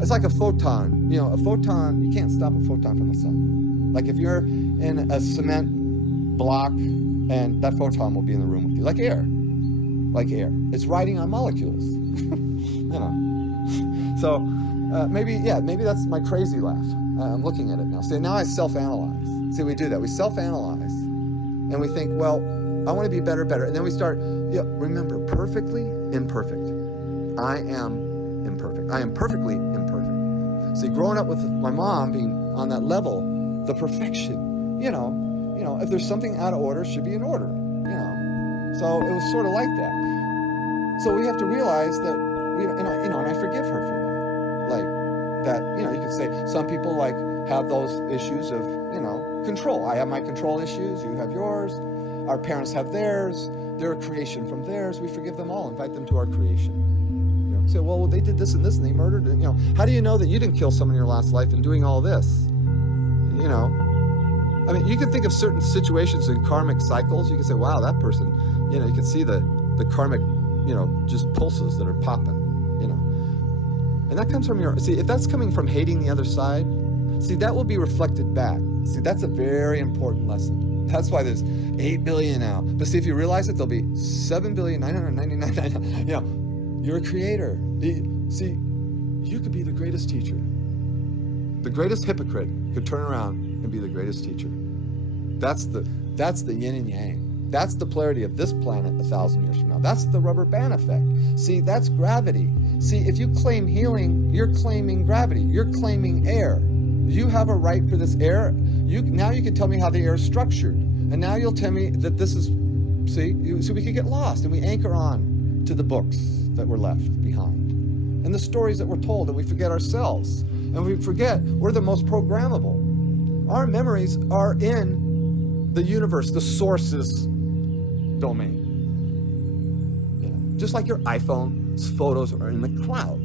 It's like a photon. A photon, you can't stop a photon from the sun. Like if you're in a cement block, and that photon will be in the room with you, like air. It's riding on molecules. So maybe that's my crazy laugh. I'm looking at it now. See, now I self-analyze. See, we do that. We self-analyze, and we think, well, I want to be better, and then we start. Remember, perfectly imperfect. I am imperfect. I am perfectly imperfect. See, growing up with my mom being on that level, the perfection, if there's something out of order, it should be in order, So it was sort of like that. So we have to realize that, and I forgive her for that. Like that, you could say some people have those issues of, control. I have my control issues, you have yours, our parents have theirs, they're a creation from theirs. We forgive them all, invite them to our creation. Say, well, they did this and this and they murdered it. How do you know that you didn't kill someone in your last life in doing all this? You can think of certain situations in karmic cycles. You can say, wow, that person, you can see the karmic, just pulses that are popping, And that comes from if that's coming from hating the other side, that will be reflected back. That's a very important lesson. That's why there's 8 billion now. But see, if you realize it, there'll be 7,999,999, you're a creator. See, you could be the greatest teacher. The greatest hypocrite could turn around and be the greatest teacher. That's the yin and yang. That's the polarity of this planet 1,000 years from now. That's the rubber band effect. See, that's gravity. See, if you claim healing, you're claiming gravity. You're claiming air. You have a right for this air. Now you can tell me how the air is structured. And now you'll tell me that this is, so we could get lost and we anchor on to the books that were left behind. And the stories that were told, and we forget ourselves. And we forget we're the most programmable. Our memories are in the universe, the sources domain. Just like your iPhone's photos are in the cloud.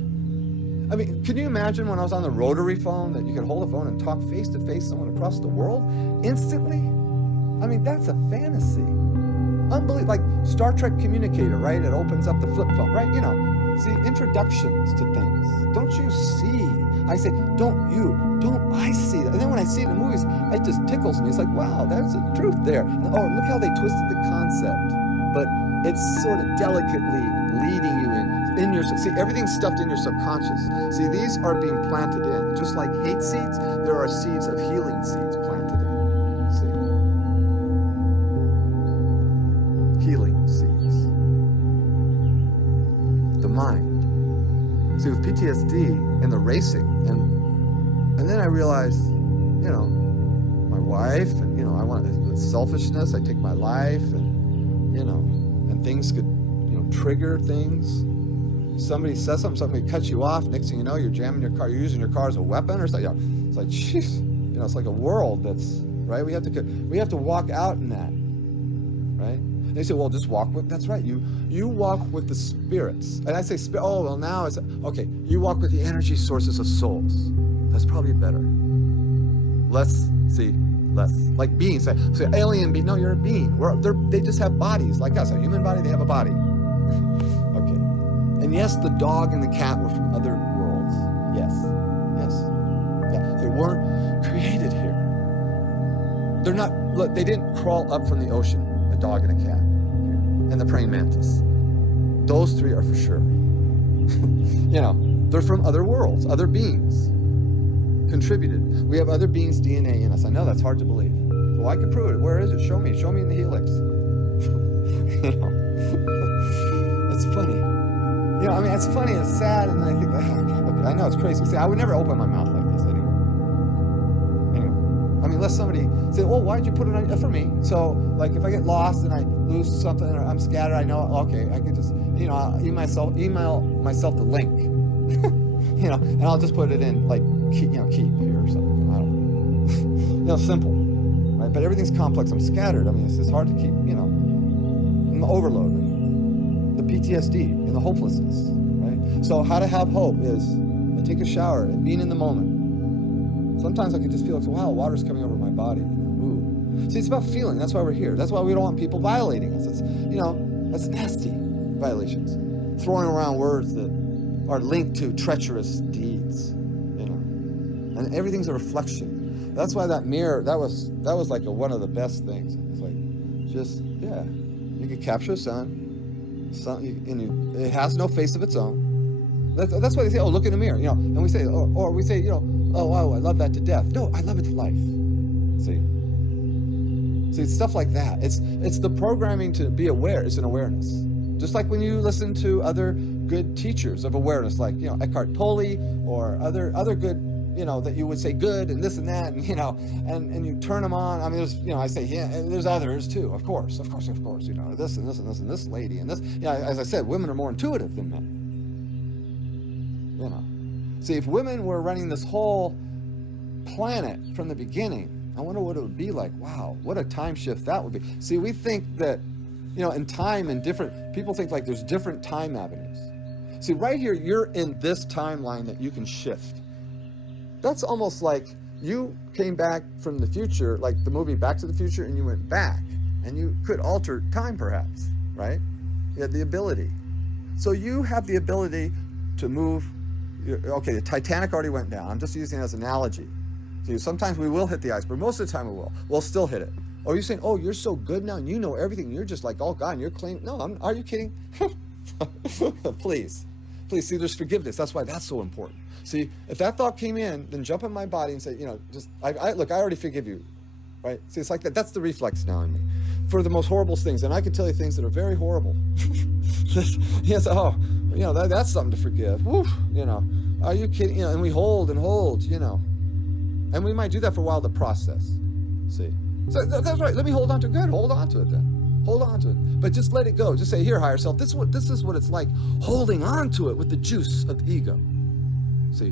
Can you imagine when I was on the rotary phone that you could hold a phone and talk face to face someone across the world instantly? That's a fantasy. Unbelievable. Like Star Trek communicator, right? It opens up the flip phone, right? See, introductions to things. Don't you see? I say, don't I see that? And then when I see it in movies, it just tickles me. It's like, wow, there's a truth there. And, look how they twisted the concept. But it's sort of delicately leading you in your, see, everything's stuffed in your subconscious. See, these are being planted in. Just like hate seeds, there are seeds of healing seeds planted in. See? Healing seeds. The mind. See, with PTSD and the racing, and then I realized, my wife, and I want selfishness. I take my life, and things could, trigger things. Somebody says something cuts you off. Next thing you know, you're jamming your car. You're using your car as a weapon, or something. It's like, jeez, it's like a world that's right. We have to walk out in that, right? And they say, well, just walk with. That's right. You walk with the spirits, and I say, oh, well, now it's okay. You walk with the energy sources of souls. That's probably better. Less like beings. Say alien being. No, you're a being. They just have bodies like us. A human body. They have a body. Okay. And yes, the dog and the cat were from other worlds. Yes. Yeah. They weren't created here. They're not. Look, they didn't crawl up from the ocean. A dog and a cat, and the praying mantis. Those three are for sure. They're from other worlds, other beings. Contributed. We have other beings' DNA in us. I know that's hard to believe. Well, I can prove it. Where is it? Show me in the helix. It's funny. It's funny, it's sad, and I think, okay, I know it's crazy. See, I would never open my mouth like this anyway. Unless somebody say, well, why'd you put it on for me? So, like, if I get lost and I lose something or I'm scattered, I know, okay, I could just, I'll email myself the link, and I'll just put it in, like, keep here or something. I don't know. Simple, right? but everything's complex. I'm scattered. I mean, it's hard to keep, in the overload, the PTSD, and the hopelessness, right? So how to have hope is I take a shower and being in the moment. Sometimes I can just feel like, wow, water's coming over my body. Ooh. See, it's about feeling. That's why we're here. That's why we don't want people violating us. It's, that's nasty violations. Throwing around words that are linked to treacherous deeds, and everything's a reflection. That's why that mirror, that was like one of the best things. It's like, you can capture a sun, it has no face of its own. That's why they say, oh, look in the mirror, and we say, or we say, oh, wow, I love that to death. No, I love it to life. See, it's stuff like that. It's the programming to be aware. It's an awareness. Just like when you listen to other good teachers of awareness, like, Eckhart Tolle or other good, that you would say good and this and that, and, and you turn them on. I mean, there's, I say, and there's others too, of course, this and this and this and this lady and this, as I said, women are more intuitive than men, See, if women were running this whole planet from the beginning, I wonder what it would be like. Wow, what a time shift that would be. See, we think that, in time and people think like there's different time avenues. See, right here, you're in this timeline that you can shift. That's almost like you came back from the future, like the movie Back to the Future, and you went back, and you could alter time perhaps, right? You had the ability. So you have the ability to move. Okay, the Titanic already went down. I'm just using it as an analogy. See, sometimes we will hit the iceberg. Most of the time we will. We'll still hit it. Or you're saying, oh, you're so good now, and you know everything. You're just like all God, and you're claiming. No, are you kidding? Please, see, there's forgiveness. That's why that's so important. See, if that thought came in, then jump in my body and say, I already forgive you, right? See, it's like that. That's the reflex now in me for the most horrible things. And I can tell you things that are very horrible. Yes, that's something to forgive. Woo, are you kidding? And we hold, and we might do that for a while to process. See, so that's right. Let me hold on to it. Good. Hold on to it then. Hold on to it. But just let it go. Just say, here, higher self, this is what it's like holding on to it with the juice of the ego. See,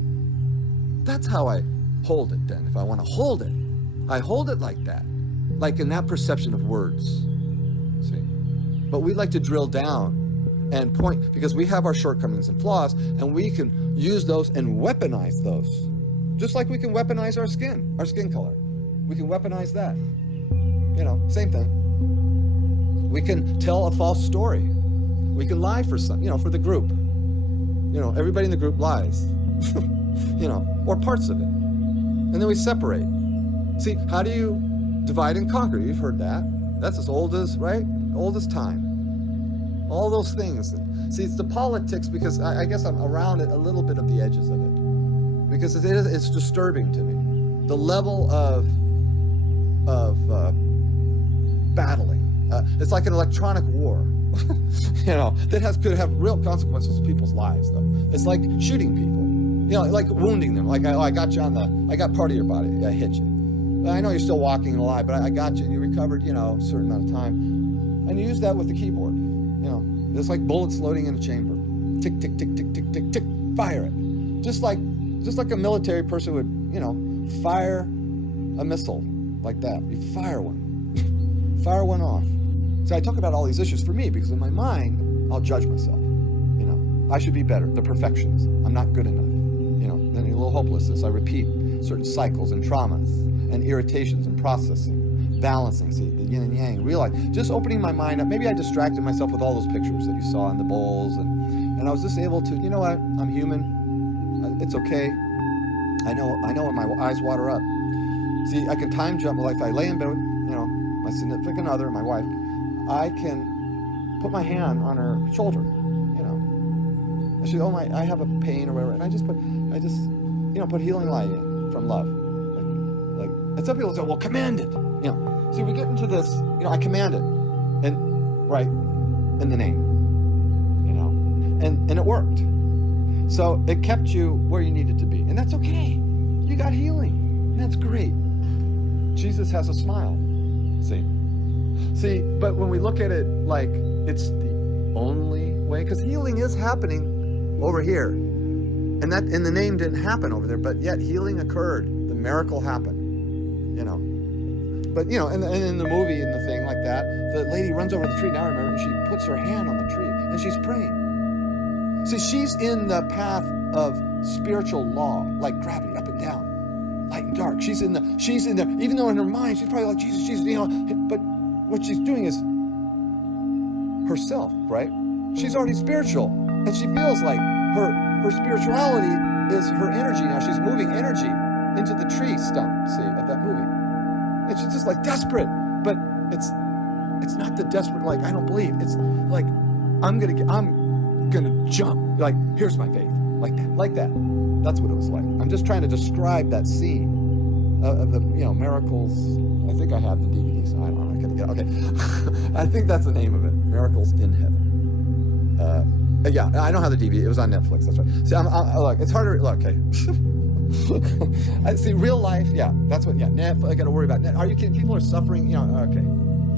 that's how I hold it then. If I want to hold it, I hold it like that. Like in that perception of words. See, but we like to drill down and point, because we have our shortcomings and flaws, and we can use those and weaponize those. Just like we can weaponize our skin color. We can weaponize that. Same thing. We can tell a false story. We can lie for for the group. Everybody in the group lies. Or parts of it. And then we separate. See, how do you divide and conquer? You've heard that. That's as old as, right? Old as time. All those things. See, it's the politics, because I guess I'm around it a little bit of the edges of it. Because it's disturbing to me. The level of battling. It's like an electronic war. That could have real consequences to people's lives, though. It's like shooting people. Like wounding them. Like, I got you I got part of your body. I hit you. I know you're still walking and alive, but I got you and you recovered, a certain amount of time. And you use that with the keyboard. It's like bullets loading in a chamber. Tick, tick, tick, tick, tick, tick, tick. Fire it. Just like a military person would, fire a missile like that. You fire one. Fire one off. So I talk about all these issues for me, because in my mind, I'll judge myself. I should be better. The perfectionism. I'm not good enough. Then a little hopelessness. I repeat certain cycles and traumas and irritations and processing, balancing, see, the yin and yang, realize, just opening my mind up. Maybe I distracted myself with all those pictures that you saw in the bowls, and I was just able to, what, I'm human. It's okay. I know when my eyes water up. See, I can time jump. Like if I lay in bed with, my significant other, my wife, I can put my hand on her shoulder, I should, I have a pain or whatever, and I just put healing light in from love. Like, and some people say, well, command it. See, we get into this, I command it, and right, in the name, and it worked. So it kept you where you needed to be, and that's okay. You got healing, and that's great. Jesus has a smile. See, but when we look at it like it's the only way, because healing is happening over here, and that in the name didn't happen over there, but yet healing occurred. The miracle happened, but and in the movie and the thing like that, the lady runs over the tree. Now I remember, and she puts her hand on the tree and she's praying. See, she's in the path of spiritual law, like gravity, up and down, light and dark. She's in there, even though in her mind she's probably like Jesus, but what she's doing is herself, right? She's already spiritual, and she feels like her spirituality is her energy now. She's moving energy into the tree stump, see, of that movie. And she's just like desperate, but it's not the desperate, like, I don't believe. It's like, I'm gonna jump. Like, here's my faith. Like that. That's what it was like. I'm just trying to describe that scene of the, miracles. I think I have the DVDs. I'm not gonna get, okay. I think that's the name of it. Miracles in Heaven. Yeah, I don't have the DVD. It was on Netflix. That's right. See, look, it's harder. Look, okay. I see real life. Yeah, that's what. Yeah, Netflix. I got to worry about. Are you kidding? People are suffering. Okay.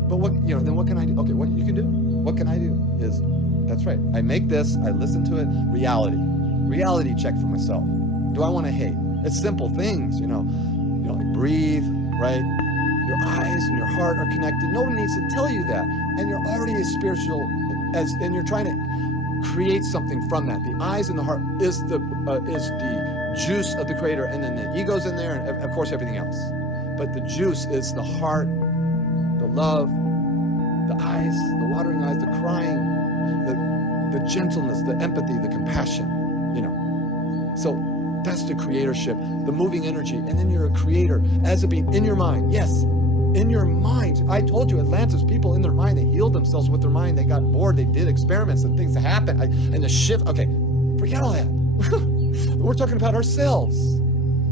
But what? Then what can I do? Okay, what you can do? What can I do? Is that's right. I make this. I listen to it. Reality check for myself. Do I want to hate? It's simple things. Like breathe. Right. Your eyes and your heart are connected. No one needs to tell you that, and you're already as spiritual and you're trying to create something from that. The eyes and the heart is the juice of the creator, and then the ego's in there, and of course everything else. But the juice is the heart, the love, the eyes, the watering eyes, the crying, the gentleness, the empathy, the compassion. So that's the creatorship, the moving energy, and then you're a creator as a being in your mind. Yes. In your mind. I told you, Atlantis, people in their mind, they healed themselves with their mind. They got bored. They did experiments and things that happened. And the shift, okay, forget all that. We're talking about ourselves.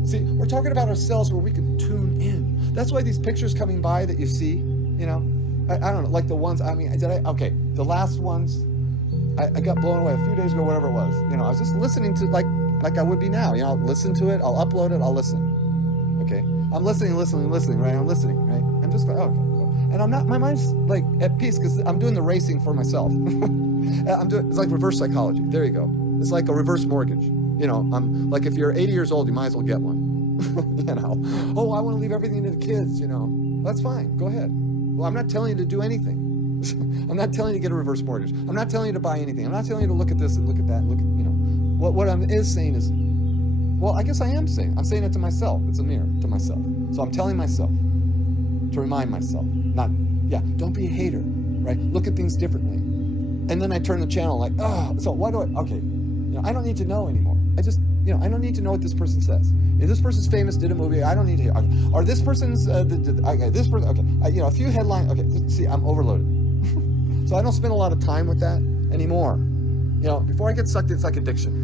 See, we're talking about ourselves where we can tune in. That's why these pictures coming by that you see, I don't know, like the ones, the last ones, I got blown away a few days ago, whatever it was. I was just listening to like I would be now. I'll listen to it, I'll upload it, I'll listen. Okay? I'm listening, right? I'm listening, right? I'm just like, okay. And my mind's like at peace because I'm doing the racing for myself. It's like reverse psychology. There you go. It's like a reverse mortgage. I'm like, if you're 80 years old, you might as well get one. Oh, I want to leave everything to the kids, That's fine. Go ahead. Well, I'm not telling you to do anything. I'm not telling you to get a reverse mortgage. I'm not telling you to buy anything. I'm not telling you to look at this and look at that and look at, what I'm saying is, well, I guess I am saying. I'm saying it to myself. It's a mirror to myself. So I'm telling myself to remind myself, don't be a hater, right? Look at things differently. And then I turn the channel like, so why do I don't need to know anymore. I just, I don't need to know what this person says. If this person's famous, did a movie, I don't need to hear. Okay. Or this person's, this person, okay. A few headlines, okay, see, I'm overloaded. So I don't spend a lot of time with that anymore. Before I get sucked, it's like addiction.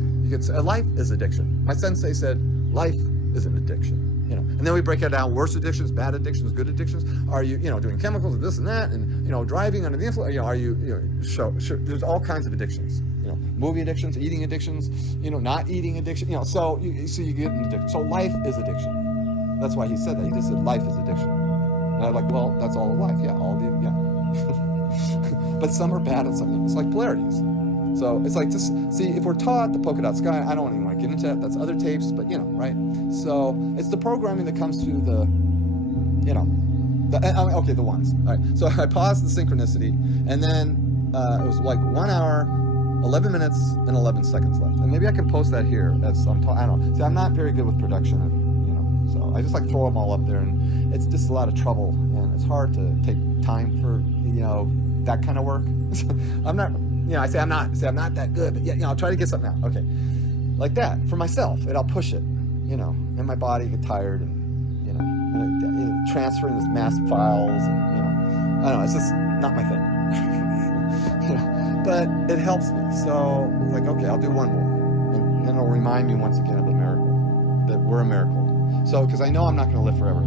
Life is addiction. My sensei said, life is an addiction. And then we break it down: worse addictions, bad addictions, good addictions. Are you, doing chemicals and this and that, and driving under the influence? Are you, sure. There's all kinds of addictions. Movie addictions, eating addictions. Not eating addiction. So you get an addiction. So life is addiction. That's why he said that. He just said life is addiction. And I'm like, well, that's all of life. Yeah, but some are bad and some. It's like polarities. So it's like, just see, if we're taught the polka dot sky, I don't even want to get into that. That's other tapes, but right? So it's the programming that comes through the ones. All right. So I paused the synchronicity, and then it was like 1 hour, 11 minutes, and 11 seconds left. And maybe I can post that here as I'm talking. I don't know. See, I'm not very good with production, so I just like throw them all up there, and it's just a lot of trouble, and it's hard to take time for that kind of work. I'm not. I say I'm not that good, but I'll try to get something out. Okay, like that for myself, and I'll push it, and my body get tired, and and transferring this massive files, and I don't know, it's just not my thing. But it helps me. So it's like, okay, I'll do one more, and then it'll remind me once again of the miracle, that we're a miracle. So because I know I'm not going to live forever.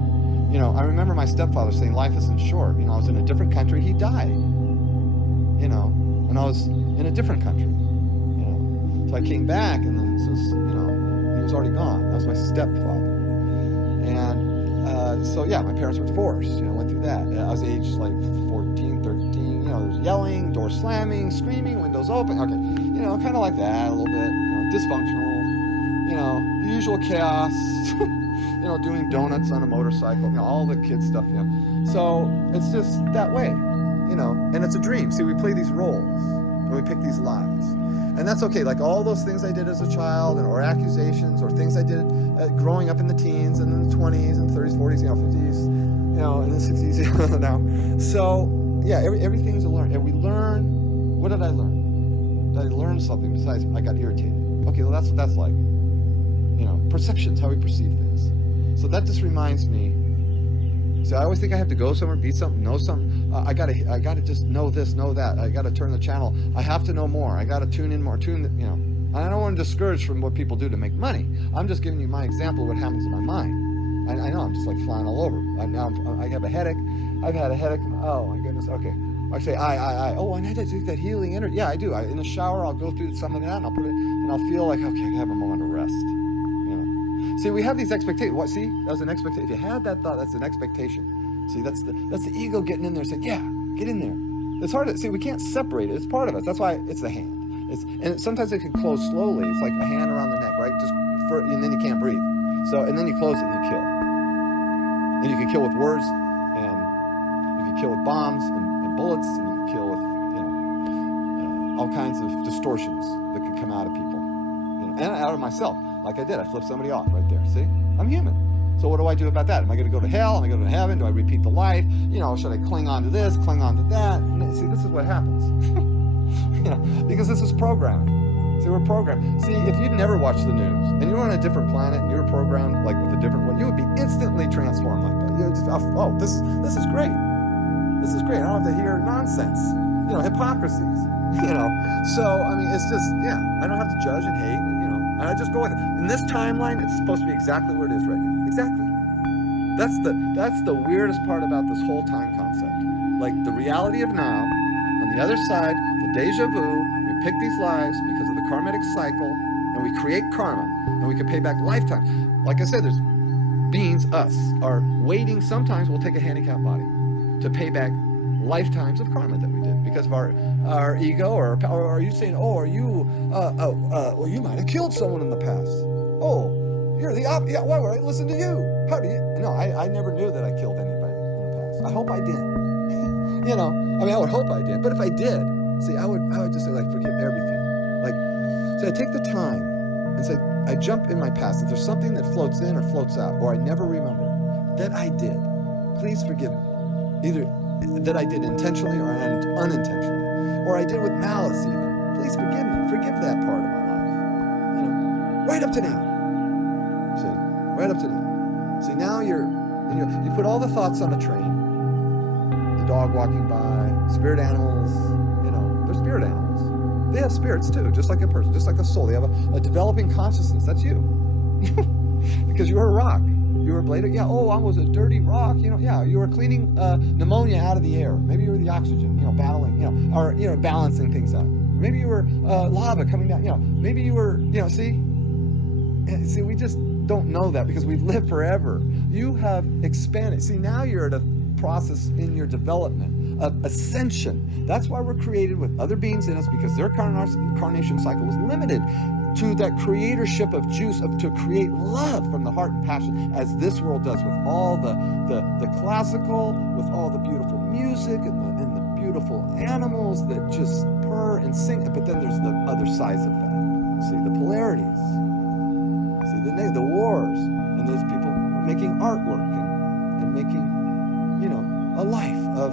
I remember my stepfather saying life isn't short. I was in a different country, he died. When I was in a different country, So I came back, and then he was already gone. That was my stepfather. And so my parents were divorced. Went through that. I was aged like 14, 13. There's yelling, doors slamming, screaming, windows open. Okay, kind of like that a little bit. Dysfunctional. The usual chaos. doing donuts on a motorcycle, all the kid stuff, So it's just that way, and it's a dream. See, we play these roles and we pick these lives. And that's okay. Like all those things I did as a child, or accusations, or things I did growing up in the teens and in the 20s and 30s, 40s, 50s, and the 60s now. So yeah, everything's a learn. And we learn. What did I learn? Did I learn something besides I got irritated? Okay, well that's what that's like. Perceptions, how we perceive things. So that just reminds me. So I always think I have to go somewhere, be something, know something. I gotta just know this, know that. I gotta turn the channel. I have to know more. I gotta tune in more. And I don't want to discourage from what people do to make money. I'm just giving you my example of what happens in my mind. I know I'm just like flying all over. I have a headache. I've had a headache. Oh my goodness. Okay. I say I. Oh, I need to take that healing energy. Yeah, I do. In the shower, I'll go through some of that, and I'll put it, and I'll feel like, okay, I have a moment of rest. See, we have these expectations. What? See, that was an expectation. If you had that thought, that's an expectation. See, that's the ego getting in there, saying, yeah, get in there. It's hard to see. We can't separate it. It's part of us. That's why it's the hand. Sometimes it can close slowly. It's like a hand around the neck, right? And then you can't breathe. So, and then you close it and you kill. And you can kill with words, and you can kill with bombs and bullets, and you can kill with all kinds of distortions that can come out of people, and out of myself. Like I did, I flipped somebody off right there. See, I'm human. So what do I do about that? Am I going to go to hell? Am I going to heaven? Do I repeat the life? Should I cling on to this, cling on to that? And see, this is what happens. Because this is programming. See, we're programmed. See, if you'd never watched the news and you were on a different planet and you were programmed like with a different one, you would be instantly transformed like that. Just, oh, this is great. This is great. I don't have to hear nonsense. Hypocrisies. So I mean, it's just I don't have to judge and hate. And I just go with it. In this timeline, it's supposed to be exactly where it is right now. Exactly. That's the weirdest part about this whole time concept. Like the reality of now, on the other side, the deja vu, we pick these lives because of the karmic cycle, and we create karma, and we can pay back lifetimes. Like I said, there's beings, us, are waiting. Sometimes we'll take a handicapped body to pay back lifetimes of karma that we did because of our ego, or are you saying, oh, are you well, you might have killed someone in the past. Oh, you're the yeah, why would I listen to you? How do you? No, I never knew that I killed anybody in the past. I hope I didn't. I mean, I would hope I did, but if I did, see, I would just say, like, forgive everything. Like, so I take the time and say, I jump in my past. If there's something that floats in or floats out, or I never remember that I did, please forgive me. Either that I did intentionally or unintentionally, or I did with malice even. Please forgive me. Forgive that part of my life. Right up to now. See, right up to now. See, now you put all the thoughts on a train. The dog walking by, spirit animals. They're spirit animals. They have spirits too, just like a person, just like a soul. They have a developing consciousness. That's you, because you were a rock. You were a blade. Yeah. Oh, I was a dirty rock. Yeah. You were cleaning pneumonia out of the air. Maybe you were the oxygen. Battling. Or balancing things out. Maybe you were lava coming down. Maybe you were. See, we just don't know that because we've lived forever. You have expanded. See, now you're at a process in your development of ascension. That's why we're created with other beings in us, because their incarnation cycle was limited to that creatorship of juice to create love from the heart and passion, as this world does, with all the classical, with all the beautiful music and the beautiful animals that just purr and sing. But then there's the other sides of that. See, the polarities. See, the wars, and those people making artwork and making, a life of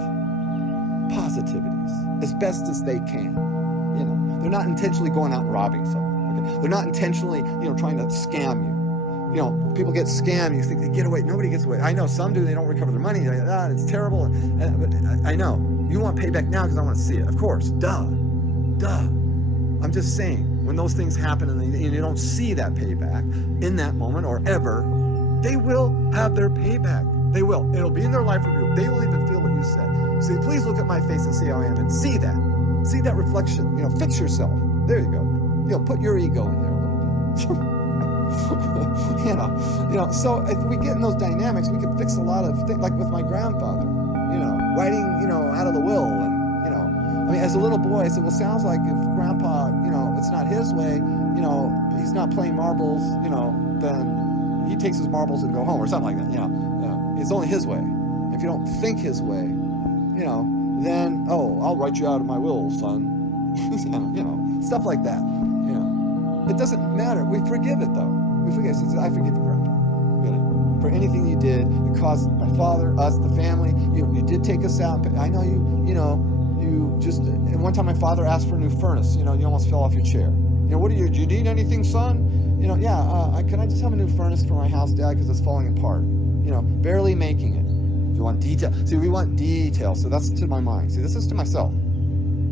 positivities as best as they can. They're not intentionally going out and robbing someone. Okay? They're not intentionally, trying to scam you. People get scammed. You think they get away. Nobody gets away. I know some do. They don't recover their money. It's terrible. But I know you want payback now because I want to see it. Of course, duh. I'm just saying, when those things happen and you don't see that payback in that moment or ever, they will have their payback. They will. It'll be in their life review. They will even feel what you said. So please look at my face and see how I am, and see that reflection. Fix yourself. There you go. Put your ego in there a little bit. So if we get in those dynamics, we can fix a lot of things. Like with my grandfather, writing, out of the will, and as a little boy, I said, well, sounds like if Grandpa, it's not his way, he's not playing marbles, then he takes his marbles and go home, or something like that. It's only his way. If you don't think his way, then, I'll write you out of my will, son. Stuff like that. It doesn't matter. We forgive it, though. We forgive. I forgive you, Grandpa. For anything you did, it caused my father, us, the family. You did take us out. But I know you just. And one time, my father asked for a new furnace. You almost fell off your chair. Do you need anything, son? Can I just have a new furnace for my house, Dad, because it's falling apart. Barely making it. You want detail. See, we want detail. So that's to my mind. See, this is to myself.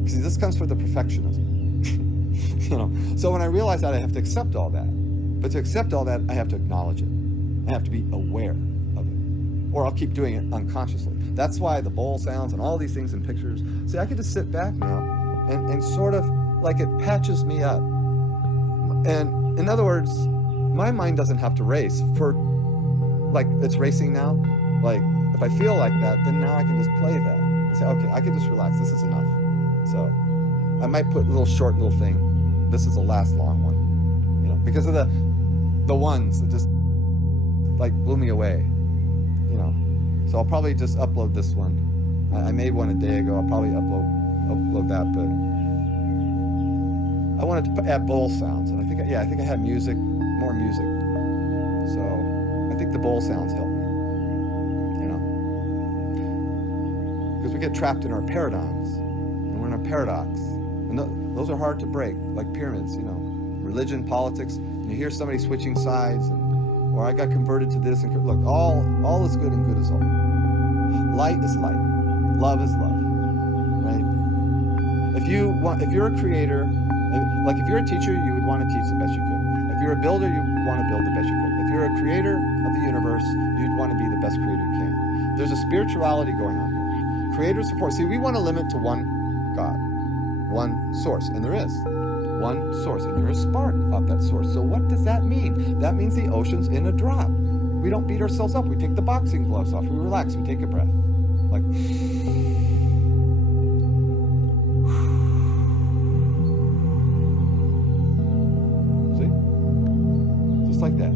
See, this comes from the perfectionism. So when I realize that, I have to accept all that. But to accept all that, I have to acknowledge it. I have to be aware of it. Or I'll keep doing it unconsciously. That's why the bowl sounds and all these things in pictures. See, I could just sit back now and sort of like it patches me up. And in other words, my mind doesn't have to race for, like, it's racing now. Like, if I feel like that, then now I can just play that and say, okay, I can just relax. This is enough. So I might put a little short little thing. This is the last long one, because of the ones that just like blew me away, So I'll probably just upload this one. I made one a day ago. I'll probably upload that, but I wanted to add bowl sounds, and I think I had more music. So I think the bowl sounds help me, because we get trapped in our paradigms, and we're in a paradox, and those are hard to break, like pyramids, religion, politics. And you hear somebody switching sides, or I got converted to this, and look, all is good and good is all. Light is light, love is love, right? If you're a creator, like if you're a teacher, you would want to teach the best you could. If you're a builder, you want to build the best you could. If you're a creator of the universe, you'd want to be the best creator you can. There's a spirituality going on here. Creator support. See, we want to limit to one God, one source, and there is one source, and you're a spark of that source. So what does that mean? That means the ocean's in a drop. We don't beat ourselves up. We take the boxing gloves off. We relax. We take a breath. Like, see? Just like that.